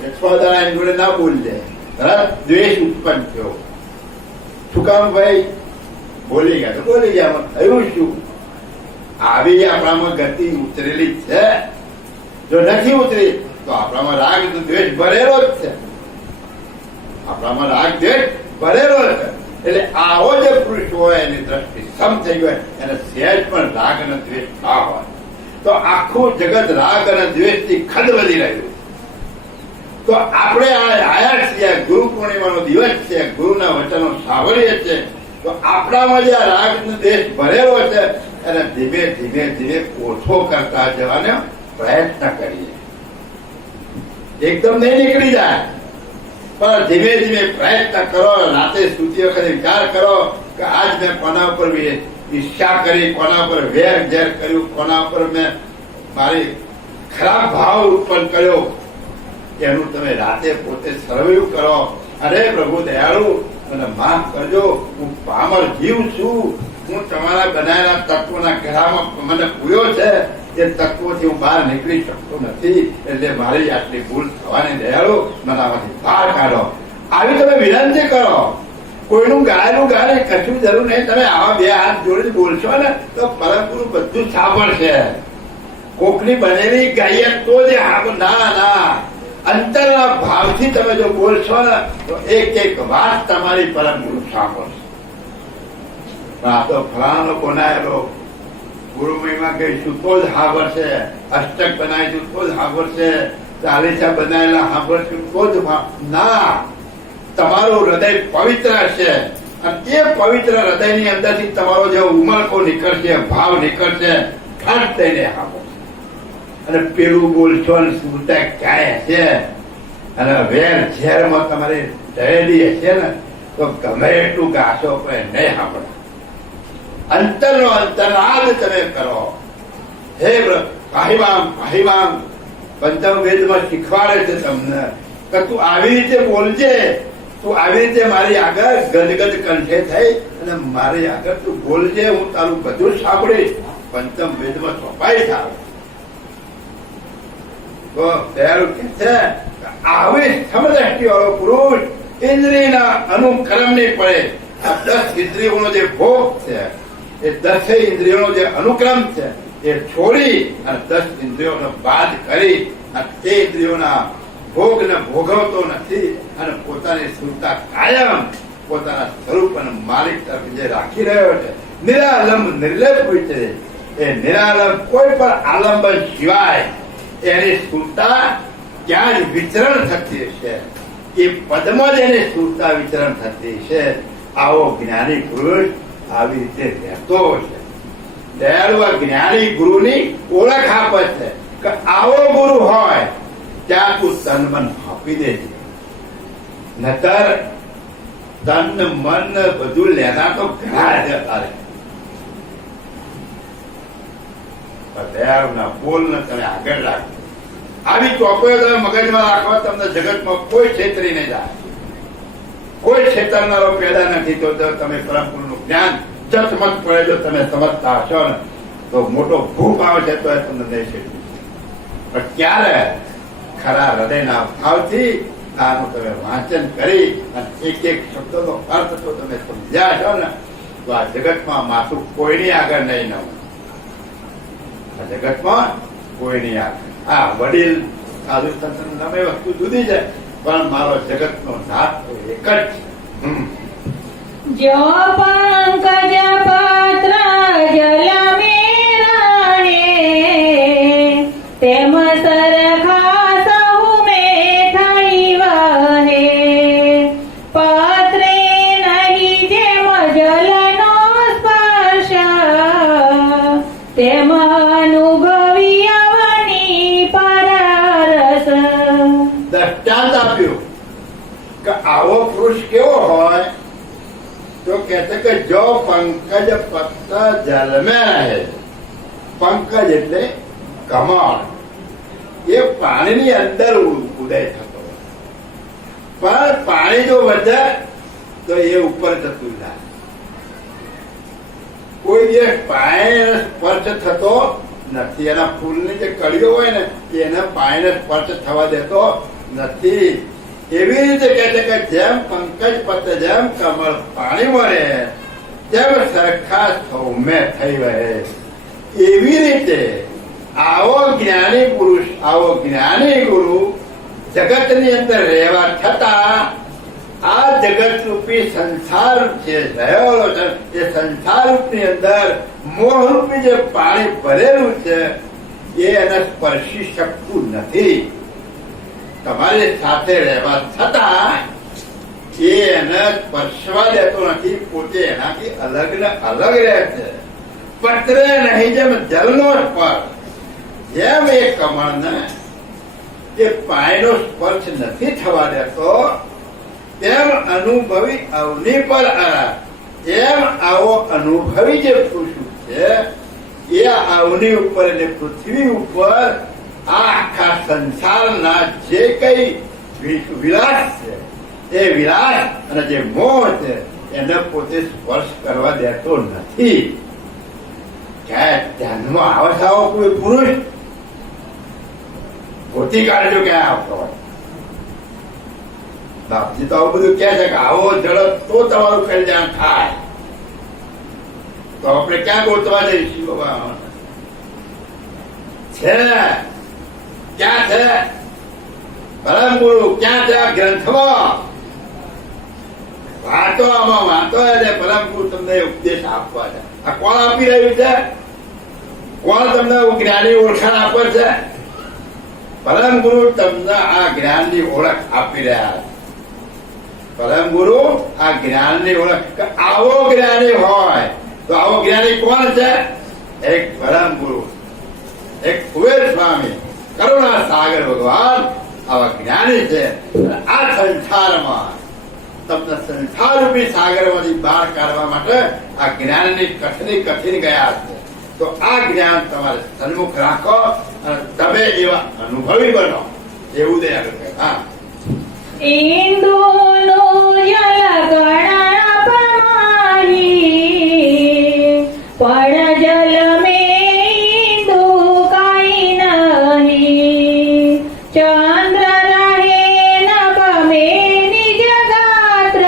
6 દાડા એની જોડે ના બોલજે, તરત દ્વેષ ઉત્પન્ન થયો. શું કામ ભાઈ? બોલી ગયા તો બોલી ગયા, થયું શું? આવી આપણામાં ગતિ ઉતરેલી છે. જો નથી ઉતરી તો આપણામાં રાગ દ્વેષ ભરેલો જ છે. આપણામાં રાગ દ્વેષ ભરેલો છે. એટલે આવો જે પુરુષ હોય એની દ્રષ્ટિ સમ થઈ ગયો, એને સહેજ પણ રાગ અને દ્વેષ ના હોય તો આખું જગત રાગ અને દ્વેષ થી ખદબદી રહ્યું. તો આપણે આયા છીએ, ગુરુ પૂર્ણિમાનો દિવસ છે, ગુરુના વચનો સાંભળીએ છીએ, તો આપણામાં જે આ રાગ અને દ્વેષ ભરેલો છે એને ધીમે ધીમે ધીમે ઓછો કરતા જવાનો પ્રયત્ન કરીએ. એકદમ નહીં નીકળી જાય, પણ ધીમે ધીમે પ્રયત્ન કરો. રાતે સૂતી વખતે વિચાર કરો કે આજ મેં કોના ઉપર ઈર્ષ્યા કરી, કોના ઉપર વેર ઝેર કર્યું, કોના ઉપર મેં મારી ખરાબ ભાવ ઉત્પન્ન કર્યો. એનું તમે રાતે પોતે સર્વે કરો. અરે પ્રભુ દયાળુ, મને માફ કરજો, હું પામર જીવ છું, હું તમારા બનાવેલા તત્વોના ઘેરામાં મને પૂર્યો છે, એ તત્વોથી હું બહાર નીકળી શકતો નથી, એટલે મારી આટલી ભૂલ થવાની દયાળુ, મને આમાંથી બહાર કાઢો. આવી તમે વિનંતી કરો. કોઈનું ગાયેલું ગાય કશું જરૂર નહીં. તમે આવા બે હાથ જોડી બોલશો ને તો પરમ ગુરુ બધું સાંભળશે. કોકની બનેલી ગાય તો જ ના અંતરના ભાવથી તમે જો બોલશો ને તો એક એક વાત તમારી પરમ ગુરુ સાંભળશે. આ તો ફલાણો બનાવેલો ગુરુ મહિમા કહીશું તો જ સાંભળશે, અષ્ટક બનાવીશું તો જ સાંભળશે, ચાલીસા બનાવેલા સાંભળશું તો જ ના. તમારું હૃદય પવિત્ર હશે અને એ પવિત્ર હૃદયની અંદરથી તમારો જે ઉમળકો નીકળશે, ભાવ નીકળશે, ઠાઠ દઈને સાંભળશે. અને પેલું બોલશો ને સુરતા ક્યાંય હશે અને વેર ઝેરમાં તમારી રહેલી હશે ને તો ગમે એટલું ગાશો પણ નહીં સાંભળે. અંતરનો અંતરાદ તમે કરો. હે પાહિવામ પંચમ વેદમાં શીખવાડે છે તમને કે તું આવી રીતે બોલજે, તું આવી રીતે મારી આગળ ગદગદ કંઠે થઈ અને મારી આગળ તું બોલજે, હું તારું બધું સાંભળીશ. પંચમ વેદમાં ચોપાઈ થાય. તો દયાળુ કે છે આવી સમદ્રષ્ટિ વાળો પુરુષ ઇન્દ્રિયના અનુક્રમ નહીં પડે. આ 10 ઇન્દ્રિયોનો જે ભોગ છે, એ 10 ઇન્દ્રિયોનો જે અનુક્રમ છે એ છોડી અને 10 ઇન્દ્રિયોનો બાદ કરી અને તે ઇન્દ્રિયોના ભોગને ભોગવતો નથી અને પોતાની સુરતા કાયમ પોતાના સ્વરૂપ અને માલિક તરફ જે રાખી રહ્યો છે, નિરાલંબ નિર્લેપ વિચરે. એ નિરાલંબ કોઈ પણ આલંબન સિવાય એની સુરતા ક્યાં જ વિચરણ થતી હશે. એ પદમાં જ એની સુરતા વિચરણ થતી છે. આવો જ્ઞાની પુરુષ આવી રીતે રહેતો છે. દયાળુ જ્ઞાની ગુરુની ઓળખ આપે છે કે આવો ગુરુ હોય ત્યાં તું તન મન આપી દેજે. નતર તન મન બધું લેના તો ઘણા જતા રહે. દયાળુના બોલને તમે આગળ રાખો. આવી ચોપડીઓ તમે મગજમાં રાખવા, તમને જગતમાં કોઈ છેતરી નહીં જાય. કોઈ છેતરનારો પેદા નથી. તો તમે પરમ પુરુષનું જ્ઞાન ચટમટ પડે જો તમે સમજતા હશો ને તો મોટો ભૂખ આવે છે તો તમને નહીં છેતરી. પણ ક્યારે ખરા હૃદયના ભાવથી આનું તમે વાંચન કરી અને એક એક શબ્દનો અર્થ તો તમે સમજ્યા છો ને તો આ જગતમાં માથું કોઈની આગળ નહીં નવું. આ જગતમાં કોઈની આગળ આ વડીલ સાધુ સંત નામે વસ્તુ જુદી છે, પણ મારો જગતનો નાથ તો એક જ છે. જો પંકજ પત્ર જલ મેરણે તેમ સરખા સહુ મેઠાઈ વહે. પત્રે નહીં જેમ જલનો સ્પર્શ તેમ અનુભવી અવની પરરસ. દ્રષ્ટાંત આપ્યું કે આવો પુરુષ કેવો હોય તો કહે છે કે જો પંકજ પત્ર જલ મેં રહે. પંકજ એટલે કમળ, એ પાણીની અંદર ઉદય થતો, પણ પાણી જો વધે તો એ ઉપર જતું જાય. કોઈ દિવસ પાણી સ્પર્શ થતો નથી. એના ફૂલની જે કળીઓ હોય ને એને પાણીને સ્પર્શ થવા દેતો નથી. એવી રીતે કહે છે કે જેમ પંકજ પત્ર જેમ કમળ પાણી મળે તેમ સરખા સૌમ્ય થઈ વહે. એવી રીતે આવો જ્ઞાની પુરુષ, આવો જ્ઞાની ગુરુ જગતની અંદર રહેવા છતાં આ જગત રૂપી સંસાર જે રહેલો છે એ સંસાર રૂપની અંદર મોહ રૂપી જે પાણી ભરેલું છે એ એને સ્પર્શી શકતું નથી. તમારી સાથે રહેવા છતાં એ એને સ્પર્શવા દેતો નથી. પોતે એનાથી અલગ ને અલગ રહે છે. પત્રે નહીં જેમ જલનો સ્પર્શ, જેમ એ કમળને એ પાણીનો સ્પર્શ નથી થવા દેતો તેમ અનુભવી અવની પર આરા. એમ આવો અનુભવી જે પુરુષ છે એ અવની ઉપર એટલે પૃથ્વી ઉપર આ આખા સંસારના જે કઈ વિલાસ છે એ વિલાસ અને જે મોહ છે એને પોતે સ્પર્શ કરવા દેતો નથી. ક્યાં ધ્યાનમાં આવે આવો કોઈ પુરુષ ગોતી કાઢજો ક્યાં આવતો હોય. બાપજી તો આવું બધું કે છે કે આવો જળ તો તમારું કલ્યાણ થાય. તો આપણે ક્યાં ગોતવા જઈશું બાબા? છે ક્યાં છે પરમ ગુરુ? ક્યાં છે આ ગ્રંથમાં? વાંચો, આમાં વાંચો એટલે પરમ ગુરુ તમને ઉપદેશ આપવા છે. આ કોણ આપી રહ્યું છે? કોણ તમને જ્ઞાની ઓળખાણ આપે છે? પરમ ગુરુ તમને આ જ્ઞાનની ઓળખ આપી રહ્યા છે. પરમ ગુરુ આ જ્ઞાનની ઓળખ, આવો જ્ઞાની હોય તો આવો જ્ઞાની કોણ છે? એક પરમ ગુરુ, એક કુબેર સ્વામી, કરુણા સાગર ભગવાન આવા જ્ઞાની છે. આ સંસારમાં તમને સંસાર રૂપી સાગરમાંથી બહાર કાઢવા માટે આ જ્ઞાનની કઠિન કઠિન ગયા છે. તો આ જ્ઞાન તમારે સન્મુખ રાખો અને તમે એવા અનુભવી બનો. એવું દે આગળ કહે. હા, ઇન્દુનો જલ ગણા પ્રમાહી પણ જલ મેં ઇન્દુ કાઈ નહીં. ચંદ્ર રહે નભ મેં નિજ ગાત્ર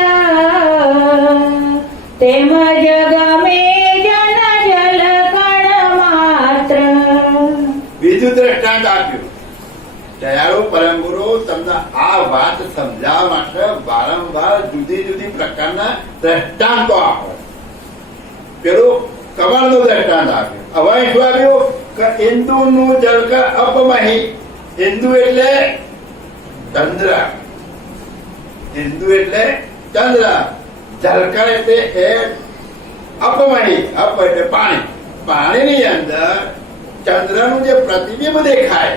તેમ જગ મેં જન જલ કણ માત્ર. બીજું દ્રષ્ટાંત આપ્યું. દયાળુ પરમ ગુરુ તમને આ વાત સમજાવવા માટે વારંવાર જુદી જુદી પ્રકારના દ્રષ્ટાંતો આપો. પેલું કમળનું દ્રષ્ટાંત આપ્યું. હવે શું આપ્યું કે ઇન્દુનું જળકર અપમહી. ઇન્દુ એટલે ચંદ્ર, ઇન્દુ એટલે ચંદ્ર, જળકર એટલે એ અપમહી. અપ એટલે પાણી. પાણીની અંદર ચંદ્રનું જે પ્રતિબિંબ દેખાય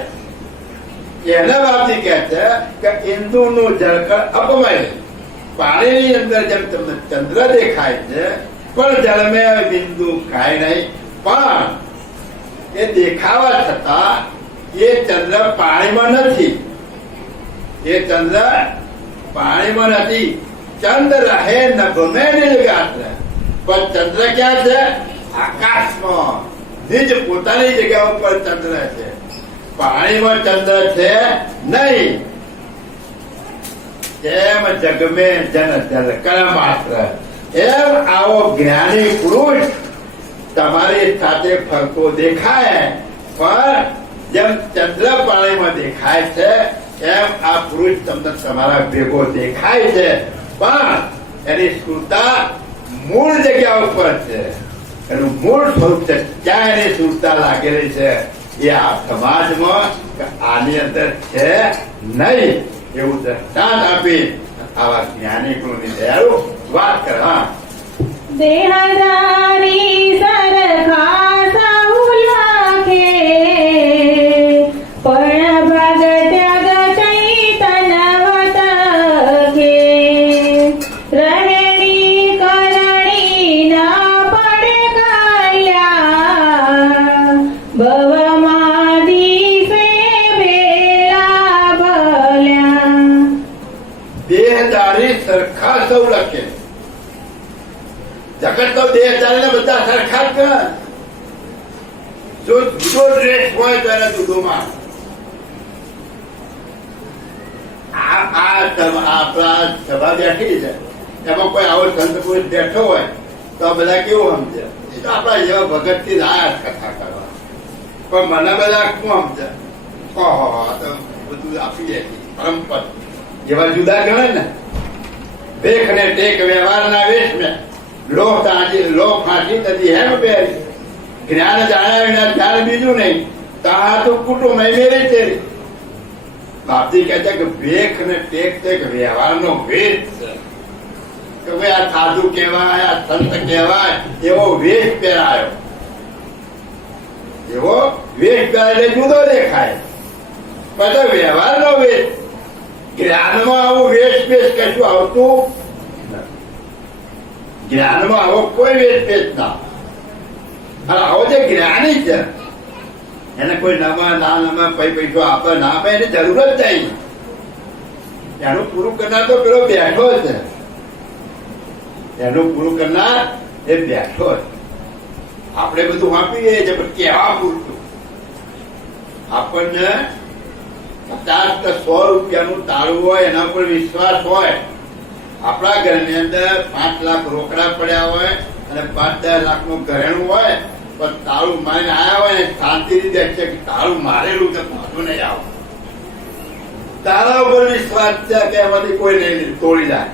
એને બાપજી કહે છે કે ઇન્દુનું જળકર અપમય. પાણીની અંદર જેમ તમને ચંદ્ર દેખાય છે, પણ જળમે બિંદુ કાંઈ નહીં, પણ એ દેખાવા છતાં એ ચંદ્ર પાણીમાં નથી. એ ચંદ્ર પાણીમાં નથી. ચંદ્ર રહે નભમે નીલગાત્ર, પણ ચંદ્ર ક્યાં છે? આકાશમાં. નિજ પોતાની જગ્યા ઉપર ચંદ્ર છે, પાણીમાં ચંદ્ર છે નહીં. એમ જગમે જન જલકણ માત્ર, એમ આવો જ્ઞાની પુરુષ તમારી સાથે ફરતો દેખાય, પણ જેમ ચંદ્ર પાણીમાં દેખાય છે એમ આ પુરુષ તમને તમારા ભેગો દેખાય છે, પણ એની સુરતા મૂળ જગ્યા ઉપર છે. એનું મૂળ સ્વરૂપ છે. ક્યાં એની સુરતા લાગેલી છે એ આ સમાજમાં આની અંદર છે નહીં. એવું દ્રષ્ટાંત આપી આવા જ્ઞાની ગુણની દયાળુ વાત કરવા. દેહધારી સરખા સહુ લાગે, પણ ભાગ ત્યાગ ચૈતનવત કે. રહેણી કરણી ના પડે કલ્યા, ભવમાં દીસે વેલા ભલ્યા. દેહધારી સરખા સૌ લખે. જગત તો દેહધારી ને બધા સરખા જ કરે. જો જુદો ડ્રેસ હોય તો એને જુદોમાં. આપણા સભા બેઠી છે, એમાં કોઈ આવો સંત પુરુષ બેઠો હોય તો બધા કેવું સમજે? એ તો આપણા જેવા ભગત થી લાયા કથા કરવા, પણ મને બધા શું સમજે? તો બધું આપી દે પરંપરા જેવા જુદા ગણે ને. ભેખ ને ટેક વ્યવહારના વેશ ને લોહ ફાંસી થતી હેમ પહેરી. જ્ઞાન જાણ્યા વિના જ્ઞાન બીજું નહીં, તા તો કુટુંબ મેરી તેરી. બાપજી કહે છે કે ભેખ ને ટેક તે વ્યવહારનો વેશ છે, કે ભાઈ આ સાધુ કહેવાય, આ સંત કહેવાય, એવો વેશ પહેરાયો. એવો વેશ પહેરાય જુદો દેખાય, પણ વ્યવહારનો વેશ. જ્ઞાનમાં આવું વેશ વેશ કશું આવતું નથી. જ્ઞાનમાં આવો કોઈ વેશ વેશ ના. અને આવો જે જ્ઞાની છે એને કોઈ નમા ના નમા પૈસો આપે ના આપે એની જરૂર જ નહીં. એનું પૂરું કરનાર તો પેલો બેઠો છે. એનું પૂરું કરનાર એ બેઠો છે. આપણે બધું આપીએ છીએ પણ કેવા પૂરતું? આપણને 50 કે 100 રૂપિયાનું તાળું હોય, એના પર વિશ્વાસ હોય. આપણા ઘરની અંદર 5 લાખ રોકડા પડ્યા હોય અને 5-10 લાખનું ઘરેણું હોય, પણ તાળું મારીને આવ્યા હોય ને શાંતિથી દેખશે કે તાળું મારેલું છે, પાછું નહીં આવું. તારા ઉપર વિશ્વાસ છે કે એમાંથી કોઈ નહીં તોડી જાય.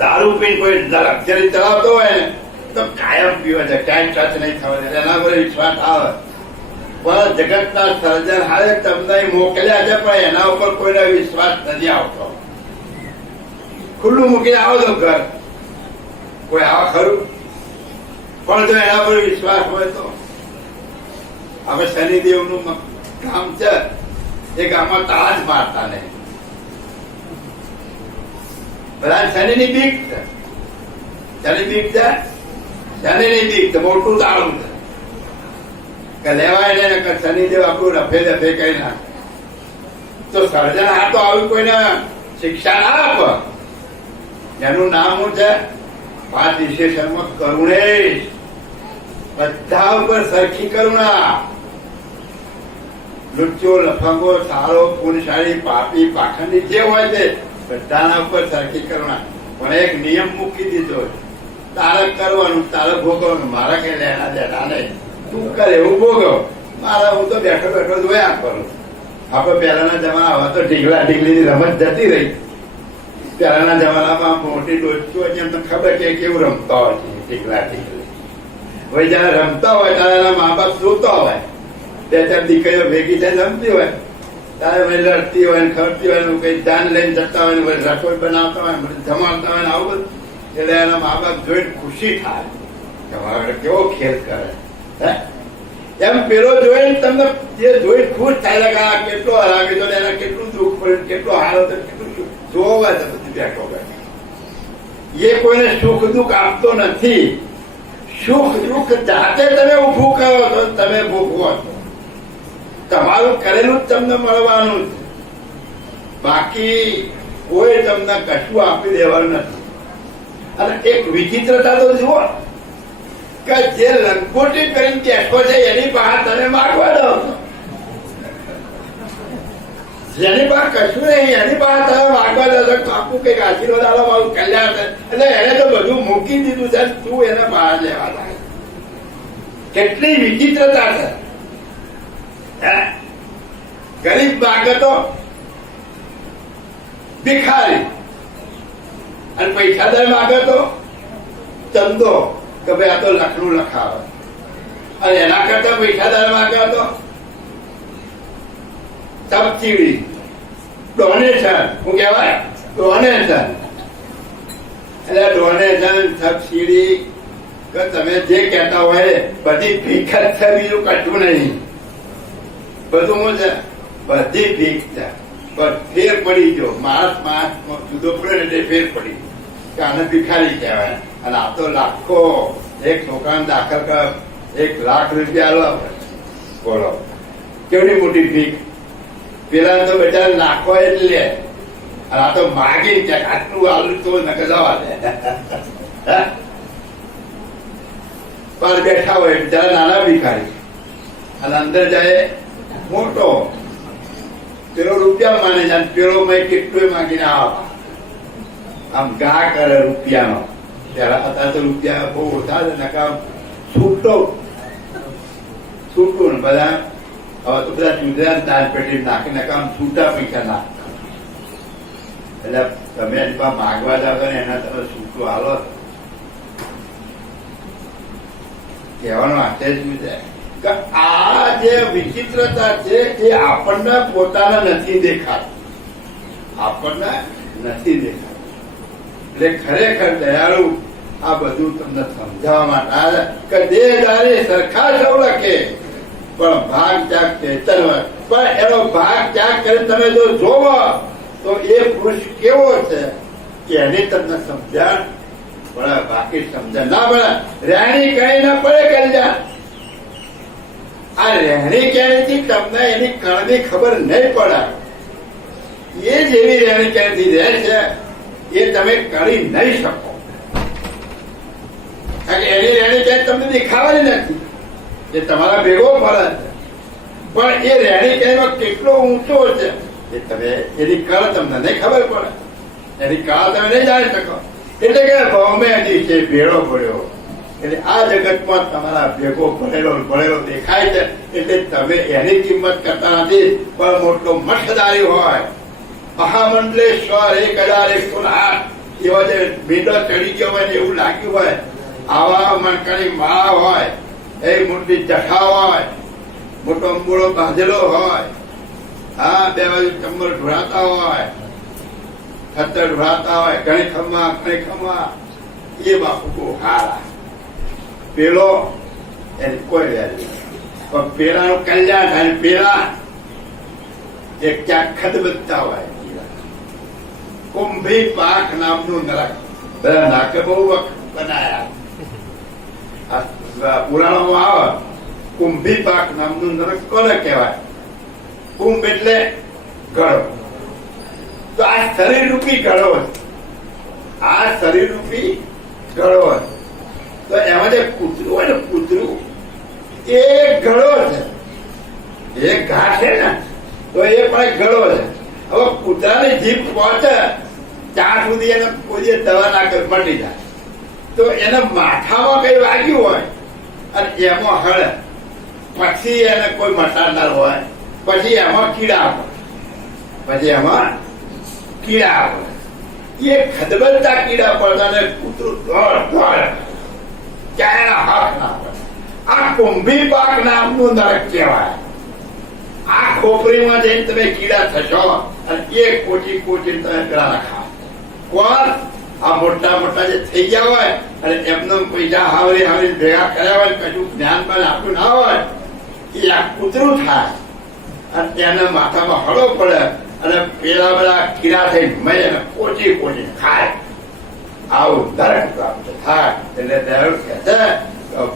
દારૂ પીને કોઈ લક્ઝરી ચલાવતો હોય ને તો કાયમ પીવે છે, ક્યાંય ટચ નહીં થવા દે, એના પર વિશ્વાસ આવે. પણ જગતના સર્જન હારે તમને મોકલ્યા છે, પણ એના ઉપર કોઈને વિશ્વાસ નથી આવતો. ખુલ્લું મૂકીને આવો તો ઘર કોઈ આવા ખરું? પણ જો એના પર વિશ્વાસ હોય તો. હવે શનિદેવનું કામ છે, એ ગામમાં તાળા જ મારતા નહીં. બધા શનિની બીક છે. શનિ બીક છે, શનિની બીક છે. મોટું તાળું છે કે લેવાય ને શનિદેવ આપણું રફે દફે કઈ ના. તો સર્જન આ તો આવી કોઈને શિક્ષા ના આપે. એનું નામ શું છે? 5 વિશેષણમાં કરુણેશ. બધા ઉપર સરખી કરુણા. લુચ્ચો, લફંગો, સારો, પુણશાળી, પાપી, પાખંડી જે હોય તે બધાના ઉપર સરખી કરુણા. પણ એક નિયમ મૂકી દીધો, તારે કરવાનું, તારે ભોગવવાનું. મારા કઈ લેણા દેણા નહીં, તું કરે એવું ભોગવ. મારા હું તો બેઠો બેઠો જોયા કરું. આપડે પહેલાના જમાના, હવે તો ઢીકલા ઢીકલી રમત જતી રહી. પહેલાના જમાનામાં મોટી ડોચી હોય એમ તો ખબર કે કેવું રમતા હોય છે ઢીકલા ઢીકલી. હવે જયારે રમતા હોય ત્યારે એના મા બાપ જોતા હોય, 2-4 દીકરીઓ ભેગી થઈને રમતી હોય, ત્યારે લડતી હોય, ખરતી હોય, કઈ દાન લઈને જતા હોય, રસોઈ બનાવતા હોય, જમાડતા હોય, આવું બધું. એટલે એના મા બાપ જોઈને ખુશી થાય કે મારા કેવો ખેલ કરે. એમ પેલો જોઈને તમને જે જોઈ ખુશ થાય કે આ કેટલો હરાવી તો એને કેટલું દુઃખ પડ્યું, કેટલો હારો હતો, કેટલું જોવે છે બધું બેઠો બેઠો. એ કોઈને સુખ દુઃખ આપતો નથી. સુખ દુઃખ જાતે તમે ઉભું કરો છો, તમે ભોગવો છો. તમારું કરેલું જ તમને મળવાનું છે. બાકી કોઈ તમને કશું આપી દેવાનું નથી. અને એક વિચિત્રતા તો જુઓ કે જે લંગોટી કરીને બેઠો છે એની પાસે તમે માગવા દો છો. જેની પાસે કશું નહીં એની પાસે તમે માગવા દો છો. બાપુ કઈક આશીર્વાદ આલો, મારું કલ્યાણ છે. એટલે એને તો બધું મૂકી દીધું છે, તું એને બહાર લેવા લાગે. કેટલી વિચિત્રતા છે. ગરીબ માગે તો ભિખારી, અને પૈસાદાર માગે તો ચંદો કે ભાઈ આ તો લખનું લખાવે, અને એના કરતા પૈસાદાર માગે તો સબસિડી, ડોનેશન. શું કહેવાય? ડોનેશન. એટલે ડોનેશન, સબસિડી કે તમે જે કહેતા હોય બધી ભીખ જ છે, બીજું કશું નહીં. બધું શું છે? બધી ભીખ છે. પણ ફેર પડી ગયો, માણસ જુદો પડે ને એટલે ફેર પડી કે આને ભિખારી કહેવાય. અને આ તો લાખો, એક છોકરાને દાખલ કર 1 લાખ રૂપિયા લો, બોલો કેવડી મોટી ભીખ. પેલા તો બેટા નાખો એટલે, અને આ તો માગી કે આટલું આલું તો નકર જવા દે. પર બેઠા હોય બિચારા નાના ભિખારી, અને અંદર જાય મોટો. પેલો રૂપિયા માને જાય, પેલો મેં કેટલું માગીને આમ ગા કરે રૂપિયાનો. પેલા હતા તો રૂપિયા બહુ ઓછા છે, નકા છૂટું ને બધા. હવે તો બધા ચૂંદરા દાન પેટી નાખી નકા છૂટા પૈસા નાખતા. એટલે તમે એની પાસે માગવા જાવ ને એના તમે છૂટું હાલો. કહેવાનો હાથે શું છે કે આ જે વિચિત્રતા છે એ આપણને પોતાને નથી દેખાતું. આપણને નથી દેખાતું. એટલે ખરેખર દયાળુ આ બધું તમને સમજાવવા માટે કે દેહદારી સરખા સૌ લખે પણ ભાગ ત્યાગ ચેતન. પણ એનો ભાગ ત્યાગ કરીને તમે જો જોવો તો એ પુરુષ કેવો છે કે એની તમને સમજણ પડે, બાકી સમજણ ના પડે. રહેણી કઈ ના પડે કલ્યાણ. આ રહેણી ક્યાંયથી તમને એની કણની ખબર નહીં પડે. એ જેવી રહેણી ક્યાંયથી રહે છે એ તમે કરી નહીં શકો. કારણ કે એની રહેણી ક્યાંય તમને દેખાવાની નથી, એ તમારા ભેગો ફરે છે. પણ એ રહેણી ક્યાંયમાં કેટલો ઊંચો છે એ તમે એની કળ તમને નહીં ખબર પડે. એની કળ તમે નહીં જાણી શકો. એટલે કે ભૌમે દિવસે ભેળો પડ્યો. એટલે આ જગતમાં તમારા ભેગો ભરેલો દેખાય છે. એટલે તમે એની કિંમત કરતા નથી. પણ મોટો મઠદારી હોય, મહામંડલેશ્વર 1108 એવા જે ભીડો ચડી ગયો હોય ને એવું લાગ્યું હોય, આવા મણકાની માળા હોય, એ મોટી જઠા હોય, મોટો અંબોળો બાંધેલો હોય, હા 2 બાજુ ચંબર ઢોળાતા હોય, ખતર ઢોળાતા હોય, ઘણી ખમા એ બાપુ બહુ હારા. પેલો એની કોઈ વેલ્યુ. પણ પેલાનું કલ્યાણ થાય. પેલા એક ક્યાંક ખદબદતા હોય. કુંભી પાક નામનું નરક, બધા નાકે બહુ વખત બનાયા. પુરાણોમાં આવે કુંભી પાક નામનું નરક કોને કહેવાય? કુંભ એટલે ગળો. તો આ શરીર રૂપી ગળો છે. આ શરીર રૂપી ગળો છે. તો એમાં જે કૂતરું હોય ને, કૂતરું એ ગળો છે. એ ઘા છે ને તો એ પણ ગળો છે. હવે કૂતરાની જીભ પહોંચે ત્યાં સુધી એને કોઈ દવા ના મટી જાય. તો એને માથામાં કઈ વાગ્યું હોય અને એમાં હળે, પછી એને કોઈ મટાડનાર હોય, પછી એમાં કીડા પડે, એ ખદબદતા કીડા પડતા ને કૂતરું દોડ ક્યાં હાથ ના પડે. આ કુંભી પાક નામનું નરક કહેવાય. આ ખોપરીમાં જઈને તમે કીડા થશો અને એ કોચી તમે પેલા ખાઓ. કોણ? આ મોટા મોટા જે થઈ ગયા હોય અને એમનો પૈસા હાવરી ભેગા કર્યા હોય, કશું જ્ઞાન પણ આપ્યું ના હોય, એ આ કૂતરું થાય અને એના માથામાં હળો પડે અને પેલા બધા કીડા થઈ મય પોચી પોચી ખાય, આવું નરક પ્રાપ્ત થાય. એટલે દયાળુ કહે છે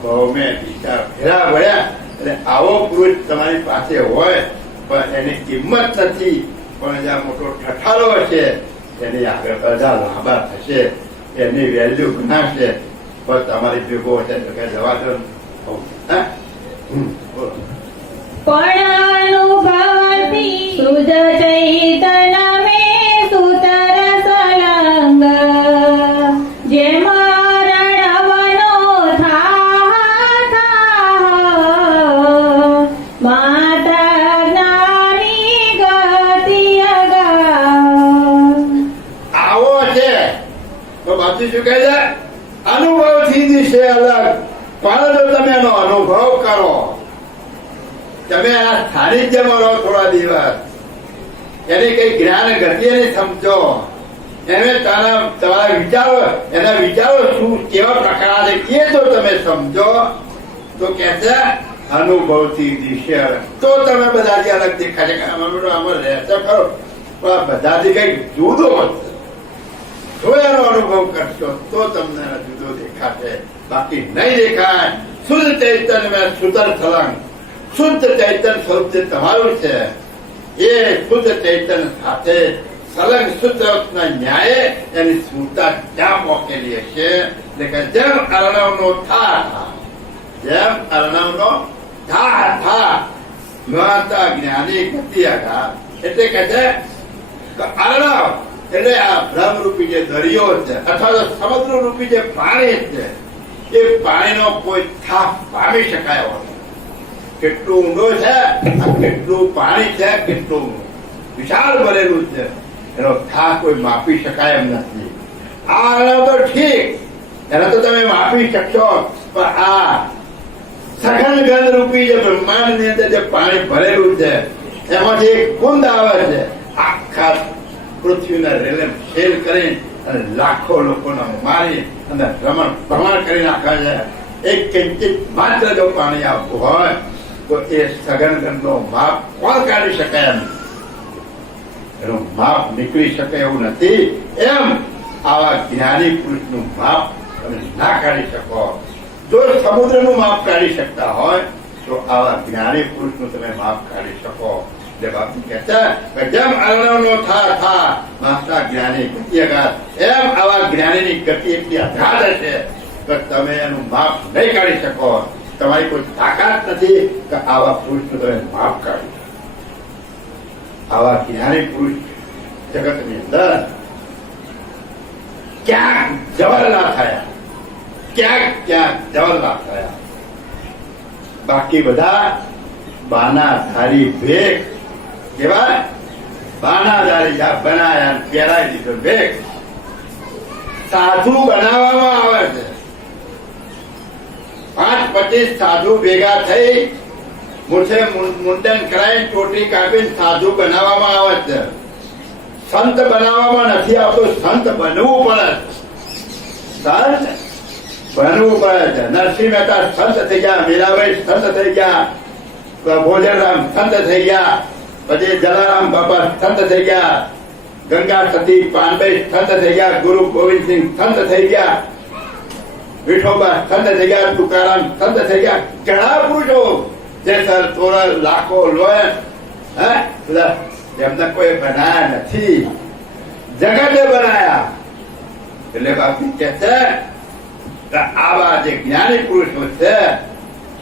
ભવમે દિશા ફેરા ભર્યા. એટલે આવો પુરુષ તમારી પાસે હોય પણ એની કિંમત નથી, પણ જ્યાં મોટો ઠઠારો હશે એની આગળ બધા લાંબા થશે, એની વેલ્યુ ગણાશે, પણ તમારી ભેગો હશે તો કે જવા દો. પણ અનુભવતી શુદ્ધ ચૈતન મે સુતર સલંગ જેમ રણવનો થા માતા જ્ઞાની ગતિ આવો છે તો બાકી શું કહે છે? અનુભવથી દિશે અલગ. પણ જો તમે એનો અનુભવ કરો, તમે આ સાનિધ્યમાં રહો થોડા દિવસ, એની કઈ જ્ઞાન ગતિને સમજો, એને તમારા વિચારો, એના વિચારો શું કેવા પ્રકાર છે એ જો તમે સમજો તો કે છે અનુભવથી દિશે અલગ. તો તમે બધાથી અલગ દેખાશે કે આમાં રહેશે ખરો પણ બધાથી કઈક જુદો હશે. જો એનો અનુભવ કરશો તો તમને જુદો દેખાશે, બાકી નહીં દેખાય. શુદ્ધ ચૈતન્ય મેં સુતર સલંગ. શુદ્ધ ચૈતન્ય સ્વરૂપ જે તમારું છે એ શુદ્ધ ચૈતન્ય સાથે સલંગ શુદ્ધ ન્યાય એની સ્મૃતા ત્યાં મોકેલી હશે. એટલે કે જેમ અર્ણવનો થા, જેમ અર્ણવનો થા માતા જ્ઞાની ગતિ આગા. એટલે કે છે અર્ણવ એટલે આ બ્રહ્મરૂપી જે દરિયો છે અથવા તો સમુદ્ર રૂપી જે પાણી છે એ પાણીનો કોઈ થાપ પામી શકાય હોય. કેટલું ઊંડો છે, આ કેટલું પાણી છે, કેટલું વિશાળ ભરેલું છે, એનો થાક કોઈ માપી શકાય એમ નથી. આ અર્ણવ તો ઠીક, એને તો તમે માપી શકશો, પણ આ સઘન ગંધ રૂપી જે બ્રહ્માંડ ની અંદર જે પાણી ભરેલું છે એમાંથી એક કુંદ આવે છે, આખા પૃથ્વીના રેલવે શેર કરી અને લાખો લોકોને મારી અને ભ્રમણ કરી નાખે છે. એક કિંચિત માત્ર જો પાણી આવતું હોય તો એ સઘન ગંધનો માપ કોણ કાઢી શકાય? એમ એનું માપ નીકળી શકે એવું નથી. એમ આવા જ્ઞાની પુરુષનું માપ તમે ના કાઢી શકો. જો સમુદ્રનું માપ કાઢી શકતા હોય તો આવા જ્ઞાની પુરુષનું તમે માપ કાઢી શકો. એટલે બાપુ કહે છે કે જેમ અર્ણવનો થા માતા જ્ઞાની ગતિ અગાધ, એમ આવા જ્ઞાનીની ગતિ એટલી અગાધ હશે કે તમે એનું માપ નહીં કાઢી શકો. તમારી કોઈ તાકાત નથી કે આવા પુરુષનું તમે માપ કાઢી. આવા જ્ઞાની પુરુષ જગતની અંદર ક્યાંક જવલ્લા થયા, ક્યાંક જવલ્લા થયા. બાકી બધા બાનાધારી ભેખ કેવા? બાનાધારી બનાયા પહેરાવી દીધો ભેખ. સાધુ બનાવવામાં આવે છે. 5-25 સાધુ ભેગા થઈ મુઠે મુંડન કરાવી ચોટી કાપીને સાધુ બનાવવામાં આવે છે. સંત બનાવવામાં નથી આવતું, સંત બનવું પડે. સંત બનવું પડે છે. નરસિંહ મહેતા સંત થઈ ગયા, મીરાબાઈ સંત થઈ ગયા, ભોજરામ સંત થઈ ગયા, પછી જલારામ બાપા સંત થઈ ગયા, ગંગા સતી પાનભાઈ સંત થઈ ગયા, ગુરુ ગોવિંદસિંહ સંત થઈ ગયા, વિઠોબા સંત થઈ ગયા, તુકારામ સંત થઈ ગયા. ઘણા પુરુષો જે સર તોરલ લાખો લોય એમને કોઈ બનાયા નથી, જગતે બનાયા. એટલે બાપુ કે છે કે આવા જે જ્ઞાની પુરુષો છે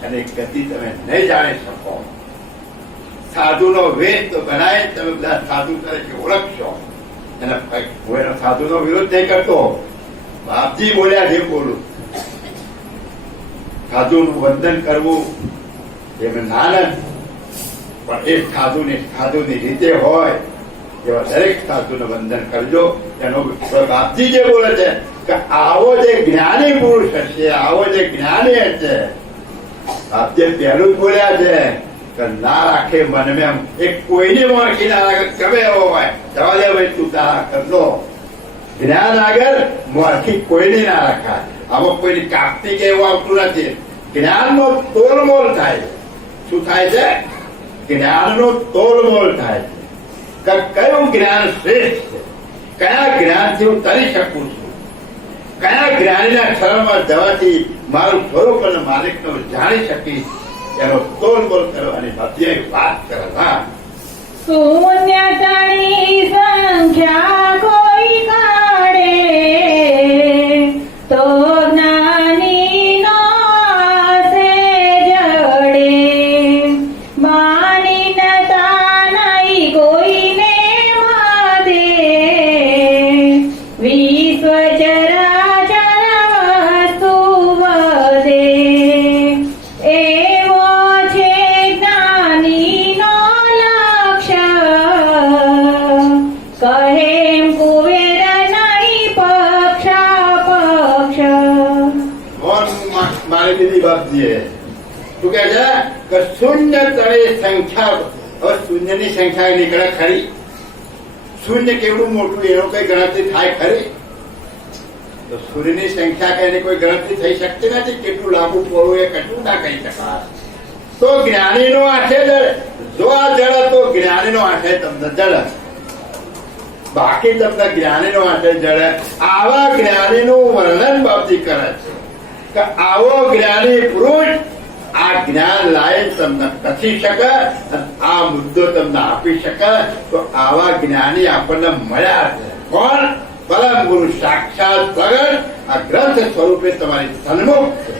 એની ગતિ તમે નહીં જાણી શકો. સાધુનો વેદ તો બનાય તમે બધા સાધુ તરીકે ઓળખશો. એના હું એનો સાધુનો વિરોધ નહીં કરતો, બાપજી બોલ્યા છે બોલું. સાધુનું વંદન કરવું એમ નાનંદ, પણ એ સાધુની રીતે હોય એવા દરેક સાધુનું વંદન કરજો. એનો બાપજી જે બોલે છે કે આવો જે જ્ઞાની પુરુષ હશે, આવો જે જ્ઞાની હશે, બાપજી પહેલું જ બોલ્યા છે કે ના રાખે મનમાં એક કોઈની મોરખી ના રાખે, ગમે એવો હોય જવા દે ભાઈ તું તારા કરલો. જ્ઞાન આગળ મોરખી કોઈની ના રાખાય. આમાં કોઈની કાપતી કે એવું આવતું નથી. જ્ઞાનનો તોલમોલ થાય. શું થાય છે? જ્ઞાનનો તોલમોલ થાય છે. કે કયું જ્ઞાન શ્રેષ્ઠ છે, કયા જ્ઞાનથી હું તરી શકું છું, કયા જ્ઞાનીના શરણમાં જવાથી મારું સ્વરૂપ અને માલિકનો જાણી શકીશ, એનો તોલમોલ કરવાની મધ્ય વાત કરવા. શૂન્ય તણી સંખ્યા કોઈ કાઢે તો જ્ઞાનીનો આશે જડે. માનીનતા નહીં કોઈને માદે વિશ્વ ચરાચર વસ્તુ વધે. એવો છે જ્ઞાનીનો લક્ષ્ય કહે કુવેર નહીં પક્ષ. મારી બીજી વાત છે શું કે છે કે શૂન્ય તળે સંખ્યા. હવે શૂન્યની સંખ્યા નીકળે ખરી? શૂન્ય કેવડું મોટું એનો કઈ ગણતરી થાય ખરી? તો સૂર્યની સંખ્યા કે એની કોઈ ગણતરી થઈ શકતી નથી. કેટલું લાંબુ પોળું એ કેટલું ના કહી શકાય. તો જ્ઞાનીનો આંખે જળ, જો આ જળ તો જ્ઞાનીનો આંખે તમને જળ, બાકી તમને જ્ઞાનીનો આંખે જળ. આવા જ્ઞાનીનું વર્ણન બાબતી કરે છે કે આવો જ્ઞાની પુરુષ આ જ્ઞાન લાયક તમને કથી શકે અને આ મુદ્દો તમને આપી શકે. તો આવા જ્ઞાની આપણને મળ્યા છે. કોણ? પરમ ગુરુ સાક્ષાત પ્રગટ આ ગ્રંથ સ્વરૂપે તમારી સન્મુખ છે.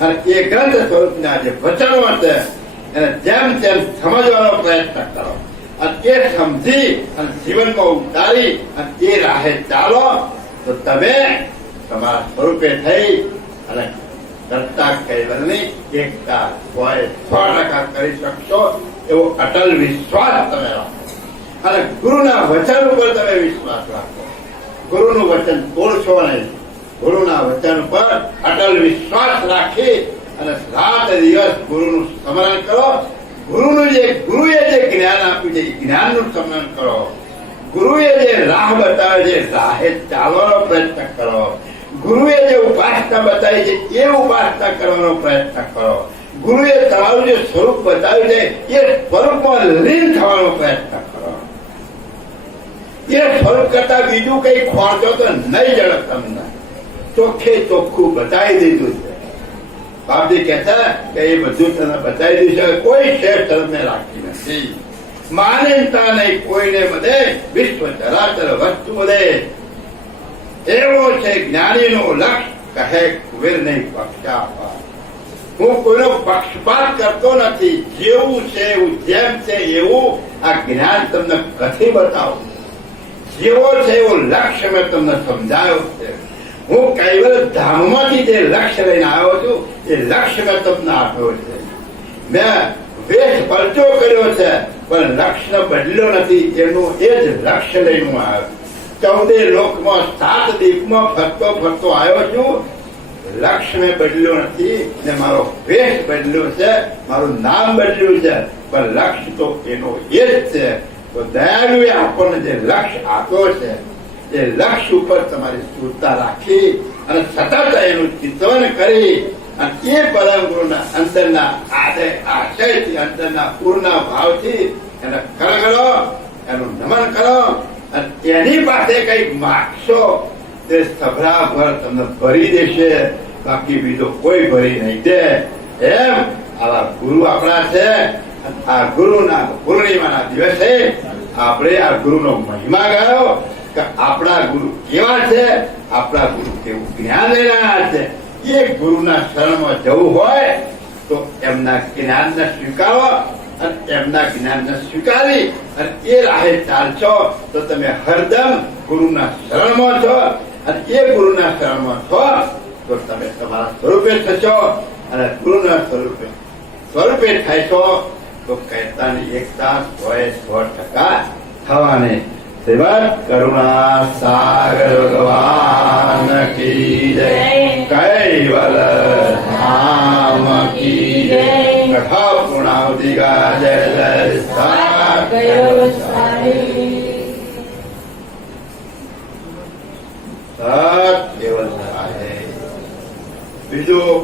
અને એ ગ્રંથ સ્વરૂપના જે વચનો છે એને જેમ તેમ સમજવાનો પ્રયત્ન કરો અને એ સમજી અને જીવનમાં ઉતારી અને એ રાહે ચાલો તો તમે તમારા સ્વરૂપે થઈ અને કરતા કૈવલની એકતા હોય 100% કરી શકશો એવો અટલ વિશ્વાસ તમે રાખો અને ગુરુના વચન ઉપર તમે વિશ્વાસ રાખો. ગુરુનું વચન તોડશો નહીં. ગુરુના વચન પર અટલ વિશ્વાસ રાખી અને રાત દિવસ ગુરુનું સ્મરણ કરો. ગુરુએ જે જ્ઞાન આપ્યું છે એ જ્ઞાનનું સ્મરણ કરો. ગુરુએ જે રાહ બતાવે છે રાહે ચાલવાનો પ્રયત્ન કરો. ગુરુએ જે ઉપાસના બતાવી છે એ ઉપાસના કરવાનો પ્રયત્ન કરો. ગુરુએ તમારું જે સ્વરૂપ બતાવ્યું છે એ સ્વરૂપમાં લીન થવાનો પ્રયત્ન કરો. એ સ્વરૂપ કરતા બીજું કઈ ખોરજો તો નહીં જડે. તમને ચોખ્ખે ચોખ્ખું બતાવી દીધું છે. બાપજી કહેતા કે એ બધું તને બતાવી દીધું છે. કોઈ શ્રેષ્ઠ તમને રાખી નથી. માનતા નહીં કોઈને બધે વિશ્વ ચરાચર વસ્તુ બધે. એવો છે જ્ઞાનીનો લક્ષ્ય કહે કુબેર નહીં પક્ષપાત. હું કોઈનો પક્ષપાત કરતો નથી. જેવું છે એવું જેમ છે એવું આ જ્ઞાન તમને કથી બતાવું. જેવો છે એવો લક્ષ્ય મેં તમને સમજાયો છે. હું કૈવલ ધામમાંથી જે લક્ષ્ય લઈને આવ્યો છું એ લક્ષ્ય મેં તમને આપ્યો છે. મેં વેશ પરચો કર્યો છે પણ લક્ષ્ય બદલ્યો નથી. એનું એ જ લક્ષ્ય લઈને હું આવ્યો. 14 લોકમાં 7 દીપમાં ફરતો આવ્યો છું. લક્ષ્ય મેં બદલ્યો નથી ને મારો વેશ બદલ્યો છે, મારું નામ બદલ્યું છે પણ લક્ષ્ય તો એનો એ જ છે. તો દયાળુએ આપણને જે લક્ષ્ય આપ્યો છે એ લક્ષ્ય ઉપર તમારી સ્થૂળતા રાખી અને સતત એનું ચિંતન કરી અને એ પરમ ગુરુના અંદરના આશયથી અંદરના પૂર્ણ ભાવથી એને કરગડો, એનું નમન કરો અને એની પાસે કઈક માગશો તે સભરાભર તમને ભરી દેશે. બાકી બીજો કોઈ ભરી નહીં દે. એમ આવા ગુરુ આપણા છે. આ ગુરુના પૂર્ણિમાના દિવસે આપણે આ ગુરુનો મહિમા ગાયો કે આપણા ગુરુ કેવા છે, આપણા ગુરુ કેવું જ્ઞાન લઈ રહ્યા છે. એ ગુરુના શરણમાં જવું હોય તો એમના જ્ઞાનને સ્વીકારો અને એમના જ્ઞાનને સ્વીકારી અને એ રાહે ચાલશો તો તમે હરદમ ગુરુના શરણમાં છો અને એ ગુરુના શરણમાં છો તો તમે તમારા સ્વરૂપે થશો અને ગુરુના સ્વરૂપે થશો તો કહેતાની એકતા 100% થવાની. શ્રીમદ કરુણા સાગર ભગવાન કી જય. કૈવલ ધામ કી જય. કથા પૂર્ણાવધિ કા જય જય સત કેવલ. બીજું